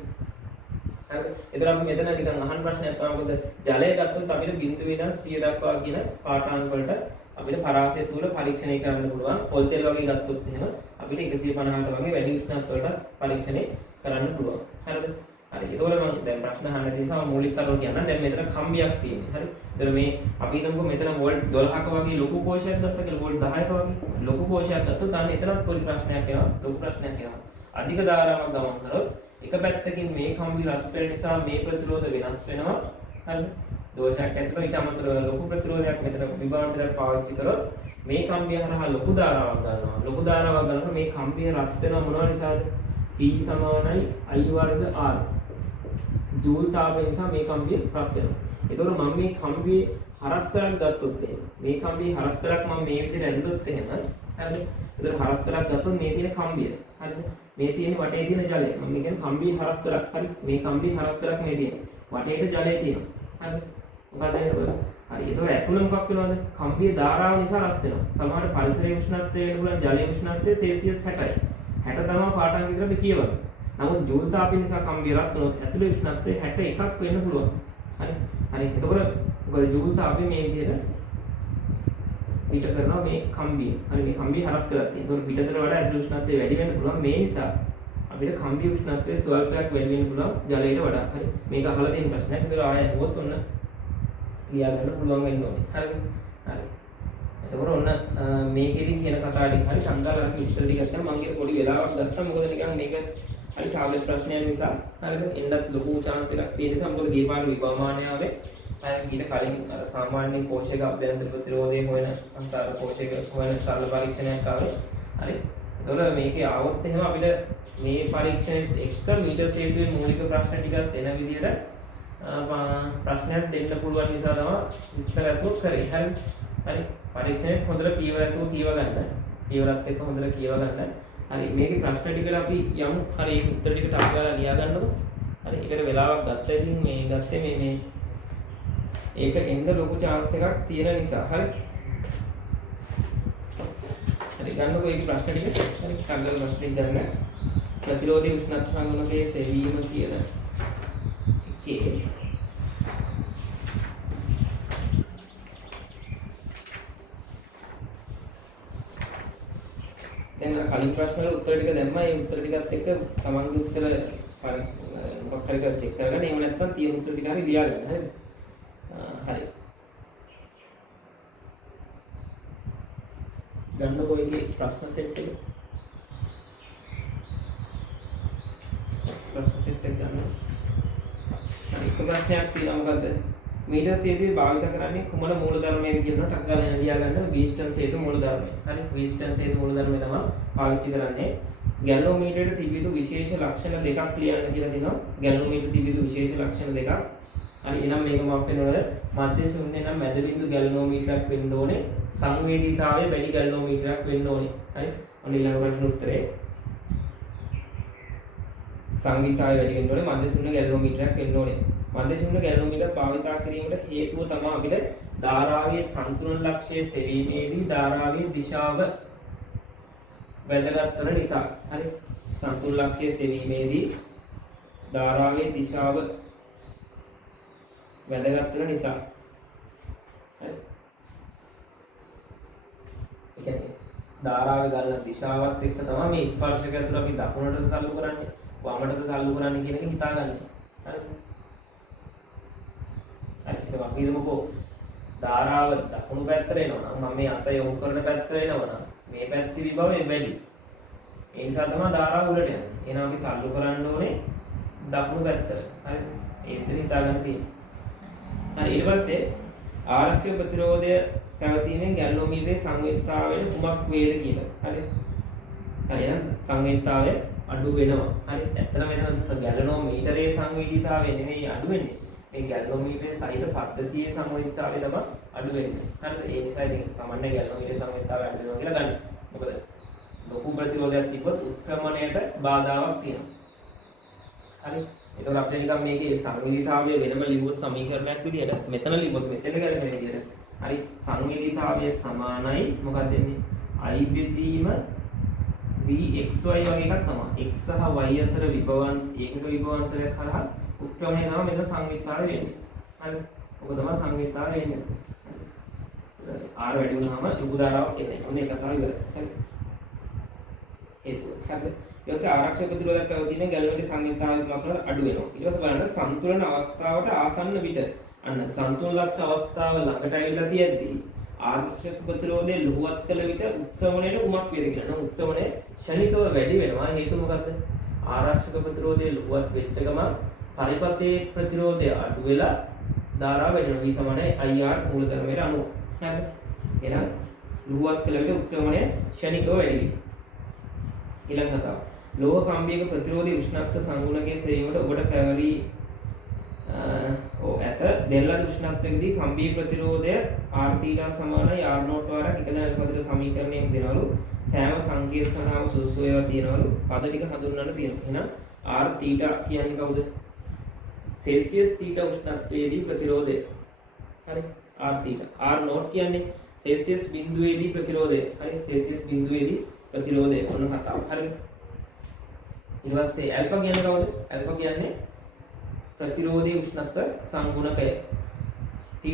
හරි. ඒතර අපි මෙතන නිකන් අහන ප්‍රශ්නයක් තමයි මොකද ජලය ගත්තොත් අපිට බිඳුවේ ඉඳන් 100 දක්වා කියන පාඨාංක වලට අපිට පරාසය තුල පරීක්ෂණය කරන්න පුළුවන්. පොල් තෙල් වගේ ගත්තොත් එහෙම අපිට 150කට වගේ වැඩි උෂ්ණත්වයකට පරීක්ෂණය කරන්න පුළුවන්. හරිද? හරි. ඒතකොට මම දැන් ප්‍රශ්න අහන්න තියෙන නිසා මූලික කරුණු කියන්නම්. දැන් මෙතන කම්බියක් තියෙනවා. හරි. ඒතර මේ අපි හිතමුකෝ මෙතන වෝල්ට් 12ක වගේ ලොකු කෝෂයක් ගත්තා කියලා වෝල්ට් 10ක වගේ ලොකු කෝෂයක් ගත්තොත් අන්න එතනත් පොඩි ප්‍රශ්නයක් එනවා. ලොකු ප්‍රශ්නයක් එනවා. අධික ධාරාවක් ගමන් කරොත් එක පැත්තකින් මේ කම්බි රත් වෙන නිසා මේ ප්‍රතිරෝධ වෙනස් වෙනවා. හරිද? දෝෂයක් ඇතිවෙනවා. ඊට අමතරව ලොකු ප්‍රතිරෝධයක් මෙතන විභාජනයට පාවිච්චි කරොත් මේ කම්බිය හරහා ලොකු ධාරාවක් ගන්නවා. ලොකු ධාරාවක් ගන්නකොට මේ කම්බිය රත් වෙනවා මොනවා නිසාද? P සමානයි I වර්ග R. ජූල් තාපය නිසා මේ කම්බිය රත් වෙනවා. ඒතකොට මම මේ කම්බියේ හරස් කරක් ගත්තොත් එහෙම මේ කම්බියේ හරස් කරක් මම මේ විදිහට ඇඳුත් එහෙම හරිද? ඒතකොට හරස් කරක් ගත්තොත් මේ තියෙන කම්බිය හරිද? මේ තියෙන වටේ තියෙන ජලය මම කියන්නේ කම්බියේ හරස් කරක් හරි මේ කම්බියේ හරස් කරක් මේ තියෙන වටේට ජලය තියෙනවා හරිද? මොකද එන්නේ? හරි ඒතකොට ඇතුළේ මොකක් වෙනවද? කම්බියේ ධාරාව නිසා රත් වෙනවා. සමහර පරිසරයේ උෂ්ණත්වය වෙන පුළුවන් ජලයේ උෂ්ණත්වය සෙල්සියස් 60යි. 60 තමයි පාඨාංක විතර අපි කියවන්නේ. නමුත් ජූල් තාපය නිසා කම්බිය රත් වුණොත් ඇතුළේ උෂ්ණත්වය 61ක් වෙන්න පුළුවන්. හරි. හරි. එතකොට මොකද ජූල් තාපය මේ විදිහට පිට කරනවා මේ කම්බිය. හරි මේ කම්බිය හරස් කරලා තියෙනවා. ඒතකොට පිටතට වඩා ඇතුළේ උෂ්ණත්වය වැඩි වෙන්න පුළුවන්. මේ නිසා අපිට කම්බිය උෂ්ණත්වය ස්වල්පයක් වැඩි වෙන්න පුළුවන් ජලයට වඩා. හරි. මේක අහලා තියෙන ප්‍රශ්නයක්. ඒක ආයෙ අහුවොත් ඔන්න ලියා ගන්න පුළුවන් වෙන්න ඕනේ. හරිද? හරි. එතකොට ඔන්න මේකෙදි කියන කතාව ටික හරි ටංගාලා අපි උත්තර ටිකක් ගන්න මම ඒක පොඩි වෙලාවක් ගත්තා. මොකද නිකන් මේක හරි ටාගට් ප්‍රශ්නයක් නිසා හරිද? එන්නත් ලොකු chance එකක් තියෙන නිසා මොකද ගිය පාර විපමානය ආවේ අර ඊට කලින් අර සාමාන්‍ය කෝෂයක අභ්‍යන්තර ප්‍රතිරෝධය හොයන අන්තර කෝෂයක හොයන සරල පරීක්ෂණයක් ආවේ. හරි. එතකොට මේකේ ආවොත් එහෙම අපිට මේ පරීක්ෂණෙත් එක්ක මීටර් සේතුවේ මූලික ප්‍රශ්න ටිකත් එන විදිහට ප්‍රශ්නයක් දෙන්න පුළුවන් නිසා තමයි විස්තර ඇතුව කරේ. හරි. හරි. පරීක්ෂණෙත් හොඳට පියවර ඇතුව කියව ගන්න. පියවරත් එක්ක හොඳට කියව ගන්න. හරි. මේකේ ප්‍රශ්න ටිකට අපි යමු. හරි. ඒක උත්තර ටික ටක් ගාලා ලියා ගන්නකො. හරි. ඒකට වෙලාවක් ගත්තා. ඉතින් මේ ගත්තේ මේ ඒක එන්න ලොකු chance එකක් තියෙන නිසා. හරි. හරි. ගන්නකො ඒකේ ප්‍රශ්න ටික. හරි. ටක් ගාලා ප්‍රශ්න ටික ගන්න. ප්‍රතිරෝධී උෂ්ණත්ව සංගමකයේ සෙවීම කියන එකේ දැන් කලින් ප්‍රශ්න වල උත්තර ටික දැම්මා. ඒ උත්තර ටිකත් එක්ක තමන්ගේ උත්තර මොකක් හරි කරලා චෙක් කරගන්න. එහෙම නැත්නම් තියෙන උත්තර ටික හරි ලියා ගන්න. හරිද? හරි. ගන්නකො ඒකේ ප්‍රශ්න සෙට් එක. ප්‍රශ්න සෙට් එක ගන්න. හරි. එක ප්‍රශ්නයක් තියෙනවා මොකද්ද? මීටර් සේතුවේ භාවිත කරන්නේ කුමන මූලධර්මයක කියනවා ටක් ගාලා ලියා ගන්න වීස්ටන් සේතු මූලධර්මය. හරි වීස්ටන් සේතු මූලධර්මය තමයි පාවිච්චි කරන්නේ. ගැලනෝමීටරයට තිබිය යුතු විශේෂ ලක්ෂණ දෙකක් ලියන්න කියලා දෙනවා. ගැලනෝමීටරයට තිබිය යුතු විශේෂ ලක්ෂණ දෙකක්. හරි එහෙනම් මේක මොකක් වෙනවද? මධ්‍ය ශූන්‍ය නම් මැද බිඳු ගැලනෝමීටරයක් වෙන්න ඕනේ. සංවේදීතාවය වැඩි ගැලනෝමීටරයක් වෙන්න ඕනේ. හරි. ඔන්න ඊළඟ ප්‍රශ්න උත්තරේ. සංවේදීතාවය වැඩි වෙන්න ඕනේ මධ්‍ය ශූන්‍ය ගැලනෝමීටරයක් වෙන්න ඕනේ. මධ්‍ය ශූන්‍ය ගැලනෝමීටර භාවිත කිරීමට හේතුව තමයි අපිට ධාරාවේ සන්තුලන ලක්ෂ්‍යය සෙවීමේදී ධාරාවේ දිශාව වැදගත් වන නිසා. හරි. සන්තුලන ලක්ෂ්‍යය සෙවීමේදී ධාරාවේ දිශාව වැදගත් වෙන නිසා. හරි. ඒ කියන්නේ ධාරාවේ ගන්න දිශාවත් එක්ක තමයි මේ ස්පර්ශක ඇතුළ අපි දකුණට තල්ලු කරන්නේ, වමට තල්ලු කරන්නේ කියන එක හිතාගන්නේ. හරි. හරි. ඒක අපි හිතමුකෝ ධාරාව දකුණු පැත්තට එනවා නම් මම මේ අත යොමු කරන පැත්තට එනවා නම් මේ පැත්තේ විභවය වැඩි. ඒ නිසා තමයි ධාරාව උඩට යන්නේ. එහෙනම් අපි තල්ලු කරන්න ඕනේ දකුණු පැත්තට. හරි. ඒ විදිහට හිතාගන්න තියෙනවා. හරි ඊට පස්සේ ආරක්ෂක ප්‍රතිරෝධය පැවතීමෙන් ගැලනෝමීටරයේ සංවේදීතාවය කුමක් වේද කියලා. හරි. හරි එහෙනම් සංවේදීතාවය අඩු වෙනවා. හරි. ඇත්තටම එතන ගැලනෝමීටරයේ සංවේදීතාවය නෙමෙයි අඩු වෙන්නේ. මේ ගැලනෝමීටරයේ සහිත පද්ධතියේ සංවේදීතාවය තමයි අඩු වෙන්නේ. හරිද? ඒ නිසා ඉතින් කමන්නේ ගැලනෝමීටරයේ සංවේදීතාවය අඩු වෙනවා කියලා ගන්න. මොකද ලොකු ප්‍රතිරෝධයක් තිබ්බොත් උත්ක්‍රමණයට බාධාවක් තියෙනවා. හරි. එතකොට අපිට නිකන් මේකේ සංවේදීතාවය වෙනම ලිව්වොත් සමීකරණයක් විදියට මෙතන ලිව්වොත් මෙතන ගැලපෙන විදියට හරි සංවේදීතාවය සමානයි මොකක්ද වෙන්නේ i බෙදීම vxy වගේ එකක් තමයි x සහ y අතර විභවන් ඒකක විභවාන්තරයක් කරා උත්ක්‍රමණය තමයි මෙතන සංවේදීතාවය වෙන්නේ. හරි. ඔක තමයි සංවේදීතාවය වෙන්නේ. r වැඩි වුණාම ලොකු ධාරාවක් එන්නේ. ඔන්න ඒක තමයි ඉවරයි. හරි. හේතුව. හරි. ඊට පස්සේ ආරක්ෂක ප්‍රතිරෝධයක් පැවතීමෙන් ගැලනෝමීටරයේ සංවේදීතාවය තුනකට අඩු වෙනවා. ඊට පස්සේ බලන්න සන්තුලන අවස්ථාවට ආසන්න විට අන්න සන්තුලන ලක්ෂ අවස්ථාව ළඟට ඇවිල්ලා තියෙද්දී ආරක්ෂක ප්‍රතිරෝධය ලොකුවත් කළ විට උත්ක්‍රමණයට කුමක් වේද කියලා. නම් උත්ක්‍රමණය ක්ෂණිකව වැඩි වෙනවා. හේතුව මොකද්ද? ආරක්ෂක ප්‍රතිරෝධය ලොකුවත් වෙච්ච ගමන් පරිපථයේ ප්‍රතිරෝධය අඩු වෙලා ධාරාව වැඩි වෙනවා. V සමානයි IR මූලධර්මයට අනුව. හරිද? එහෙනම් ලොකුවත් කළ විට උත්ක්‍රමණය ක්ෂණිකව වැඩි වෙනවා. ඊළඟ කතාව. ලෝහ කම්බියක ප්‍රතිරෝධී උෂ්ණත්ව සංගුණකයේ සේවයට ඔබට පැවරී ඇත දෙල්ලද උෂ්ණත්වයකදී කම්බිය ප්‍රතිරෝධය R θ සමානයි R නෝට් වාරක් එකල පදල සමීකරණයක් දෙනවලු සෑම සංකේත සඳහාම සුසු ඒවා තියෙනවලු පද ටික හඳුන්වන්න තියෙනවා. එහෙනම් R θ කියන්නේ කවුද? සෙල්සියස් θ උෂ්ණත්වයේදී ප්‍රතිරෝධය. හරි. R θ. R නෝට් කියන්නේ සෙල්සියස් බිඳුවේදී ප්‍රතිරෝධය. හරි. සෙල්සියස් බිඳුවේදී ප්‍රතිරෝධය ඔන්න කතාව. හරිද? ඊට පස්සේ ඇල්ෆා කියන්නේ කවුද? ඇල්ෆා කියන්නේ ප්‍රතිරෝධී උෂ්ණත්ව සංගුණකය. θ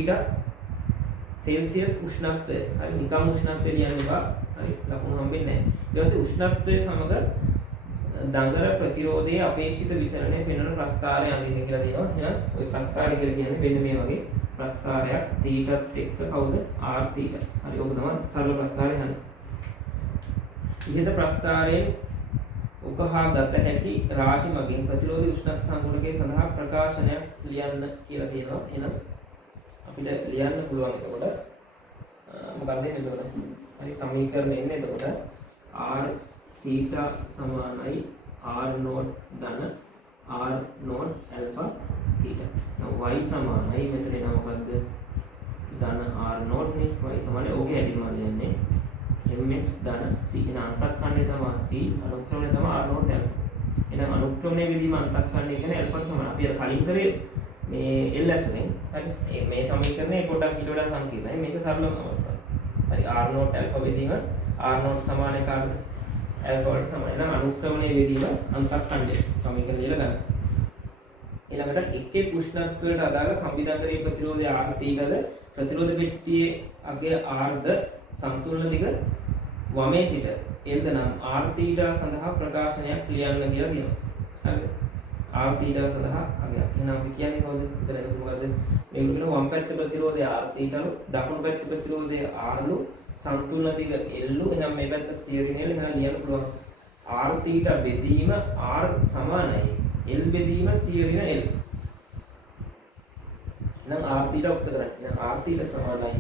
සෙල්සියස් උෂ්ණත්වය. හරි නිකම් උෂ්ණත්වය ලියන්න බා. හරි ලකුණු හම්බෙන්නේ නැහැ. ඊට පස්සේ උෂ්ණත්වයේ සමග දඟර ප්‍රතිරෝධයේ අපේක්ෂිත විචලනය පෙන්වන ප්‍රස්ථාරය අඳින්න කියලා තියෙනවා. එහෙනම් ওই ප්‍රස්ථාරය කියලා කියන්නේ මෙන්න මේ වගේ ප්‍රස්ථාරයක් θ එක්ක කවුද? R θ. හරි ඕක තමයි සරල ප්‍රස්ථාරය හරියි. ඉහත ප්‍රස්ථාරයෙන් උකහා ගත හැකි රාශි මගින් ප්‍රතිරෝධී උෂ්ණත්ව සංගුණකයේ සඳහා ප්‍රකාශනයක් ලියන්න කියලා තියෙනවා. එහෙනම් අපිට ලියන්න පුළුවන් එතකොට මොකක්ද එතකොට? හරි සමීකරණය එන්නේ එතකොට R θ සමානයි R නෝට් ධන R නෝට් ඇල්ෆා θ. y සමානයි මෙතන එනවා මොකද්ද? ධන R නෝට් නේ. y සමානයි ඕකේ හැදිනවා කියන්නේ mx ධන c. එන අන්තක්ඛණ්ඩය තමයි c අනුක්‍රමණය තමයි r නෝට් ඇල්ෆා. එහෙනම් අනුක්‍රමණය විදීම අන්තක්ඛණ්ඩය කියන්නේ ඇල්ෆාට සමානයි. අපි අර කලින් කරේ මේ l ඇසුරෙන්. හරි. මේ සමීකරණය පොඩ්ඩක් ඊට වඩා සංකීර්ණයි. මේක සරලම අවස්ථාවක්. හරි r නෝට් ඇල්ෆා විදීම r නෝට් සමාන කාර්යය ඇල්ෆා වලට සමානයි. එහෙනම් අනුක්‍රමණය විදීම අන්තක්ඛණ්ඩය සමීකරණය ලියලා ගන්න. ඊළඟට එක්කේ උෂ්ණත්වයට අදාළ කම්බිදංගරයේ ප්‍රතිරෝධය r θද ප්‍රතිරෝධ පෙට්ටියේ අගය r ද සම්තුලන දිග වමේ සිට එල්ද නම් r θ සඳහා ප්‍රකාශනයක් ලියන්න කියලා තියෙනවා. හරිද? r θ සඳහා අගයක්. එහෙනම් අපි කියන්නේ කවුද? එතන මොකද්ද? මේක වෙන වම් පැත්ත ප්‍රතිරෝධය r θ ලු දකුණු පැත්ත ප්‍රතිරෝධය r ලු සම්තුලන දිග l ලු. එහෙනම් මේ පැත්ත සියරිනේල එහෙනම් ලියන්න පුළුවන් r θ බෙදීම r සමානයි l බෙදීම සියරින l. එහෙනම් r θ උක්ත කරන්නේ. එහෙනම් r θ සමානයි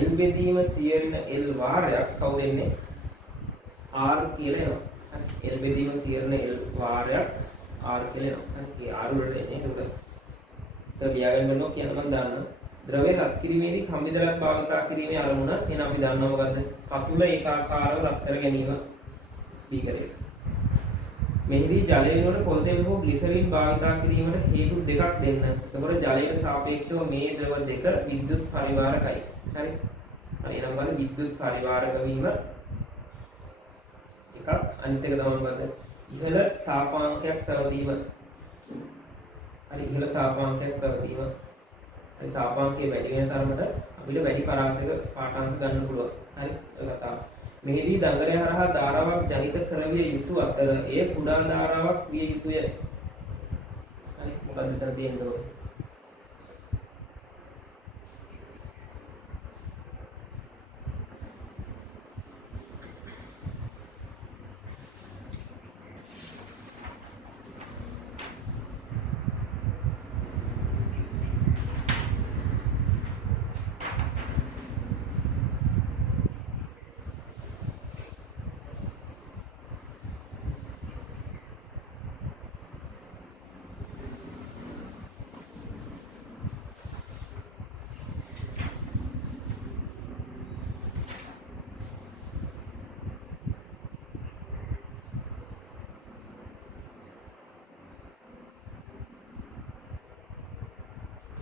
l බෙදීම 100 l වාරයක් කවුද එන්නේ? r කියලා එනවා. හරි. l බෙදීම 100 l වාරයක් r කියලා එනවා. හරි. ඒ r වලට එන්නේ ඒකද? તો ලියාගන්න වෙනවා කියන මම දන්නවා. ද්‍රව්‍ය රත් කිරීමේදී කම්බිදලක් භාවිතා කිරීමේ අරමුණ එහෙනම් අපි දන්නවා මොකද්ද? කතුල ඒකාකාරව රත් කර ගැනීම බීකරේ. මෙහිදී ජලය වෙනුවට පොල් තෙල් හෝ ග්ලිසරින් භාවිතා කිරීමට හේතු දෙකක් දෙන්න. එතකොට ජලයට සාපේක්ෂව මේ ද්‍රව දෙක විද්‍යුත් පරිවාරකයි. හරි. හරි එහෙනම් බලන්න විද්‍යුත් පරිවාරක වීම එකක් අනිත් එක තමයි මොකද්ද? ඉහළ තාපාංකයක් පැවතීම. හරි ඉහළ තාපාංකයක් පැවතීම. හරි තාපාංකය වැඩි වෙන තරමට අපිට වැඩි පරාසයක පාඨාංක ගන්න පුළුවන්. හරි ඒක කතාව. මෙහිදී දඟලය හරහා ධාරාවක් ජනිත කරවිය යුතු අතර එය කුඩා ධාරාවක් විය යුතුය. හරි මොකක්ද විතර තියෙන්නේ?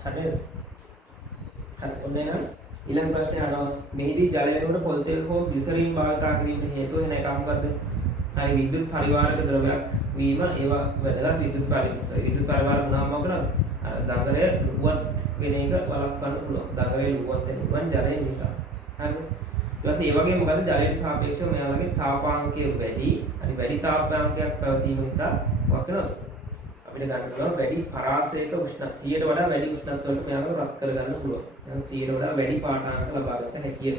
හරිද? හරි ඔන්න එහෙනම් ඊළඟ ප්‍රශ්නේ අහනවා මෙහිදී ජලය වෙනුවට පොල් තෙල් හෝ ග්ලිසරින් භාවිතා කිරීමට හේතුව වෙන එක මොකද්ද? හරි විද්‍යුත් පරිවාරක ද්‍රවයක් වීම ඒවා වැදගත් විද්‍යුත් පරිවාරක වුණාම මොකද? අර දඟලය ලුහුවත් වෙන එක වළක්වන්න පුළුවන්. දඟලය ලුහුවත් වෙන පුළුවන් ජලය නිසා. හරිද? ඊට පස්සේ ඒ වගේම මොකද ජලයට සාපේක්ෂව මෙයාලගේ තාපාංකය වැඩි. හරි වැඩි තාපාංකයක් පැවතීම නිසා මොකක් වෙනවද? අපිට ගන්න පුළුවන් වැඩි පරාසයක උෂ්ණ 100ට වඩා වැඩි උෂ්ණත්වයකට මෙයාලව රත් කර ගන්න පුළුවන්. එහෙනම් 100ට වඩා වැඩි පාඨාංක ලබා ගන්න හැකියි.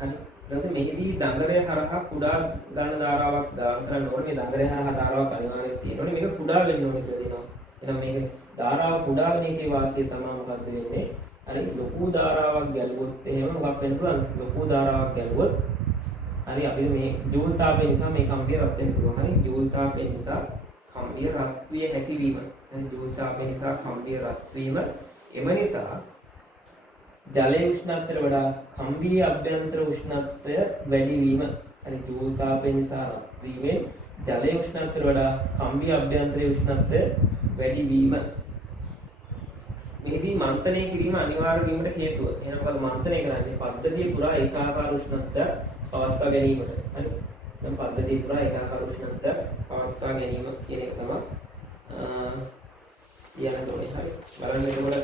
හරි. ඊට පස්සේ මෙහිදී දඟලය හරහා කුඩා ගන්න ධාරාවක් දාන කරන්න ඕනේ. මේ දඟලය හරහා ධාරාවක් අනිවාර්යයෙන් තියෙනෝනේ. මේක කුඩා වෙන්න ඕනේ කියලා දෙනවා. එහෙනම් මේක ධාරාව කුඩා වෙන එකේ වාසිය තමයි මොකක්ද වෙන්නේ? හරි ලොකු ධාරාවක් ගැලුවොත් එහෙම මොකක් වෙන්න පුළුවන්? ලොකු ධාරාවක් ගැලුවොත් හරි අපිට මේ ජූල් තාපය නිසා මේ කම්පිය රත් වෙන්න පුළුවන්. හරි ජූල් තාපය නිසා කම්බිය රත් විය හැකි වීම. දැන් ජූල් තාපය නිසා කම්බිය රත් වීම එම නිසා ජලයේ උෂ්ණත්වයට වඩා කම්බියේ අභ්‍යන්තර උෂ්ණත්වය වැඩි වීම. හරි ජූල් තාපය නිසා රත් වීමෙන් ජලයේ උෂ්ණත්වයට වඩා කම්බියේ අභ්‍යන්තරයේ උෂ්ණත්වය වැඩි වීම. මෙහිදී මන්තනය කිරීම අනිවාර්ය වීමට හේතුව. එහෙනම් මොකද මන්තනය කරන්නේ? පද්ධතිය පුරා ඒකාකාර උෂ්ණත්වයක් පවත්වා ගැනීමට. හරි දැන් පද්ධතිය පුරා ඒකාකාර උෂ්ණත්වයක් පවත්වා ගැනීම කියන එක තමයි කියන්න ඕනේ. හරි බලන්න එතකොට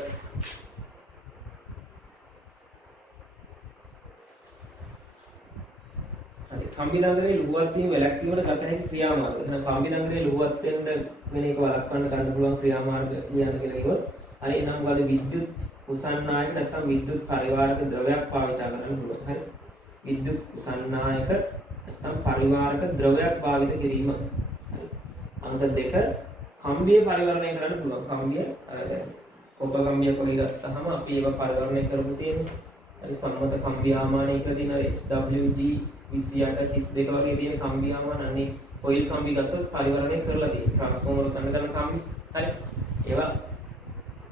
හරි කම්බි දඟලේ ලුහුවත් වීම වැළැක්වීමට ගත හැකි ක්‍රියාමාර්ග. එහෙනම් කම්බි දඟලේ ලුහුවත් වෙන්න වෙන එක වළක්වන්න ගන්න පුළුවන් ක්‍රියාමාර්ග ලියන්න කියලා කිව්වොත් හරි එහෙනම් මොකද විද්‍යුත් උසන්නායක නැත්නම් විද්‍යුත් පරිවාරක ද්‍රවයක් පාවිච්චි කරන්න පුළුවන්. හරි විද්‍යුත් උසන්නායක නැත්නම් පරිවාරක ද්‍රවයක් භාවිත කිරීම. හරි අංක 2 කම්බිය පරිවර්ණය කරන්න පුළුවන්. කම්බිය අර කොප කම්බියක් වගේ ගත්තාම අපි ඒක පරිවර්ණය කරමු තියෙන්නේ. හරි සම්මත කම්බිය ආමානය කියලා තියෙන SWG 2832 වගේ තියෙන කම්බිය ආමාන අනේ කොයිල් කම්බි ගත්තොත් පරිවර්ණය කරලා තියෙනවා. ට්‍රාන්ස්ෆෝමර් උතන ගන්න කම්බි. හරි ඒවා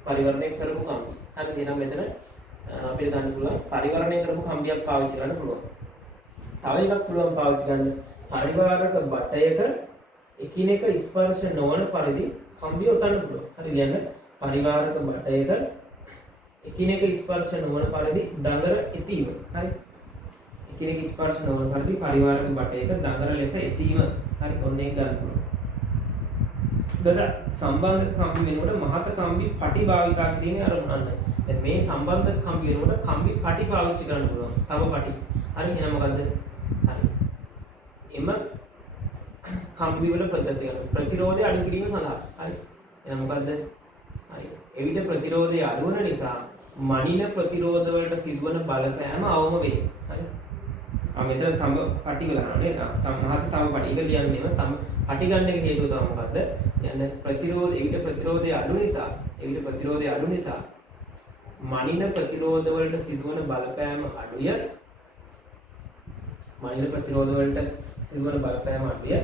පරිවර්ණය කරපු කම්බි. හරි එහෙනම් මෙතන අපිට ගන්න පුළුවන් පරිවර්ණය කරපු කම්බියක් පාවිච්චි කරන්න පුළුවන්. තව එකක් පුළුවන් පාවිච්චි කරන්න පරිවාරක බටයක එකිනෙක ස්පර්ශ නොවන පරිදි කම්බිය උතන්න පුළුවන්. හරි ලියන්න පරිවාරක බටයක එකිනෙක ස්පර්ශ නොවන පරිදි දඟර එතීම. හරි එකිනෙක ස්පර්ශ නොවන පරිදි පරිවාරක බටයක දඟර ලෙස එතීම. හරි ඔන්න ඒක ගන්න පුළුවන්. ඊට සම්බන්ධක කම්බි වෙනකොට මහත කම්බි පටි භාවිතා කිරීමේ අරමුණන්න. දැන් මේ සම්බන්ධක කම්බි වෙනකොට කම්බි පටි පාවිච්චි කරන්න පුළුවන්. තව පටි. හරි එහෙනම් මොකද්ද? හරි. එම කම්බි වල ප්‍රතිරෝධය අඩු කිරීම සඳහා. හරි. එහෙනම් මොකද්ද? හරි. එවිට ප්‍රතිරෝධය අඩු වෙන නිසා මනින ප්‍රතිරෝධ වලට සිදුවන බලපෑම අවම වේ. හරි. මෙතන තම පටි වල නේද? තම මහත තම පටි එක ලියන්නේම තම හටි ගන්න එක හේතුව තමයි මොකද්ද? කියන්නේ ප්‍රතිරෝධ එවිට ප්‍රතිරෝධය අඩු නිසා මනින ප්‍රතිරෝධ වලට සිදුවන බලපෑම අඩුය. මනින ප්‍රතිරෝධ වලට සිදුවන බලපෑම අඩුය.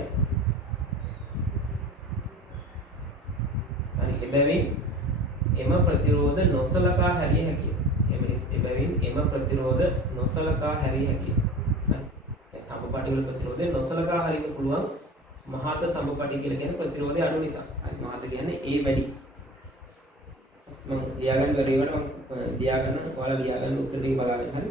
හරි එබැවින් එම ප්‍රතිරෝධ නොසලකා හැරිය හැකිය. එබැවින් එම ප්‍රතිරෝධ නොසලකා හැරිය හැකිය. හරි තඹපටි වල ප්‍රතිරෝධය නොසලකා හරින්න පුළුවන්. මහත තඹපටි කියලා කියන ප්‍රතිරෝධය අඩු නිසා. හරි මහත කියන්නේ ඒ වැඩි. මම ලියාගන්න බැරි වුණා මම ලියාගන්න ඔයාලා ලියාගන්න උත්තර ටික බලාගෙන හරි.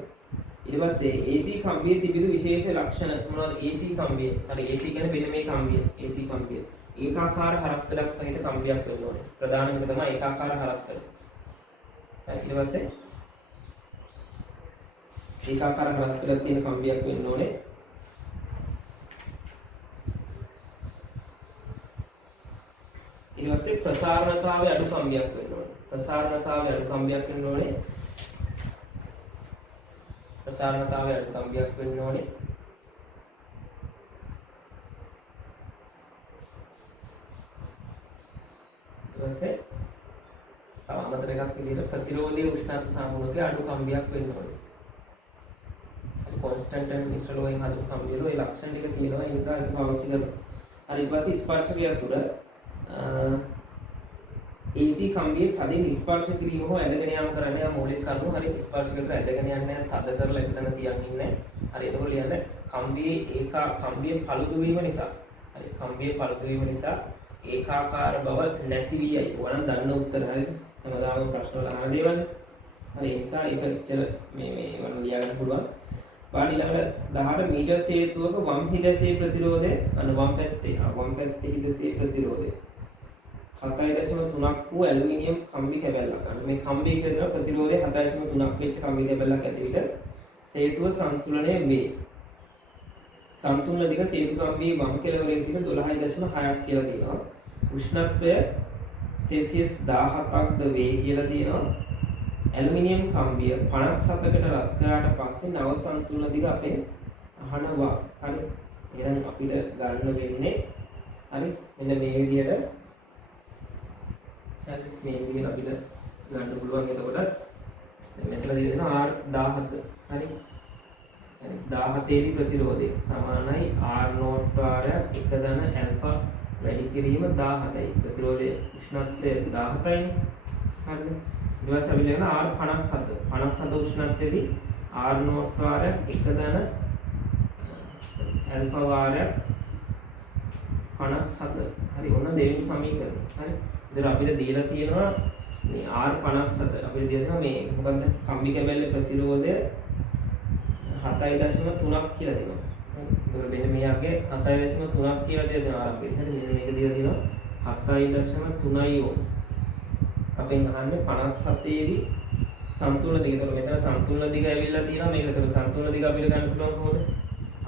ඊට පස්සේ AC කම්බියේ තිබෙන විශේෂ ලක්ෂණ මොනවද? AC කම්බිය. හරි AC කියන්නේ මෙන්න මේ කම්බිය. AC කම්බිය. ඒකාකාර හරස්කඩක් සහිත කම්බියක් වෙන්න ඕනේ. ප්‍රධානම එක තමයි ඒකාකාර හරස්කඩ. හරි ඊට පස්සේ ඒකාකාර හරස්කඩක් තියෙන කම්බියක් වෙන්න ඕනේ. ඊට පස්සේ ප්‍රසාරණතාවය අඩු කම්බියක් වෙන්න ඕනේ. ප්‍රසාරණතාවය අඩු කම්බියක් වෙන්න ඕනේ. ප්‍රසාරණතාවය අඩු කම්බියක් වෙන්න ඕනේ. ඊට පස්සේ සමානතර එකක් විදිහට ප්‍රතිරෝධී උෂ්ණත්ව සාමුණකේ අඩු කම්බියක් වෙන්න ඕනේ. හරි කොන්ස්ටන්ට් and මිශ්‍ර ලෝහයෙන් හදපු කම්බිය වල ඒ ලක්ෂණ ටික තියෙනවා. ඒ නිසා ඒක පාවිච්චි කරනවා. හරි ඊට පස්සේ ස්පර්ශකය තුළ AC කම්බියේ තදින් ස්පර්ශ කිරීම හෝ ඇදගෙන යාම කරන්නේ ආ මූලික කරුණු. හරි ස්පර්ශකයට ඇදගෙන යන්නේ තද කරලා එක තැන තියන් ඉන්නේ. හරි එතකොට ලියන්න කම්බියේ කම්බියේ පළුදු වීම නිසා. හරි කම්බියේ පළුදු වීම නිසා ඒකාකාර බව නැති වී යයි. ඕනම් දන්න උත්තර හරිද? හැමදාම ප්‍රශ්න වල අහන දේවල්. හරි ඒ නිසා ඒක මේ වල ලියා ගන්න පුළුවන්. බාඩි ළඟට 18 මීටර් සේතුවක වම් හිදසේ ප්‍රතිරෝධය වම් පැත්තේ හිදසේ ප්‍රතිරෝධය 7.3ක් වූ ඇලුමිනියම් කම්බි කැබැල්ලක්. මේ කම්බි කියන ප්‍රතිරෝධය 7.3ක් වෙච්ච කම්බි කැබැල්ලක් ඇති විට සේතුව සන්තුලනය වේ. සන්තුලන දිග සේතු කම්බියේ වම් කෙළවරේ සිට 12.6ක් කියලා තියෙනවා. උෂ්ණත්වය සෙල්සියස් 17ක්ද වේ කියලා තියෙනවා. ඇලුමිනියම් කම්බිය 57කට රත් කරාට පස්සේ නව සන්තුලන දිග අපේ අහනවා. හරි. එහෙනම් අපිට ගන්න වෙන්නේ හරි මෙන්න මේ විදිහට මේ විදිහට අපිට ගන්න පුළුවන්. එතකොට මෙතන දෙනවා R17. හරි. 17 දී ප්‍රතිරෝධය සමානයි R0 වාරයක් 1 ධන ඇල්ෆා වැඩි කිරීම 17යි. ප්‍රතිරෝධයේ උෂ්ණත්වය 17යිනේ. හරිද? ඊට පස්සේ අපි ලියන R57. 57 උෂ්ණත්වයේදී R0 වාරයක් 1 ධන ඇල්ෆා වාරයක් 57. හරි ඔන්න දෙවෙනි සමීකරණය. හරි. ඉතින් අපිට දීලා තියෙනවා මේ R57. අපිට දීලා තියෙනවා මේ මොකද්ද? කම්බි කැබැල්ලේ ප්‍රතිරෝධය 7.3ක් කියලා දෙනවා. හරි. ඒතකොට මෙන්න මෙයාගේ 7.3ක් කියලා දෙනවා ආරම්භයේ. හරි මෙන්න මේක දීලා තියෙනවා 7.3යි ඕන. අපෙන් අහන්නේ 57 දී සම්තුලන දිග. ඒතකොට මෙතන සම්තුලන දිග ඇවිල්ලා තියෙනවා. මේක ඒතකොට සම්තුලන දිග අපිට ගන්න පුළුවන් කොහොමද?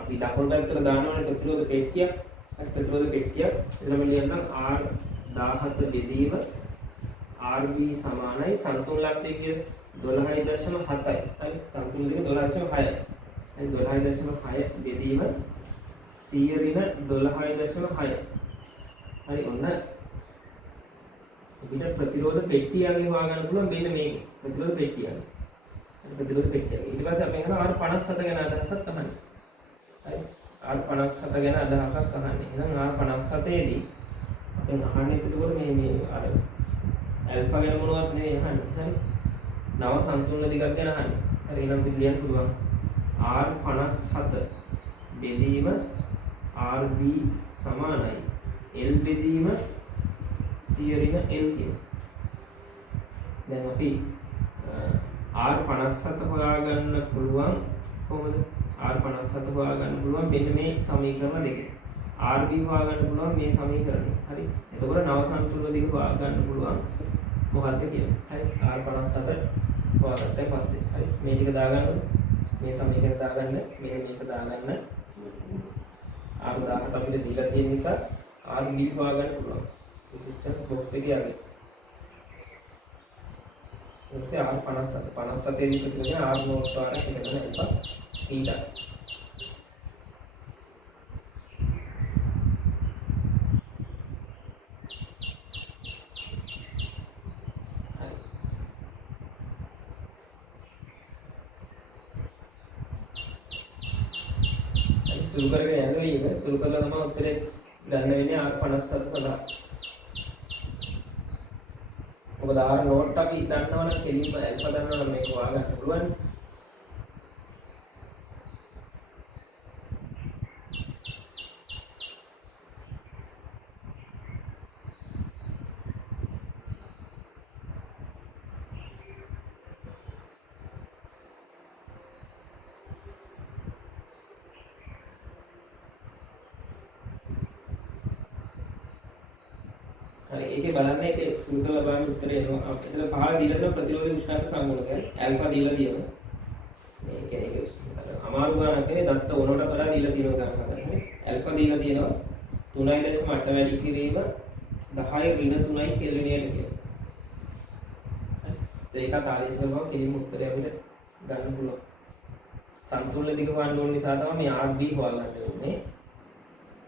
අපි දකුණු පැත්තට දානවනේ ප්‍රතිරෝධ පෙට්ටියක්. හරි ප්‍රතිරෝධ පෙට්ටියක්. එතන මම ලියන්නම් R17 බෙදීම RB සමානයි සම්තුලන ලක්ෂය කිය 12.7යි. හරි සම්තුලන දිග 12.6යි. හරි 12.6 බෙදීම 100 ඍණ 12.6. හරි ඔන්න අපිට ප්‍රතිරෝධ පෙට්ටියගේ හොයාගන්න පුළුවන් මෙන්න මේකේ. ප්‍රතිරෝධ පෙට්ටියගේ. හරි ප්‍රතිරෝධ පෙට්ටියගේ. ඊට පස්සේ අපි කරනවා R57 ගැන අදහසක් අහන්නේ. හරි R57 ගැන අදහසක් අහන්නේ. එහෙනම් R57 දී අපෙන් අහන්නේ එතකොට මේ අර ඇල්ෆා ගැන මොනවත් නෙවෙයි අහන්නේ. හරි නව සම්තුලන දිගක් ගැන අහන්නේ. හරි එහෙනම් අපි ලියන්න පුළුවන් R57 බෙදීම RB සමානයි L බෙදීම 100 ඍණ L කියන. දැන් අපි R57 හොයාගන්න පුළුවන් කොහොමද? R57 හොයාගන්න පුළුවන් මෙන්න මේ සමීකරණ දෙකෙන්. RB හොයාගන්න පුළුවන් මේ සමීකරණය. හරි. එතකොට නව සම්තුලන දිග හොයාගන්න පුළුවන් මොකක්ද කියලා. හරි. R57 හොයාගත්තට පස්සේ හරි මේ ටික දාගන්න මේ සමීකරණ දාගන්න මෙන්න මේක දාගන්න R17 අපිට දීලා තියෙන නිසා RB හොයාගන්න පුළුවන්. resistance box එකේ යන්නේ. ඊටසේ R57 දී ප්‍රතිරෝධය R0 වාරයක් එකගෙන එපා θ. සුළු කරගෙන යනවා මේක. සුළු කරලා තමයි උත්තරේ ගන්න වෙන්නේ R57 සඳහා. මොකද R නෝට් අපි දන්නවනම් කෙලින්ම ඇල්ෆා දන්නවනම් මේක හොයාගන්න පුළුවන්. හරි ඒකේ බලන්න ඒකේ සූත්‍ර ලබාගෙන උත්තරේ එනවා. අපිට එතන පහල දීලා තියෙන ප්‍රතිරෝධී උෂ්ණත්ව සංගුණකය ඇල්ෆා දීලා තියෙනවා. මේක අමාරු ගණනක් නෙවෙයි දත්ත ඕනකට වඩා දීලා තියෙනවා ගණන් හදන්න. ඇල්ෆා දීලා තියෙනවා 3.8 වැඩි කිරීම 10-3 කෙල්විනියට කියලා. හරි ඒක ආදේශ කරනවා කෙලින්ම උත්තරය අපිට ගන්න පුළුවන්. සම්තුල්‍ය දිග වන්න ඕන නිසා තමයි මේ RB හොයාගන්න ඕනේ.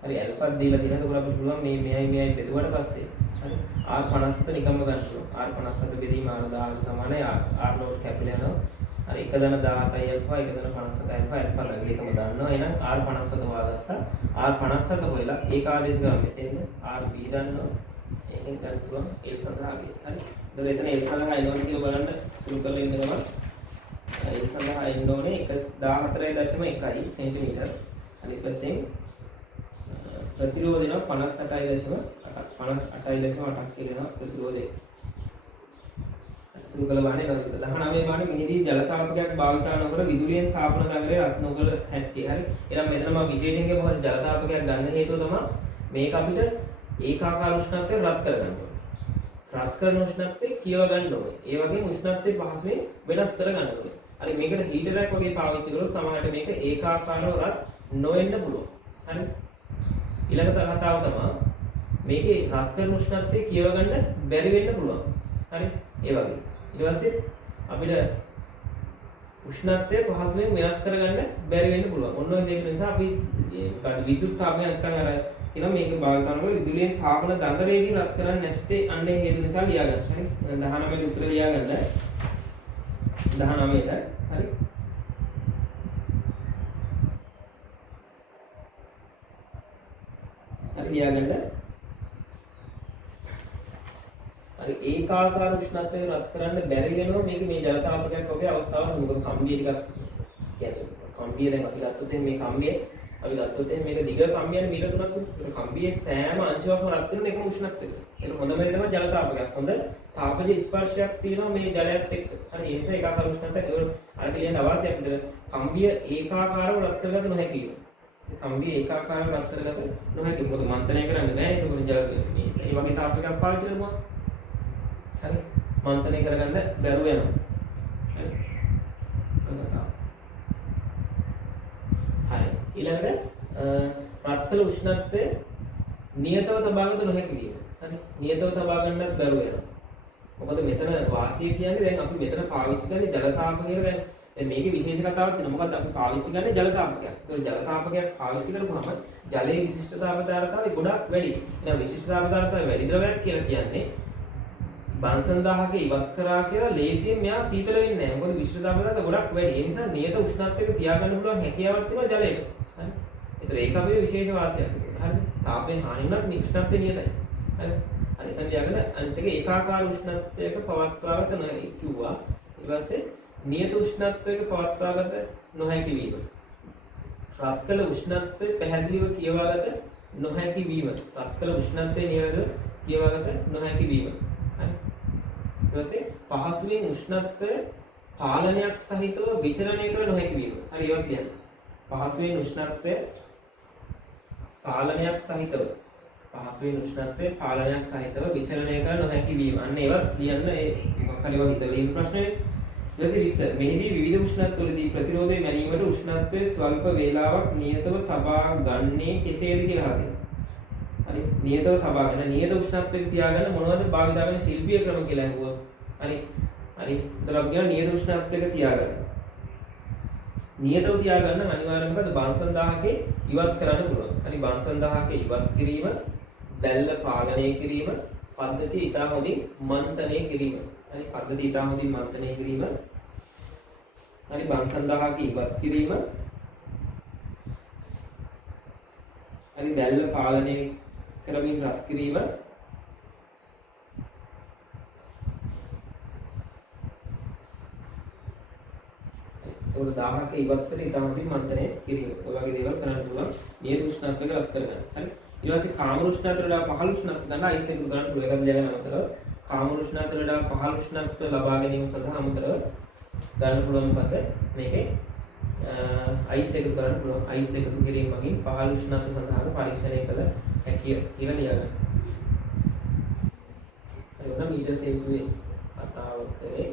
හරි ඇල්ෆා දීලා තියෙනවා. ඒක අපිට පුළුවන් මේ මෙයයි බෙදුවට පස්සේ හරි R57 නිකම්ම ගන්න පුළුවන්. R57 බෙදීම R10 තමයි R නෝට් කැපිලා යනවා. හරි එක දන 17යි ඇල්ෆා එක දන 57යි ඇල්ෆා ලග්ලේකම දන්නවා. එහෙනම් R57 හොයාගත්තා. R57 හොයලා ඒක ආදේශ කරා මෙතෙන් RB දන්නවා. ඒකෙන් ගන්න පුළුවන් ඒ සඳහා හරි. එතකොට එතන ඒ සඳහා එනවා කියලා බලන්න සුළු කරලා ඉන්න ගමන් ඒ සඳහා එන්න ඕනේ 14.1 සෙන්ටිමීටර්. අනිත් පැත්තෙන් प्रतिरोध 58.8ක් කියනවා ප්‍රතිරෝධය. සුළු කළ බානේ 19 බානේ මෙහිදී ජල තාපකයක් භාවිතා නොකර විදුලියෙන් තාපන නගරයේ රත් නොකර හැටි. හරි. එහෙනම් මෙතන මම විශේෂයෙන් කියපුවා ජල තාපකයක් ගන්න හේතුව තමයි මේක අපිට ඒකාකාර උෂ්ණත්වය රත් කරගන්න ඕනේ. රත් කරන උෂ්ණත්වය කියව ගන්න ඕනේ. ඒ වගේම උෂ්ණත්වය පහසුවෙන් වෙනස් කරගන්න ඕනේ. හරි මේකට හීටර් එකක් වගේ පාවිච්චි කරලා සමහරවිට මේක ඒකාකාරව රත් නොවෙන්න පුළුවන්. හරි. ඊළඟ කතාව තමයි මේකේ රත් කරන උෂ්ණත්වය කියව ගන්න බැරි වෙන්න පුළුවන්. හරි ඒ වගේ. ඊට පස්සේ අපිට උෂ්ණත්වය පහසුවෙන් වෙනස් කරගන්න බැරි වෙන්න පුළුවන්. ඔන්න ඔය හේතු නිසා අපි විද්‍යුත් තාපනය නැත්නම් අර කියනවා මේක භාවිත කරනකොට විදුලියෙන් තාපන දඟලේදී රත් කරන්නේ නැත්තේ අන්න ඒ හේතු නිසා ලියා ගන්න. හරි 19 ට උත්තර ලියා ගන්න. 19ට හරි ලියාගන්න. හරි ඒකාකාර උෂ්ණත්වය රත් කරන්න බැරි වෙනවා මේක මේ ජල තාපකයක් වගේ අවස්ථාවක්. මොකද කම්බිය ටිකක් කියන්නේ කම්බිය දැන් අපි ගත්තොත් මේ කම්බිය අපි ගත්තොත් මේක දිග කම්බියනේ මීටර 3ක් නේ. කම්බියේ සෑම අංශුවක්ම රත් වෙන එකම උෂ්ණත්වය. ඒක හොඳම දේ තමයි ජල තාපකයක්. හොඳ තාපජ ස්පර්ශයක් තියෙනවා මේ ජලයත් එක්ක. හරි ඒ නිසා ඒකාකාර උෂ්ණත්වයක් අර කියන අවශ්‍යයක් විතර කම්බිය ඒකාකාරව රත් කරගන්න නොහැකි වෙනවා. කම්බිය ඒකාකාරව රත් කරගන්න නොහැකි. මොකද මන්තනය කරන්න බෑ. ඒක උඩ ජල මේ වගේ තාපකයක් පාවිච්චි කරනවා. හරි මන්තනය කරගන්න බැරුව යනවා. හරි හරි ඊළඟට රත් කළ උෂ්ණත්වය නියතව තබාගත නොහැකි වීම. හරි නියතව තබා ගන්නත් බැරුව යනවා. මොකද මෙතන වාසිය කියන්නේ දැන් අපි මෙතන පාවිච්චි කරන්නේ ජල තාපකය කියලා. දැන් මේකේ විශේෂ කතාවක් තියෙනවා. මොකද අපි පාවිච්චි කරන්නේ ජල තාපකයක්. ඒතකොට ජල තාපකයක් පාවිච්චි කරපුවම ජලයේ විශිෂ්ට තාපදායකතාවය ගොඩක් වැඩි. එහෙනම් විශිෂ්ට තාපදායකතාවය වැඩි ද්‍රවයක් කියලා කියන්නේ බන්සන් 1000ක ඉවත් කරා කියලා ලේසියෙන් මෙයා සීතල වෙන්නේ නැහැ. මොකද විශිෂ්ට තාපදායකතාවය ගොඩක් වැඩි. ඒ නිසා නියත උෂ්ණත්වයක තියාගන්න පුළුවන් හැකියාවක් තියෙනවා ජලයට. හරි. ඒතර ඒක අපේ විශේෂ වාසියක්. හරි. තාපයේ හානි වුණත් උෂ්ණත්වය නියතයි. හරි. හරි එතන ලියගෙන අනිත් එක ඒකාකාර උෂ්ණත්වයක පවත්වාගත නොහැකි කිව්වා. ඊට පස්සේ නියත උෂ්ණත්වයක පවත්වාගත නොහැකි වීම. රත් කළ උෂ්ණත්වය පැහැදිලිව කියවාගත නොහැකි වීම. රත් කළ උෂ්ණත්වය නියතව කියවාගත නොහැකි වීම. හරි. ඊට පස්සේ පහසුවෙන් උෂ්ණත්වය පාලනයක් සහිතව විචලනය කර නොහැකි වීම. හරි ඒවත් ලියන්න. පහසුවෙන් උෂ්ණත්වය පාලනයක් සහිතව විචලනය කර නොහැකි වීම. අන්න ඒවත් ලියන්න. ඒ මොකක් හරි වගේ හිතලා ඉන්න ප්‍රශ්නේ. ඊට මෙහිදී විවිධ උෂ්ණත්වවලදී ප්‍රතිරෝධය මැනීමට උෂ්ණත්වය ස්වල්ප වේලාවක් නියතව තබා ගන්නේ කෙසේද කියලා හදින්න. හරි නියතව තබා ගන්න. නියත උෂ්ණත්වයක තියාගන්න මොනවද භාවිත කරන ශිල්පීය ක්‍රම කියලා අහුවොත්. හරි. ඒතර අපි කියන නියත උෂ්ණත්වයක තියාගන්න. නියතව තියාගන්න අනිවාර්යයෙන්ම මොකද බන්සන් 1000ක ඉවත් කරන්න පුළුවන්. හරි බන්සන් 1000ක ඉවත් කිරීම, බැල්ල පාලනය කිරීම, පද්ධතිය ඉතා හොඳින් මන්තනය කිරීම. හරි පද්ධතිය ඉතා හොඳින් මන්තනය කිරීම. හරි බන්සන් 1000ක ඉවත් කිරීම, හරි දැල්ල පාලනය කරමින් රත් කිරීම. ඒකට 1000ක ඉවත් කරලා ඊටමදී මන්ත්‍රණය කිරීම. ඔය වගේ දේවල් කරන්න පුළුවන්. නියත උෂ්ණත්වයක රත් කරගන්න. හරි. ඊට පස්සේ කාම උෂ්ණත්වයට වඩා පහළ උෂ්ණත්ව ගන්න අයිස් එකතු කරන්න පුළුවන්. ඒකත් ලියගන්න අමතරව කාම උෂ්ණත්වයට වඩා පහළ උෂ්ණත්ව ලබා ගැනීම සඳහා අමතරව ගන්න පුළුවන් මොකද මේකේ අයිස් එකතු කරන්න පුළුවන්. අයිස් එකතු කිරීම මගින් පහළ උෂ්ණත්ව සඳහා පරීක්ෂණය කළ හැකිය කියලා ලියගන්න. හරි. ඔන්න මීටර් සේතුවේ කතාව කරේ.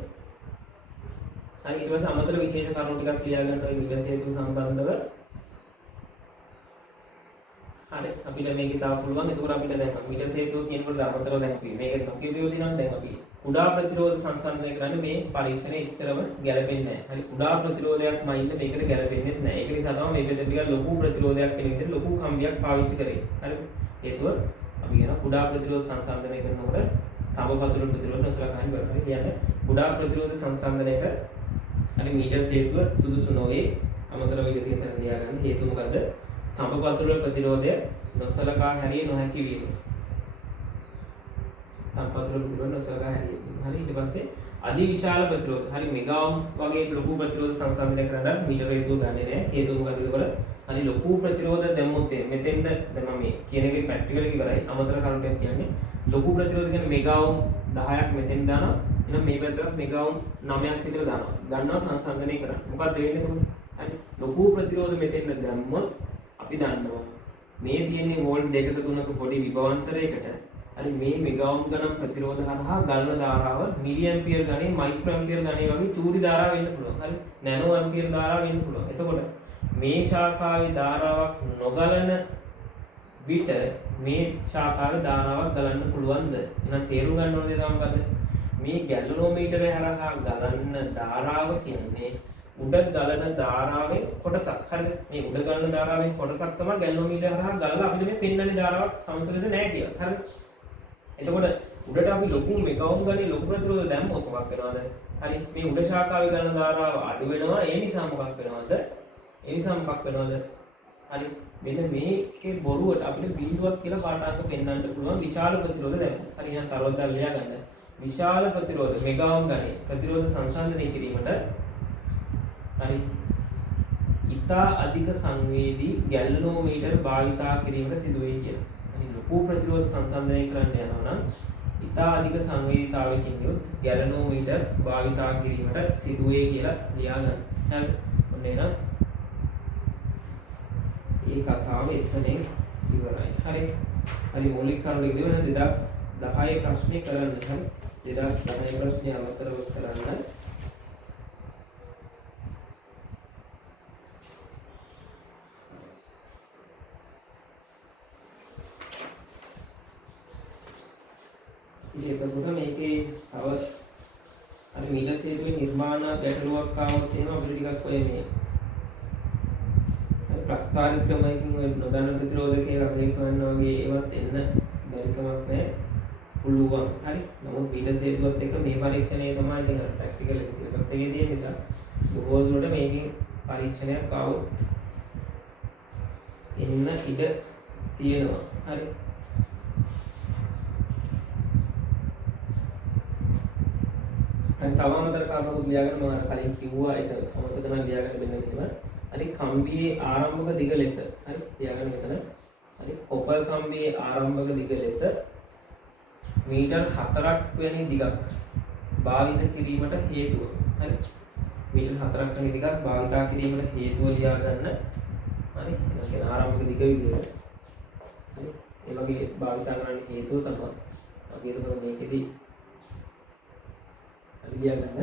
හරි. ඊට පස්සේ අමතර විශේෂ කරුණු ටිකක් ලියාගන්න ඔය මීටර් සේතුව සම්බන්ධව. හරි. අපිට මේක තාම පුළුවන්. ඒකෝර අපිට දැන් මීටර් සේතුව කියනකොට අමතරව දැන් අපි මේක නොකියවියෝදී නම් දැන් අපි කුඩා ප්‍රතිරෝධ සංසන්දනය කරන්නේ මේ පරීක්ෂණය එච්චරම ගැලපෙන්නේ නැහැ. හරි. කුඩා ප්‍රතිරෝධයක්ම ඉන්න මේකට ගැලපෙන්නේ නැහැ. ඒක නිසා තමයි මේ පෙළ ටික ලොකු ප්‍රතිරෝධයක් වෙන විදිහට ලොකු කම්බියක් පාවිච්චි කරේ. හරි. හේතුව අපි කියන කුඩා ප්‍රතිරෝධ සංසන්දනය කරනකොට තඹපතුරු ප්‍රතිරෝධ නොසලකා හරි කරනවා. කියන්නේ කුඩා ප්‍රතිරෝධ සංසන්දනයක හරි මීටර් සේතුව සුදුසු නොවේ. අමතරව ඉඳ තියෙන තැන ලියා ගන්න. හේතුව මොකද්ද? තඹපතුරු ප්‍රතිරෝධය නොසලකා හැරිය නොහැකි වීම. තඹපතුරු ප්‍රතිරෝධ නොසලකා හැරිය. හරි. ඊට පස්සේ අධි විශාල ප්‍රතිරෝධ. හරි මෙගාම් වගේ ලොකු ප්‍රතිරෝධ සංසන්දනය කරන්න මීටර හේතුව ගන්නේ නැහැ. හේතුව මොකද? ඒකවල හරි ලොකු ප්‍රතිරෝධ දැම්මොත් මෙතෙන්ද දැන් මම කියන එකේ ප්‍රැක්ටිකල් එක ඉවරයි. අමතර කරුණක් කියන්නේ ලොකු ප්‍රතිරෝධ කියන්නේ මෙගාම් 10ක් මෙතෙන් දානවා. එහෙනම් මේ පැත්තට මෙගාම් 9ක් විතර දානවා. ගන්නවා සංසන්දනය කරන්න. මොකක්ද වෙන්නේ එතකොට? හරි ලොකු ප්‍රතිරෝධ මෙතෙන්ද දැම්මොත් අපි දන්නවා මේ තියෙන්නේ වෝල්ට් 2ක 3ක පොඩි විභවාන්තරයකට හරි මේ මෙගාම් ගණන් ප්‍රතිරෝධ හරහා ගලන ධාරාව මිලි ඇම්පියර් ගණේ මයික්‍රෝ ඇම්පියර් ගණේ වගේ චූරි ධාරාව වෙන්න පුළුවන්. හරි නැනෝ ඇම්පියර් ධාරාව වෙන්න පුළුවන්. එතකොට මේ ශාඛාවේ ධාරාවක් නොගලන විට මේ ශාඛාවේ ධාරාවක් ගලන්න පුළුවන්ද? එහෙනම් තේරුම් ගන්න ඕන දේ තමයි මොකද්ද? මේ ගැලනෝමීටරය හරහා ගලන ධාරාව කියන්නේ උඩ ගලන ධාරාවේ කොටසක්. හරිද? මේ උඩ ගලන ධාරාවේ කොටසක් තමයි ගැලනෝමීටරය හරහා ගලලා අපිට මේ පෙන්වන්නේ ධාරාවක් සමතුලිත නැහැ කියලා. හරිද? එතකොට උඩට අපි ලොකු මෙගාම් ගණේ ලොකු ප්‍රතිරෝධ දැම්මොත් මොකක් වෙනවද? හරි මේ උඩ ශාඛාවේ ගලන ධාරාව අඩු වෙනවා. ඒ නිසා මොකක් වෙනවද? හරි මෙන්න මේකේ බොරුවට අපිට බිඳුවක් කියලා පාඨාංක පෙන්වන්න පුළුවන් විශාල ප්‍රතිරෝධ දැම්මොත්. හරි එහෙනම් තරවදල් ලියා ගන්න. විශාල ප්‍රතිරෝධ මෙගාම් ගණේ ප්‍රතිරෝධ සංසන්දනය කිරීමට හරි ඉතා අධික සංවේදී ගැලනෝමීටර් භාවිතා කිරීමට සිදු වෙයි කියලා. හරි ලොකු ප්‍රතිරෝධ සංසන්දනය කරන්න යනවා නම් ඉතා අධික සංවේදීතාවයකින් යුත් ගැලනෝමීටර් භාවිතා කිරීමට සිදු වෙයි කියලා ලියා ගන්න. හරි ඔන්න එහෙනම් මේ කතාව එතනින් ඉවරයි. හරි මූලික කරුණු ඉගෙන 2010 ප්‍රශ්නේ කරන්න. හරි 2010 ප්‍රශ්නේ අමතරව කරන්න. එතකොට මේකේ තව අර මීටර් සේතුවේ නිර්මාණ ගැටලුවක් ආවොත් එහෙම අපිට ටිකක් ඔය මේ අර ප්‍රස්තාරික ක්‍රමයකින් ඔය නොදන්න ප්‍රතිරෝධකයේ අපේ සොයන්න වගේ ඒවත් එන්න බැරි කමක් නැහැ. පුළුවන්. හරි. නමුත් මීටර් සේතුවත් එක්ක මේ පරීක්ෂණය තමයි ඉතින් අර ප්‍රැක්ටිකල් එක සිලබස් එකේ තියෙන නිසා බොහෝ දුරට මේකෙන් පරීක්ෂණයක් ආවොත් එන්න ඉඩ තියෙනවා. හරි. තව අමතර කාරණාවක් ලියාගන්න මම අර කලින් කිව්වා ඒක අමතක නම් ලියාගන්න මෙන්න මෙහෙම. හරි කම්බියේ ආරම්භක දිග ලෙස හරි ලියාගන්න මෙතන. හරි කොපර් කම්බියේ ආරම්භක දිග ලෙස මීටර් 4ක් වැනි දිගක් භාවිත කිරීමට හේතුව. හරි මීටර් 4ක් වැනි දිගක් භාවිත කිරීමට හේතුව ලියාගන්න. හරි ඒක ආරම්භක දිග විදියට. හරි ඒ වගේ භාවිත කරන්න හේතුව තමයි අපි එතකොට මේකෙදී ලියගන්න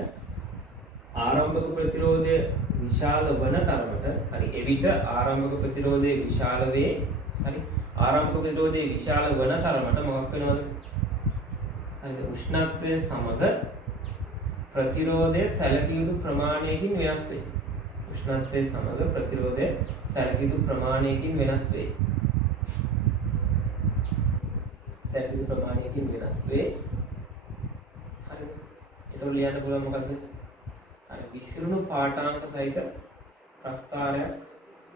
ආරම්භක ප්‍රතිරෝධය විශාල වන තරමට හරි එවිට ආරම්භක ප්‍රතිරෝධය විශාල වේ. හරි ආරම්භක ප්‍රතිරෝධය විශාල වන තරමට මොකක් වෙනවද? හරිද උෂ්ණත්වය සමග ප්‍රතිරෝධය සැලකිය යුතු ප්‍රමාණයකින් වෙනස් වේ. උෂ්ණත්වය සමග ප්‍රතිරෝධය සැලකිය යුතු ප්‍රමාණයකින් වෙනස් වේ. සැලකිය යුතු ප්‍රමාණයකින් වෙනස් වේ. හරිද? එතකොට ලියන්න පුළුවන් මොකද්ද? අර විසිරුණු පාඨාංක සහිත ප්‍රස්තාරයක්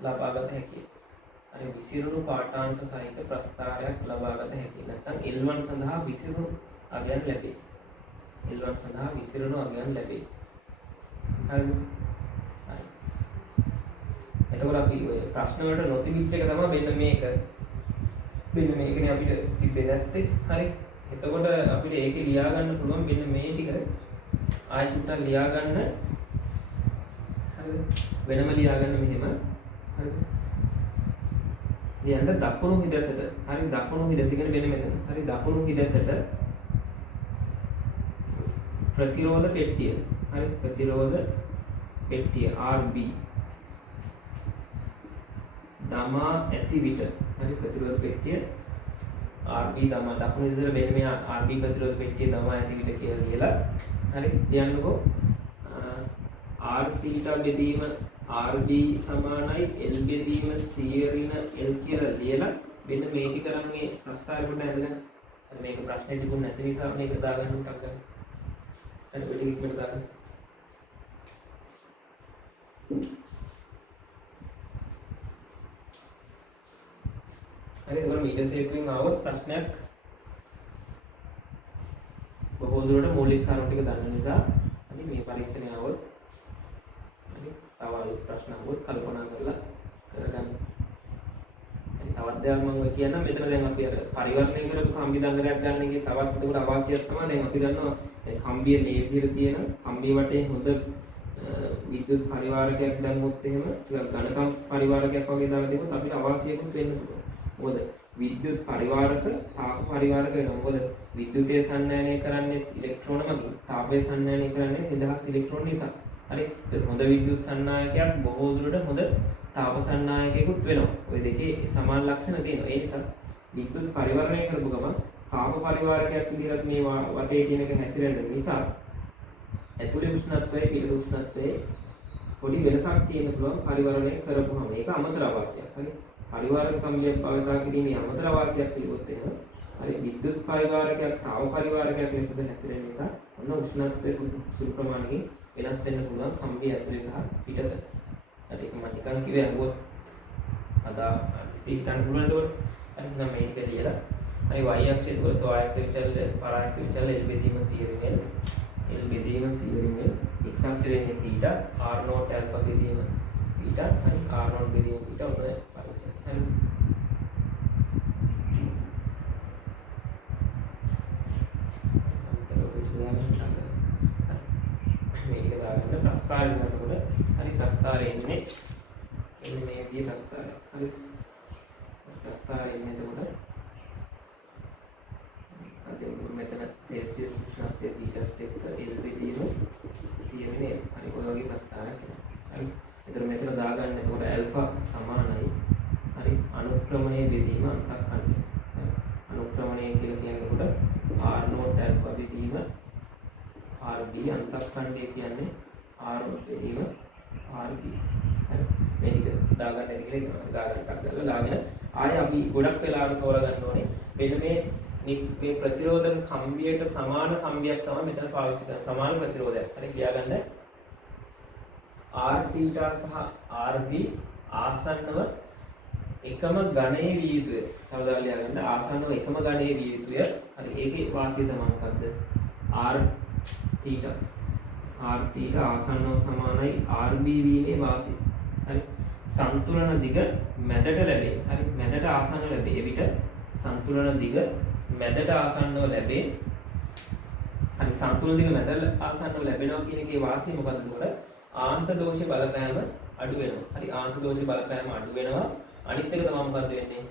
ලබාගත හැකියි. හරි විසිරුණු පාඨාංක සහිත ප්‍රස්ථාරයක් ලබාගත හැකියි. නැත්නම් L1 සඳහා විසිරුණු අගයන් ලැබේ. L1 සඳහා විසිරුණු අගයන් ලැබේ. හරිද? හරි. එතකොට අපි ඔය ප්‍රශ්න වලට නොතිබිච්ච එක තමයි මෙන්න මේක. මෙන්න මේකනේ අපිට තිබ්බේ නැත්තේ. හරි. එතකොට අපිට ඒකේ ලියා ගන්න පුළුවන් මෙන්න මේ ටික ආයෙ චුට්ටක් ලියා ගන්න. හරිද? වෙනම ලියා ගන්න මෙහෙම. හරිද? ලියන්න දකුණු හිදැසට. හරි දකුණු හිදැස කියන්නේ මෙන්න මෙතන. හරි දකුණු හිදැසට ප්‍රතිරෝධ පෙට්ටිය. හරි ප්‍රතිරෝධ පෙට්ටිය RB දමා ඇති විට. හරි ප්‍රතිරෝධ පෙට්ටිය RB දමා දකුණු හිදැසට මෙන්න මේ RB ප්‍රතිරෝධ පෙට්ටිය දමා ඇති විට කියලා ලියලා හරි ලියන්නකෝ. R θ බෙදීම RB සමානයි L බෙදීම C ඍණ L කියලා ලියලා මෙන්න මේ ටික කරන් මේ ප්‍රස්තාරය පොඩ්ඩක් අරගෙන. හරි මේක ප්‍රශ්නේ තිබුණ නැති නිසා මේක දාගන්න උටක් ගන්න. හරි ඔය ටික ඉක්මනට දාගන්න. හරි ඒකවල මීටර් සේතුවෙන් ආවොත් ප්‍රශ්නයක් බොහෝ දුරට මූලික කරුණු ටික දන්න නිසා හරි මේ පරීක්ෂණය ආවොත් හරි තව අලුත් ප්‍රශ්න ආවොත් කල්පනා කරලා කරගන්න. හරි තවත් දෙයක් මම ඔය කියන්නම්. මෙතන දැන් අපි අර පරිවර්තනය කරපු කම්බි දංගලයක් ගන්න එකේ තවත් උඩ අවාසියක් තමයි දැන් අපි දන්නවා දැන් කම්බිය මේ විදිහට තියෙන කම්බිය වටේ හොඳ විද්‍යුත් පරිවාරකයක් දැම්මොත් එහෙම ටිකක් ඝනකම් පරිවාරකයක් වගේ දාලා දෙනොත් අපිට අවාසියකුත් වෙන්න පුළුවන්. මොකද විද්‍යුත් පරිවාරක තාප පරිවාරක වෙනවා. මොකද විද්‍යුතය සන්නායනය කරන්නේ ඉලෙක්ට්‍රෝන මගින්, තාපය සන්නායනය කරන්නේ නිදහස් ඉලෙක්ට්‍රෝන නිසා. හරි. ඒක හොඳ විද්‍යුත් සන්නායකයක් බොහෝ දුරට හොඳ තාප සන්නායකයෙකුත් වෙනවා. ওই දෙකේ සමාන ලක්ෂණ තියෙනවා. ඒ නිසා විද්‍යුත් පරිවර්තනය කරපු ගමන් තාප පරිවාරකයක් විදිහට මේ වටේ තියෙන එක හැසිරෙන නිසා ඇතුලේ උෂ්ණත්වයේ පිට උෂ්ණත්වයේ පොඩි වෙනසක් තියෙන පුළුවන් පරිවර්තනය කරපුවාම. ඒක අමතර අවශ්‍යයි. හරි. පරිවාරක කම්බියක් භාවිතා කිරීමේ අමතර අවශ්‍යයක් තිබොත් එහෙම හරි විද්‍යුත් පරිවාරකයක් තාව පරිවාරකයක් ලෙසද හැසිරෙන නිසා ඔන්න උෂ්ණත්වයේ සුළු ප්‍රමාණයකින් වෙනස් වෙන්න පුළුවන් කම්බිය ඇතුලේ සහ පිටත. හරි ඒක මම නිකන් කිව්වේ අහුවොත් අදා හිතන්න පුළුවන් ඒකවල. හරි නම් මේක ලියලා හරි y අක්ෂයේ තුල ස්වායත්ත විචලන පරායත්ත විචලන L බෙදීම C ඍණ L බෙදීම C ඍණ x අක්ෂයේ θ r0 alpha බෙදීම θ හරි r0 බෙදීම θ ඔන්න පරීක්ෂණ. හරි මේක දාගන්න ප්‍රස්තාරය නේද? හරි ප්‍රස්තාරය එන්නේ මේ විදිහේ ප්‍රස්තාරය. හරි ප්‍රස්තාරය එන්නේ එතකොට අද මෙතන සෙල්සියස් උෂ්ණත්වය දීටත් එක්ක L බෙදීම C වෙන්නේ. හරි ඔය වගේ ප්‍රස්තාරයක් එනවා. හරි එතන මෙතන දාගන්න එතකොට ඇල්ෆා සමානයි හරි අනුක්‍රමණය බෙදීම අන්තක්ඛණ්ඩය. අනුක්‍රමණය කියලා කියන්නේ කොට R0 ඇල්ෆා බෙදීම RB අන්තක්ඛණ්ඩය කියන්නේ R0 බෙදීම RB. හරි මේ ටික දාගන්න ඇති කියලා දාගන්න ටක් කරලා දාගෙන ආයෙ අපි ගොඩක් වෙලාවට තෝරගන්න ඕනේ මෙන්න මේ ප්‍රතිරෝධක කම්බියට සමාන කම්බියක් තමයි මෙතන පාවිච්චි කරන්නේ. සමාන ප්‍රතිරෝධයක්. හරි කියාගන්න R θ සහ RB ආසන්නව එකම ගණයේ විය යුතුය. තවදා ලියාගන්න ආසන්නව එකම ගණයේ විය යුතුය. හරි ඒකේ වාසිය තමයි මොකද්ද? R θ ආසන්නව සමානයි RB වීමේ වාසිය. හරි සන්තුලන දිග මැදට ලැබේ. හරි මැදට ආසන්නව ලැබේ. එවිට සන්තුලන දිග මැදට ආසන්නව ලැබේ. හරි සන්තුලන දිග මැදට ආසන්නව ලැබෙනවා කියන එකේ වාසිය මොකද්ද? ඒකට ආන්ත දෝෂ බලපෑම අඩු වෙනවා. හරි ආන්ත දෝෂ බලපෑම අඩු වෙනවා. අනිත් එක තමයි මොකද්ද වෙන්නේ?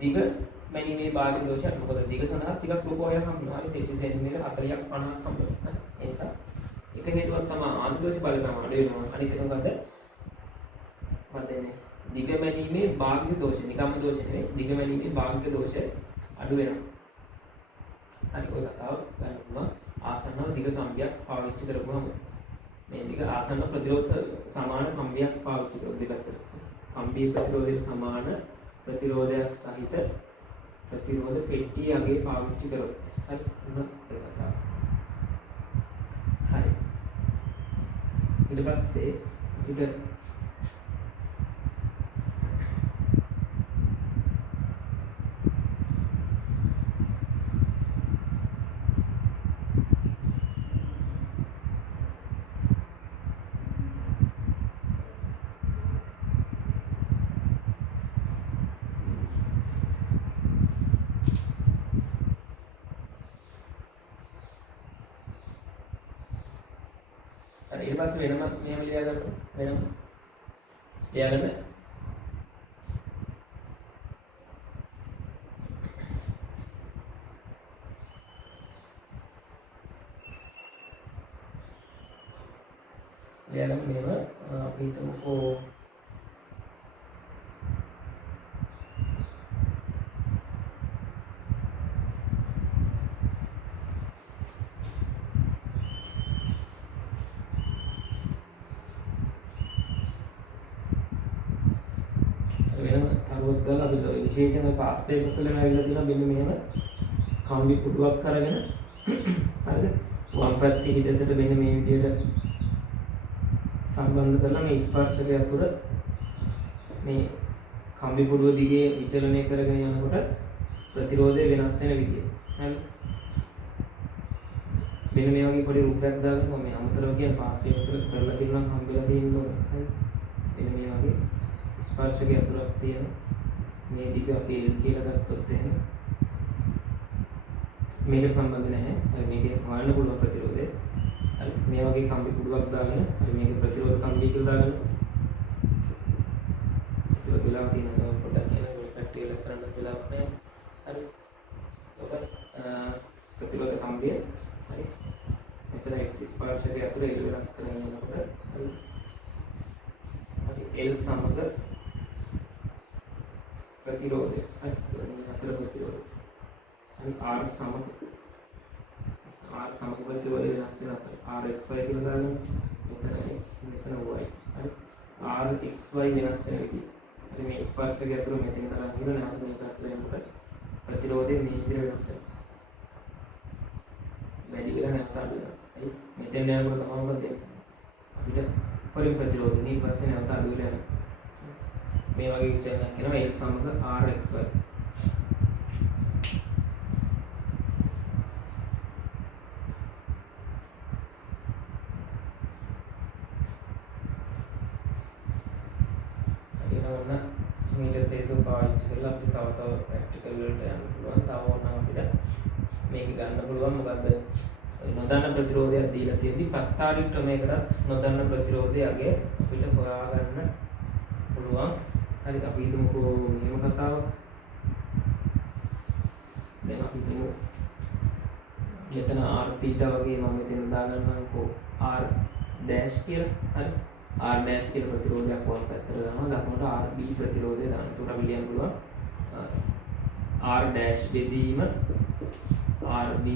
දිග මැනීමේ භාග්‍ය දෝෂය. මොකද දිග සඳහා ටිකක් ලොකෝයක් හම්බුනවා. හරි සෙන්ටිමීටර 40ක් 50ක් හම්බුනවා. ඒ නිසා එක හේතුවක් තමයි ආන්ත දෝෂ බලපෑම අඩු වෙනවා. අනිත් එක මොකද්ද? මොකද වෙන්නේ? දිග මැනීමේ භාග්‍ය දෝෂය. නිකම්ම දෝෂ නෙවෙයි. දිග මැනීමේ භාග්‍ය දෝෂය අඩු වෙනවා. හරි ඔය කතාව ගන්න පුළුවන්. ආසන්නව දිග කම්බියක් පාවිච්චි කරපුවම මේ දිග ආසන්න ප්‍රතිරෝධ සමාන කම්බියක් පාවිච්චි කරොත් දෙපැත්තට කම්බිය ප්‍රතිරෝධයට සමාන ප්‍රතිරෝධයක් සහිත ප්‍රතිරෝධ පෙට්ටිය අගේ පාවිච්චි කරොත් හරි මොන ඒ කතාව. හරි ඊට පස්සේ අපිට හරි ඊට පස්සේ වෙනම මෙහෙම ලියා ගන්න වෙනම ලියාගන්න මෙහෙම අපි හිතමුකෝ අපි විශේෂයෙන් පාස් පේපර්ස් වල ඇවිල්ලා තියෙනවා මෙන්න මෙහෙම කම්බි පුඩුවක් අරගෙන හරිද වම් පැත්තේ හිදසට මෙන්න මේ විදිහට සම්බන්ධ කරලා මේ ස්පර්ශකය අතුර මේ කම්බි පුඩුව දිගේ විචලනය කරගෙන යනකොට ප්‍රතිරෝධය වෙනස් වෙන විදිය හරිද මෙන්න මේ වගේ පොඩි රූපයක් දාගෙන මම අමතරව කියන පාස් පේපර්ස් වල කරලා තියෙනවා හම්බෙලා තියෙනවා හරිද මෙන්න මේ වගේ ස්පර්ශකය අතුරක් තියෙනවා මේ දිග අපි L කියලා ගත්තොත් එහෙනම් මේකට සම්බන්ධ නැහැ. හරි මේකේ හොයන්න පුළුවන් ප්‍රතිරෝධය. හරි මේ වගේ කම්බි කුඩුවක් දාගෙන හරි මේකේ ප්‍රතිරෝධ කම්බි කියලා දාගෙන ඒක වෙලාව තියෙනවා පොඩ්ඩක් කියන මේ පැට්ටිය ලක් කරන්න වෙලාවක් නැහැ. හරි. ඔබ ප්‍රතිරෝධ කම්බිය හරි මෙතන x ස්පර්ශකය අතර L වෙනස් කරගෙන යනකොට හරි L සමග प्रतिरोध है अत्र प्रतिरोध R समक प्रतिरोध वेनस R x y කියලා දාගන්න මෙතන x මෙතන y හරි R x y වෙනස් වෙන විදිහ හරි මේ ස්පර්ශකය අතර මෙතෙන් තරම් කියලා නැවත මේක අතර යනකොට ප්‍රතිරෝධය මේ විදිහට වෙනස් වෙනවා වැඩි වෙලා නැත්නම් අඩු වෙනවා හරි මෙතෙන් යනකොට තමයි මොකද වෙන්නේ අපිට පරිම ප්‍රතිරෝධය ඊට පස්සේ නැවත අඩු වෙලා යනවා මේ වගේ විචලනයක් කරනවා L සමග RXY හරියවන්න මීටර් සේතු පාවිච්චි කරලා අපිට තව ප්‍රැක්ටිකල් වලට යන්න පුළුවන් තව ඕනනම් අපිට මේක ගන්න පුළුවන් මොකද්ද නොදන්න ප්‍රතිරෝධයක් දීලා තියෙද්දි ප්‍රස්තාවික ක්‍රමයකටත් නොදන්න ප්‍රතිරෝධයගේ අපිට හොයාගන්න පුළුවන් හරි අපි හිතමුකෝ මෙහෙම කතාවක් දැන් අපි හිතමු මෙතන r θ වගේ මම මෙතන දාගන්නම්කෝ r dash කියලා හරි r dash කියලා ප්‍රතිරෝධයක් වම් පැත්තට දානවා ලකුණට rb ප්‍රතිරෝධය දාන්න. ඒකට අපි ලියන්න පුළුවන් r dash බෙදීම rb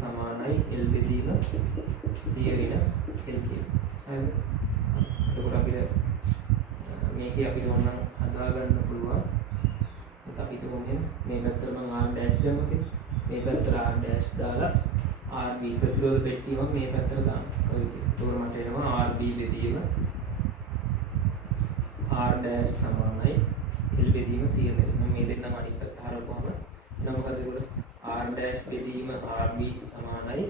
සමානයි l බෙදීම 100 ඍණ l කියලා. හරිද? එතකොට අපිට මේකේ අපිට ඕන හදා ගන්න පුළුවන්. ඒත් අපි හිතමු මේ පැත්තට මම r dash දැම්මකේ. මේ පැත්තට r dash දාලා rb ප්‍රතිරෝධ පෙට්ටිය මම මේ පැත්තට දානවා. ඔය විදිහට. ඒකට මට එනවා rb බෙදීම r dash සමානයි l බෙදීම 100 මම මේ දෙන්නම අනිත් පැත්ත හරවපුවම එනවා මොකද ඒකට r dash බෙදීම rb සමානයි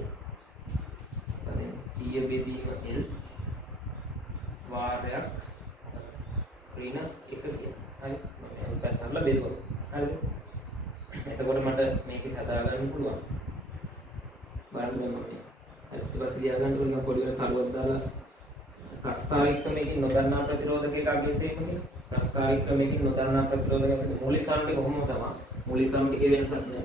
100 බෙදීම l වාරයක් ඍණ 1 කියන. හරි. මම මේ පැත්තට බෙදුවා. හරිද? එතකොට මට මේක හදා ගන්න පුළුවන්. බලන්න දැන් මම ඊට පස්සේ ලියා ගන්න පුළුවන් පොඩි වෙන තරුවක් දාලා ප්‍රස්තාවික ක්‍රමයකින් නොදන්නා ප්‍රතිරෝධකයක අගයසීම කියලා. ප්‍රස්තාවික ක්‍රමයකින් නොදන්නා ප්‍රතිරෝධකයක මූලික කර්මය කොහොමද තමයි? මූලික කර්මයේ වෙනසක් නෑ.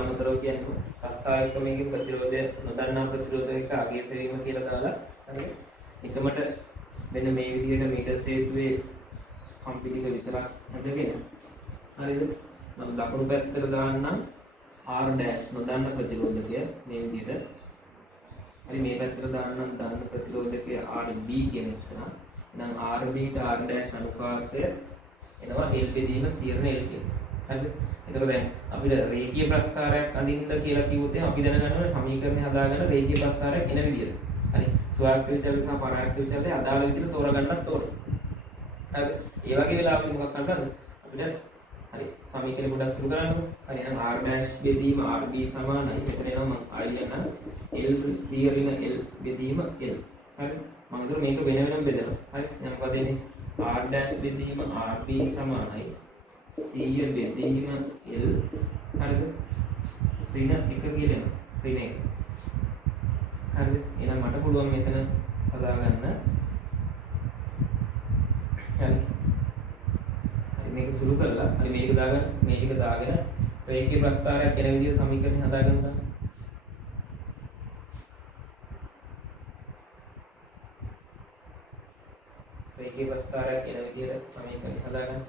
අමතරව කියන්නේ ප්‍රස්තාවික ක්‍රමයකින් ප්‍රතිරෝධය නොදන්නා ප්‍රතිරෝධකයක අගයසීම කියලා දාලා හරිද? එකමට මෙන්න මේ විදිහට මීටර් සේතුවේ කම්පි ටික විතරක් හදගෙන හරිද මම දකුණු පැත්තට දාන්නම් r dash නොදන්න ප්‍රතිරෝධකය මේ විදිහට හරි මේ පැත්තට දාන්නම් දන්න ප්‍රතිරෝධකය rb කියන එක නම් rb ට r dash අනුපාතය එනවා l බෙදීම 100 ඍණ l කියන හරිද එතකොට දැන් අපිට රේඛීය ප්‍රස්ථාරයක් අඳින්න කියලා කිව්වොත් අපි දැනගන්න ඕනේ සමීකරණය හදාගන්න රේඛීය ප්‍රස්ථාරයක් එන විදිහට හරි ස්වයංක්‍රීය විචලන සහ පරායක්‍රීය විචලනයේ අදාළ විදිහට තෝරගන්නත් ඕනේ. හරි. ඒ වගේ වෙලාවක මොකක් කරන්නද? අපිට හරි සමීකරණය පොඩ්ඩක් සුළු කරන්නකො. හරි එහෙනම් r dash බෙදීම rb සමානයි. මෙතන එනවා මම ආයෙ ලියන්නම් l 100 ඍණ l බෙදීම l. හරි. මම හිතුවා මේක වෙන වෙනම බෙදනවා. හරි. දැන් මොකද එන්නේ? r dash බෙදීම rb සමානයි 100 බෙදීම l. හරිද? ඍණ 1 කියලා එනවා. ඍණ 1. හරිද? එහෙනම් මට පුළුවන් මෙතන හදාගන්න. හරි. මේක සුළු කරලා හරි මේක දාගන්න. මේ ටික දාගෙන රේඛීය ප්‍රස්ථාරයක් එන විදිහට සමීකරණය හදාගන්න. රේඛීය ප්‍රස්ථාරයක් එන විදිහට සමීකරණය හදාගන්න.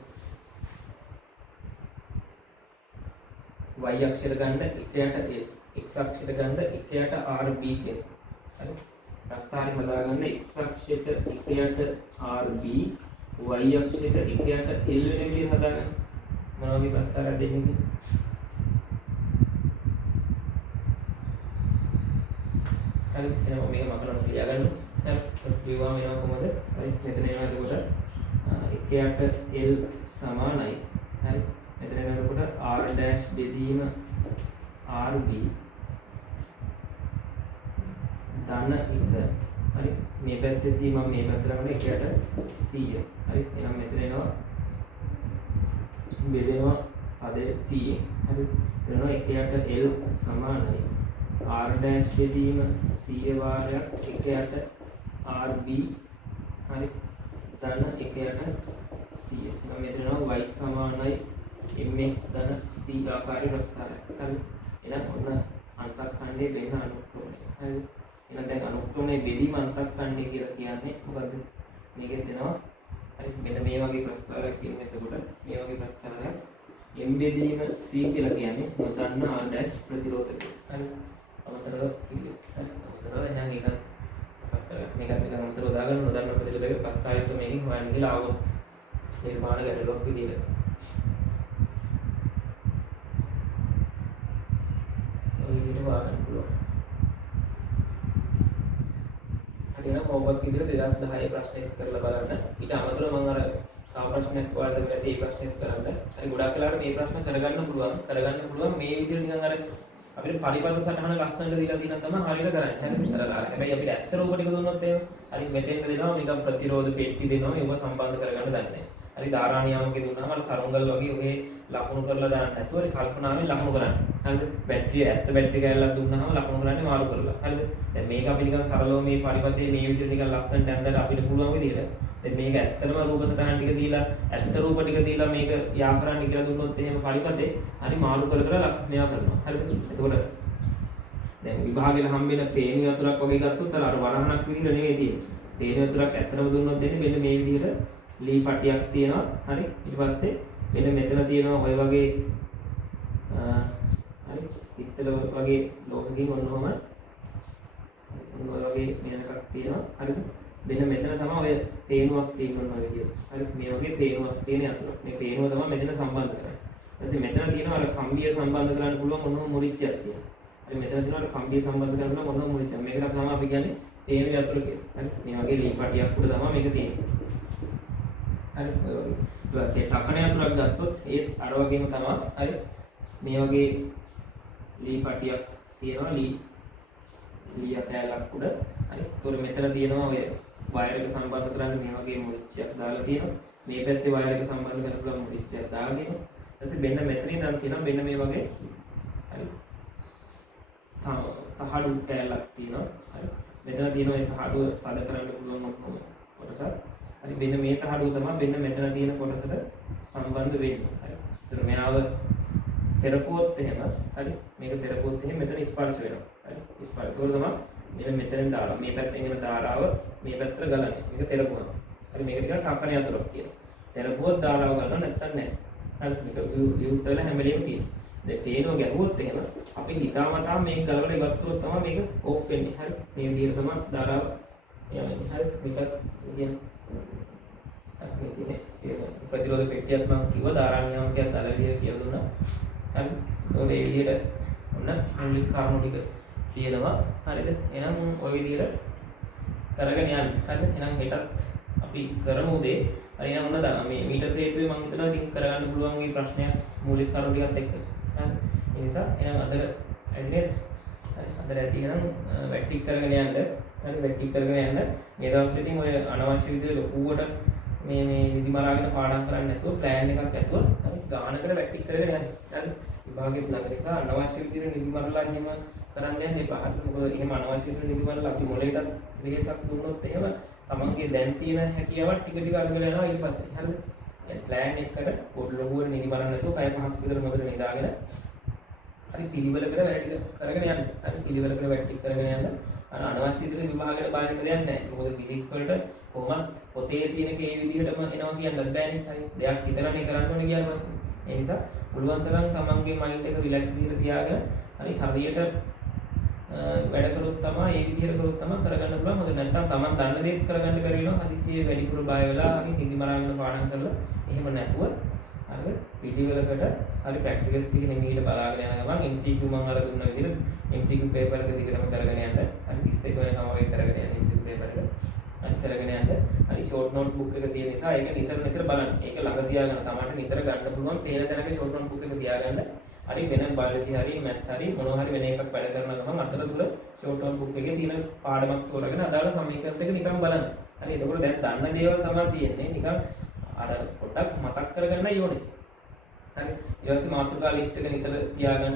y අක්ෂයට ගන්න එකයට x අක්ෂයට ගන්න එකයට rb කියන. හරි. ප්‍රස්ථාරය හදාගන්න x අක්ෂයට එකයට rb y අක්ෂයට එකයට l වෙන විදිහට හදාගන්න. මොන වගේ ප්‍රස්ථාරයක් දෙන්නේ කියලා. හරි. එහෙනම් මේක මකරන ක්‍රියා ගන්න. හරි. ක්‍රියාව වෙනවා කොහොමද? හරි. මෙතන එනවා එතකොට එකයට l සමානයි. හරි. මෙතන එනකොට r dash බෙදීම rb ධන 1. හරි. මේ පැත්තේ c මම මේ පැත්තට ගන්න එකයට c. හරි. එහෙනම් මෙතන එනවා බෙදෙනවා පදේ c. හරි. එතන එකයට l සමානයි r dash බෙදීම c වාරයක් එකයට rb. හරි. ධන එකයට c. එහෙනම් මෙතන එනවා y සමානයි mx ධන c ආකාරයේ ප්‍රස්ථාරයක්. හරි. එහෙනම් ඔන්න අන්තක්ඛණ්ඩයේ වෙන අනුක්‍රමය. හරි. එහෙනම් දැන් අනුක්‍රමයේ බෙදීම අන්තක්ඛණ්ඩය කියලා කියන්නේ මොකද්ද? මේකෙන් දෙනවා හරි මෙන්න මේ වගේ ප්‍රස්ථාරයක් කියන්නේ. එතකොට මේ වගේ ප්‍රස්ථාරයක් m බෙදීම c කියලා කියන්නේ නොදන්න r dash ප්‍රතිරෝධකය. හරි. අමතරව කිව්වේ. හරි. අමතරව එහෙනම් ඒකත් මතක් කරගන්න. මේකත් අමතරව දාගන්න නොදන්න ප්‍රතිරෝධකයේ ප්‍රස්ථාරයක් මේකෙන් හොයන්න කියලා ආවොත් නිර්මාණ ගැටලුවක් විදියට. හොයාගන්න පුළුවන්. හරි එහෙනම් හොම්වර්ක් විදිහට 2010 ප්‍රශ්නයක් කරලා බලන්න. ඊට අමතරව මම අර තව ප්‍රශ්නයක් ඔයාලට දෙන්න ඒ ප්‍රශ්නයක් කරන්න. හරි ගොඩක් වෙලාවට මේ ප්‍රශ්න කරගන්න පුළුවන් මේ විදිහට නිකන් අර අපිට පරිපත සටහන ලස්සනට දීලා තියෙනවා තමයි හරියට කරන්නේ. හරි. හැබැයි අපිට ඇත්ත රූප ටික දුන්නොත් එහෙම හරි මෙතෙන්ට දෙනවා නිකන් ප්‍රතිරෝධ පෙට්ටි දෙනවා ඒව සම්බන්ධ කරගන්න දන්නේ නැහැ. හරි ධාරා නියාමකේ දුන්නාම අර සරුංගල් වගේ ඔහේ ලකුණු කරලා දාන්න නැතුව ඒ කල්පනාවෙන් ලකුණු කරන්න. හරිද? බැටරිය ඇත්ත බැටරි කැලලක් දුන්නාම ලකුණු කරන්නේ මාරු කරලා. හරිද? දැන් මේක අපි නිකන් සරලව මේ පරිපතේ මේ විදිහට නිකන් ලස්සනට ඇඳලා අපිට පුළුවන් විදිහට. දැන් මේක ඇත්තම රූප සටහන් ටික දීලා ඇත්ත රූප ටික දීලා මේක යා කරන්න කියලා දුන්නොත් එහෙම පරිපතේ හරි මාරු කර මේවා කරනවා. හරිද? එතකොට දැන් විභාගෙට හම්බෙන පේන වතුරක් වගේ ගත්තොත් අර වරහණක් විදිහට නෙවෙයි තියෙන්නේ. පේන වතුරක් ඇත්තම දුන්නොත් දෙන්නේ මෙන්න මේ විදිහට ලී පටියක් තියෙනවා. හරි. ඊට පස්සේ මෙන්න මෙතන තියෙනවා ඔය වගේ හරි පිත්තල වගේ ලෝහකින් ඔන්නෝම ඔය වගේ මෙන්න එකක් තියෙනවා. හරිද? මෙන්න මෙතන තමයි ඔය පේනුවක් තියෙන ඔය විදිහට. හරි. මේ වගේ පේනුවක් තියෙන යතුරක්. මේ පේනුව තමයි මෙතන සම්බන්ධ කරන්නේ. ඊපස්සේ මෙතන තියෙනවා අර කම්බිය සම්බන්ධ කරන්න පුළුවන් ඔන්නෝම මුරිච්චයක් තියෙනවා. හරි මෙතන තියෙනවා අර කම්බිය සම්බන්ධ කරන්න පුළුවන් ඔන්නෝම මුරිච්චයක්. මේකට තමයි අපි කියන්නේ පේන යතුර කියලා. හරි. මේ වගේ ලී පටියක් උඩ තමයි මේක තියෙන්නේ. හරි ඔය වගේ. ඊට පස්සේ ටකන යතුරක් ගත්තොත් ඒත් අර වගේම තමයි. හරි. මේ වගේ ලී පටියක් තියෙනවා ලී කැලක් උඩ. හරි. ඒතකොට මෙතන තියෙනවා ඔය වයර් එක සම්බන්ධ කරන්න මේ වගේ මුලිච්චයක් දාලා තියෙනවා. මේ පැත්තේ වයර් එක සම්බන්ධ කරන්න පුළුවන් මුලිච්චයක් දාගෙන. ඊට පස්සේ මෙන්න මෙතනින් දැන් තියෙනවා මෙන්න මේ වගේ හරි. තහඩු කැලක් තියෙනවා. හරි. මෙතන තියෙනවා ඒ තහඩුව තද කරන්න පුළුවන් ඔක්කොම කොටසක්. හරි මෙන්න මේ තහඩුව තමයි මෙන්න මෙතන තියෙන කොටසට සම්බන්ධ වෙන්නේ. හරි. ඒතර මෙයාව තෙරපුවොත් එහෙම හරි මේක තෙරපුවොත් එහෙම මෙතන ස්පර්ශ වෙනවා. හරි. ස්පර්ශ වල තමයි මෙන්න මෙතෙන් දාලා මේ පැත්තෙන් එන ධාරාව මේ පැත්තට ගලන්නේ. මේක තෙරපුවා. හරි මේක ටිකක් ටකන යතුරක් කියලා. තෙරපුවොත් ධාරාව ගන්නවා නැත්තම් නැහැ. හරි මේක විවෘත වෙලා හැම වෙලේම තියෙනවා. දැන් පේනවා ගැහුවොත් එහෙම අපි හිතාමතා මේක ගලවලා ඉවත් කළොත් තමයි මේක ඕෆ් වෙන්නේ. හරි මේ විදිහට තමයි ධාරාව යන්නේ. හරි මේකත් කියන්නේ ප්‍රතිරෝධ පෙට්ටියක් මම කිව්වා ධාරා නියාමකයක් අර විදිහට කියලා දුන්නා. හරි ඒකෝල ඒ විදිහට ඔන්න මූලික කරුණු ටික තියෙනවා. හරිද? එහෙනම් ওই විදිහට කරගෙන යන්න. හරිද? එහෙනම් හෙටත් අපි කරමු උදේ. හරි එහෙනම් ඔන්න මේ මීටර් සේතුවේ මම හිතනවා ඉතින් කරගන්න පුළුවන් මේ ප්‍රශ්නයක් මූලික කරුණු ටිකත් එක්ක. හරි. ඒ නිසා එහෙනම් අද ඇති නේද? හරි. අද ඇති එහෙනම් වැටික් කරගෙන යන්න. හරි වැටික් කරගෙන යන්න. මේ දවස්වල ඉතින් ඔය අනවශ්‍ය විදිහට ලොකුවට මේ විදි මරාගෙන පාඩම් කරන්නේ නැතුව ප්ලෑන් එකක් ඇතුව හරි ගානකට වැටික් කරගෙන යන්න. හරි. විභාගෙත් ළඟ නිසා අනවශ්‍ය විදිහට නිදි මරලා එහෙම කරන්න යන්න එපා. හරිද? මොකද එහෙම අනවශ්‍ය විදිහට නිදි බලලා අපි මොලේටත් ක්‍රියේෂක් දුන්නොත් එහෙම තමන්ගේ දැන් තියෙන හැකියාවත් ටික ටික අඩු වෙලා යනවා ඊට පස්සේ. හරිද? දැන් ප්ලෑන් එකකට පොඩි ලොකුවට නිදි බලන්න නැතුව පැය 5ක් විතර මොකද නිදාගෙන හරි පිළිවෙලකට වැඩ ටික කරගෙන යන්න. හරි පිළිවෙලකට වැඩ ටික කරගෙන යන්න. අනවශ්‍ය විදිහට විභාගයට බාරින්න දෙයක් නැහැ. මොකද ෆිසික්ස් වලට කොහොමත් පොතේ තියෙන කේ විදිහටම එනවා කියන්නත් බෑනේ. හරි දෙයක් හිතලානේ කරන්න ඕනේ කියන පස්සේ. ඒ නිසා පුළුවන් තරම් තමන්ගේ මයින්ඩ් එක රිලැක්ස් විදිහට තියාගෙන හරි හරියට වැඩ කරොත් තමයි ඒ විදිහට කරොත් තමයි කරගන්න පුළුවන්. මොකද නැත්තම් තමන් දන්න දේත් කරගන්න බැරි වෙනවා. හදිසියෙ වැඩිපුර බය වෙලා හරි නිදි මරාගෙන පාඩම් කරලා එහෙම නැතුව හරි පිළිවෙලකට හරි ප්‍රැක්ටිකල්ස් ටික හිමීට බලාගෙන යන ගමන් MCQ මම අර දුන්න විදිහට MCQ පේපර් එක දිගටම කරගෙන යන්න. හරි 31 වෙනකම් වගේ කරගෙන යන්න MCQ පේපර් එක. හරි කරගෙන යන්න. හරි ෂෝට් නෝට් බුක් එක තියෙන නිසා ඒක නිතර බලන්න. ඒක ළඟ තියාගන්න තමයි නිතර ගන්න පුළුවන්. පේන තැනක ෂෝට් නෝට් බුක් එක තියාගන්න. හරි වෙන බයොලොජි හරි මැත්ස් හරි මොනවා හරි වෙන එකක් වැඩ කරන ගමන් අතරතුර ෂෝට් නෝට් බුක් එකේ තියෙන පාඩමක් තෝරගෙන අදාළ සමීකරණ එක නිකන් බලන්න. හරි එතකොට දැන් දන්න දේවල් තමයි තියෙන්නේ. නිකන් අර පොඩ්ඩක් මතක් කරගන්නයි ඕනේ. හරි ඊට පස්සේ මාතෘකා ලිස්ට් එක නිතර තියාගන්න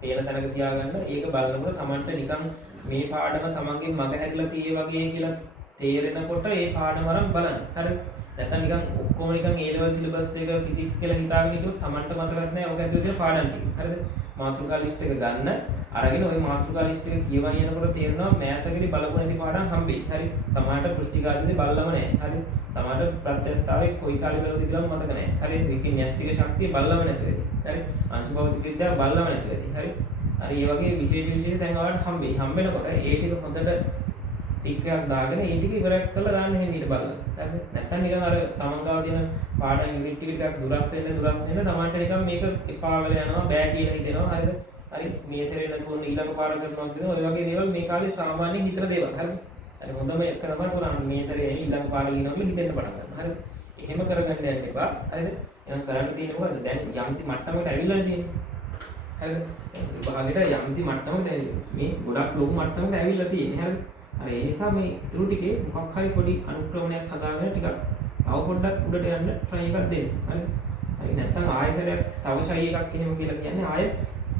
පේන තැනක තියාගන්න. ඒක බලනකොට Tamanට නිකන් මේ පාඩම Tamanගේ මග හැරිලා tie වගේ කියලා තේරෙනකොට ඒ පාඩම අරන් බලන්න. හරි නැත්නම් නිකන් ඔක්කොම නිකන් A level syllabus එක ෆිසික්ස් කියලා හිතාගෙන හිටියොත් Tamanට මතකත් නැහැ ඔක ඇතුලේ තියෙන පාඩම් ටික. හරිද? මාතෘකා ලිස්ට් එක ගන්න. අරගෙන ওই මාතෘකා ලිස්ට් එක කියවන යනකොට තේරෙනවා මෑතකදී බලපු නැති පාඩම් හම්බෙයි. හරි. සමහරට පෘෂ්ටිකාදීදී බලලම නැහැ. හරි. සමහරට ප්‍රත්‍යස්ථාවේ කොයි කාලේ බලවද කියලා මතක නැහැ. හරි. විකින්‍යෂ්ටික ශක්තිය බලලම නැති වෙයි. හරි. අංශු භෞතික විද්‍යාව බලලම නැති වෙයි. හරි. හරි ඒ වගේ විශේෂ තැන් වලට හම්බෙයි. හම්බෙනකොට ඒ ටික හොඳට ටිකක් දාගෙන ඒ ටික ඉවරයක් කරලා දාන්න එහෙම ඊට බලන්න. හරිද? නැත්තම් නිකන් අර තමන් ගාව තියෙන පාඩම් යුනිට් ටික ටිකක් දුරස් වෙන්න තමන්ට නිකන් මේක එපා වෙලා යනවා බෑ කියලා හිතෙනවා. හරිද? හරි මේ සැරේ නැතුව ඊළඟ පාර කරනවා කියන ඔය වගේ දේවල් මේ කාලේ සාමාන්‍යයෙන් හිතන දේවල්. හරිද? හරි හොඳම එක තමයි කරන්නේ මේ සැරේ ඊළඟ පාර ලියනවා කියලා හිතෙන්න පටන් ගන්නවා. හරිද? එහෙම කරගන්න යන්න එපා. හරිද? එහෙනම් කරන්න තියෙන්නේ මොකද්ද? දැන් යම්සි මට්ටමකට ඇවිල්ලා තියෙන්නේ. හරිද? විභාගයට යම්සි මට්ටමකට මේ ගොඩක් ලොකු මට්ටමකට ඇවිල්ලා තියෙන්නේ. හරිද? අර ඒ නිසා මේ ඉතුරු ටිකේ මොකක් හරි පොඩි අනුක්‍රමණයක් හදාගෙන ටිකක් තව පොඩ්ඩක් උඩට යන්න try එකක් දෙන්න. හරිද? හරි නැත්නම් ආයෙසරයක් තව ශෛ එකක් එහෙම කියලා කියන්නේ ආයෙ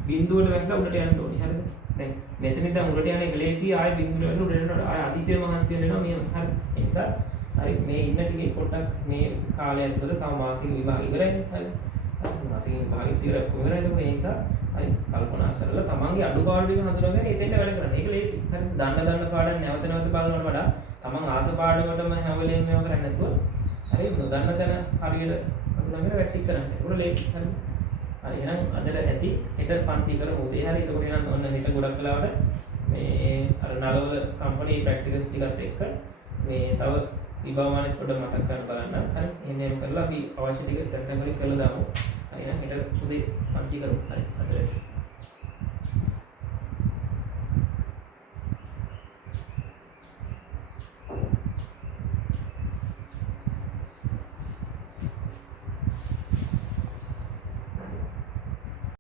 බිඳුවට වැටලා උඩට යන්න ඕනේ. හරිද? දැන් මෙතන ඉඳන් උඩට යන එක ලේසි ආයෙ බිඳුවට වැටලා උඩට යනවා. ආයෙ අතිශය මහන්සි වෙනවා මේව. හරි. ඒ නිසා හරි මේ ඉන්න ටිකේ පොඩ්ඩක් මේ කාලය ඇතුළත තව මාසික විභාග ඉවරයිනේ. හරිද? මාසික විභාග ඉවරයි කොහොමද? ඒ නිසා හරි කල්පනා කරලා තමන්ගේ අඩුපාඩු ටික හඳුනාගෙන එතෙන්ට වැඩ කරන්න. ඒක ලේසි. හරි. දන්න පාඩම් නැවත නැවත බලනවට වඩා තමන් ආස පාඩමකටම හැම වෙලේම මේව කරන්නේ නැතුව හරි නොදන්න තැන හරියට හඳුනාගෙන වැටි කරන්න. ඒක ලේසි. හරි. හරි එහෙනම් අදට ඇති හෙට පන්ති කරමු. උදේ හරි එතකොට එහෙනම් ඔන්න හෙට ගොඩක් වෙලාවට මේ අර නලවල කම්පැනි ප්‍රැක්ටිකල්ස් ටිකත් එක්ක මේ තව විභාගමානෙත් පොඩ්ඩක් මතක් කරලා බලන්න. හරි. එහෙම කරලා අපි අවශ්‍ය ටික තැන් තැන් වලින් කරලා දාමු. හරි එහෙනම් හෙට උදේ පන්ති කරමු. හරි. අදට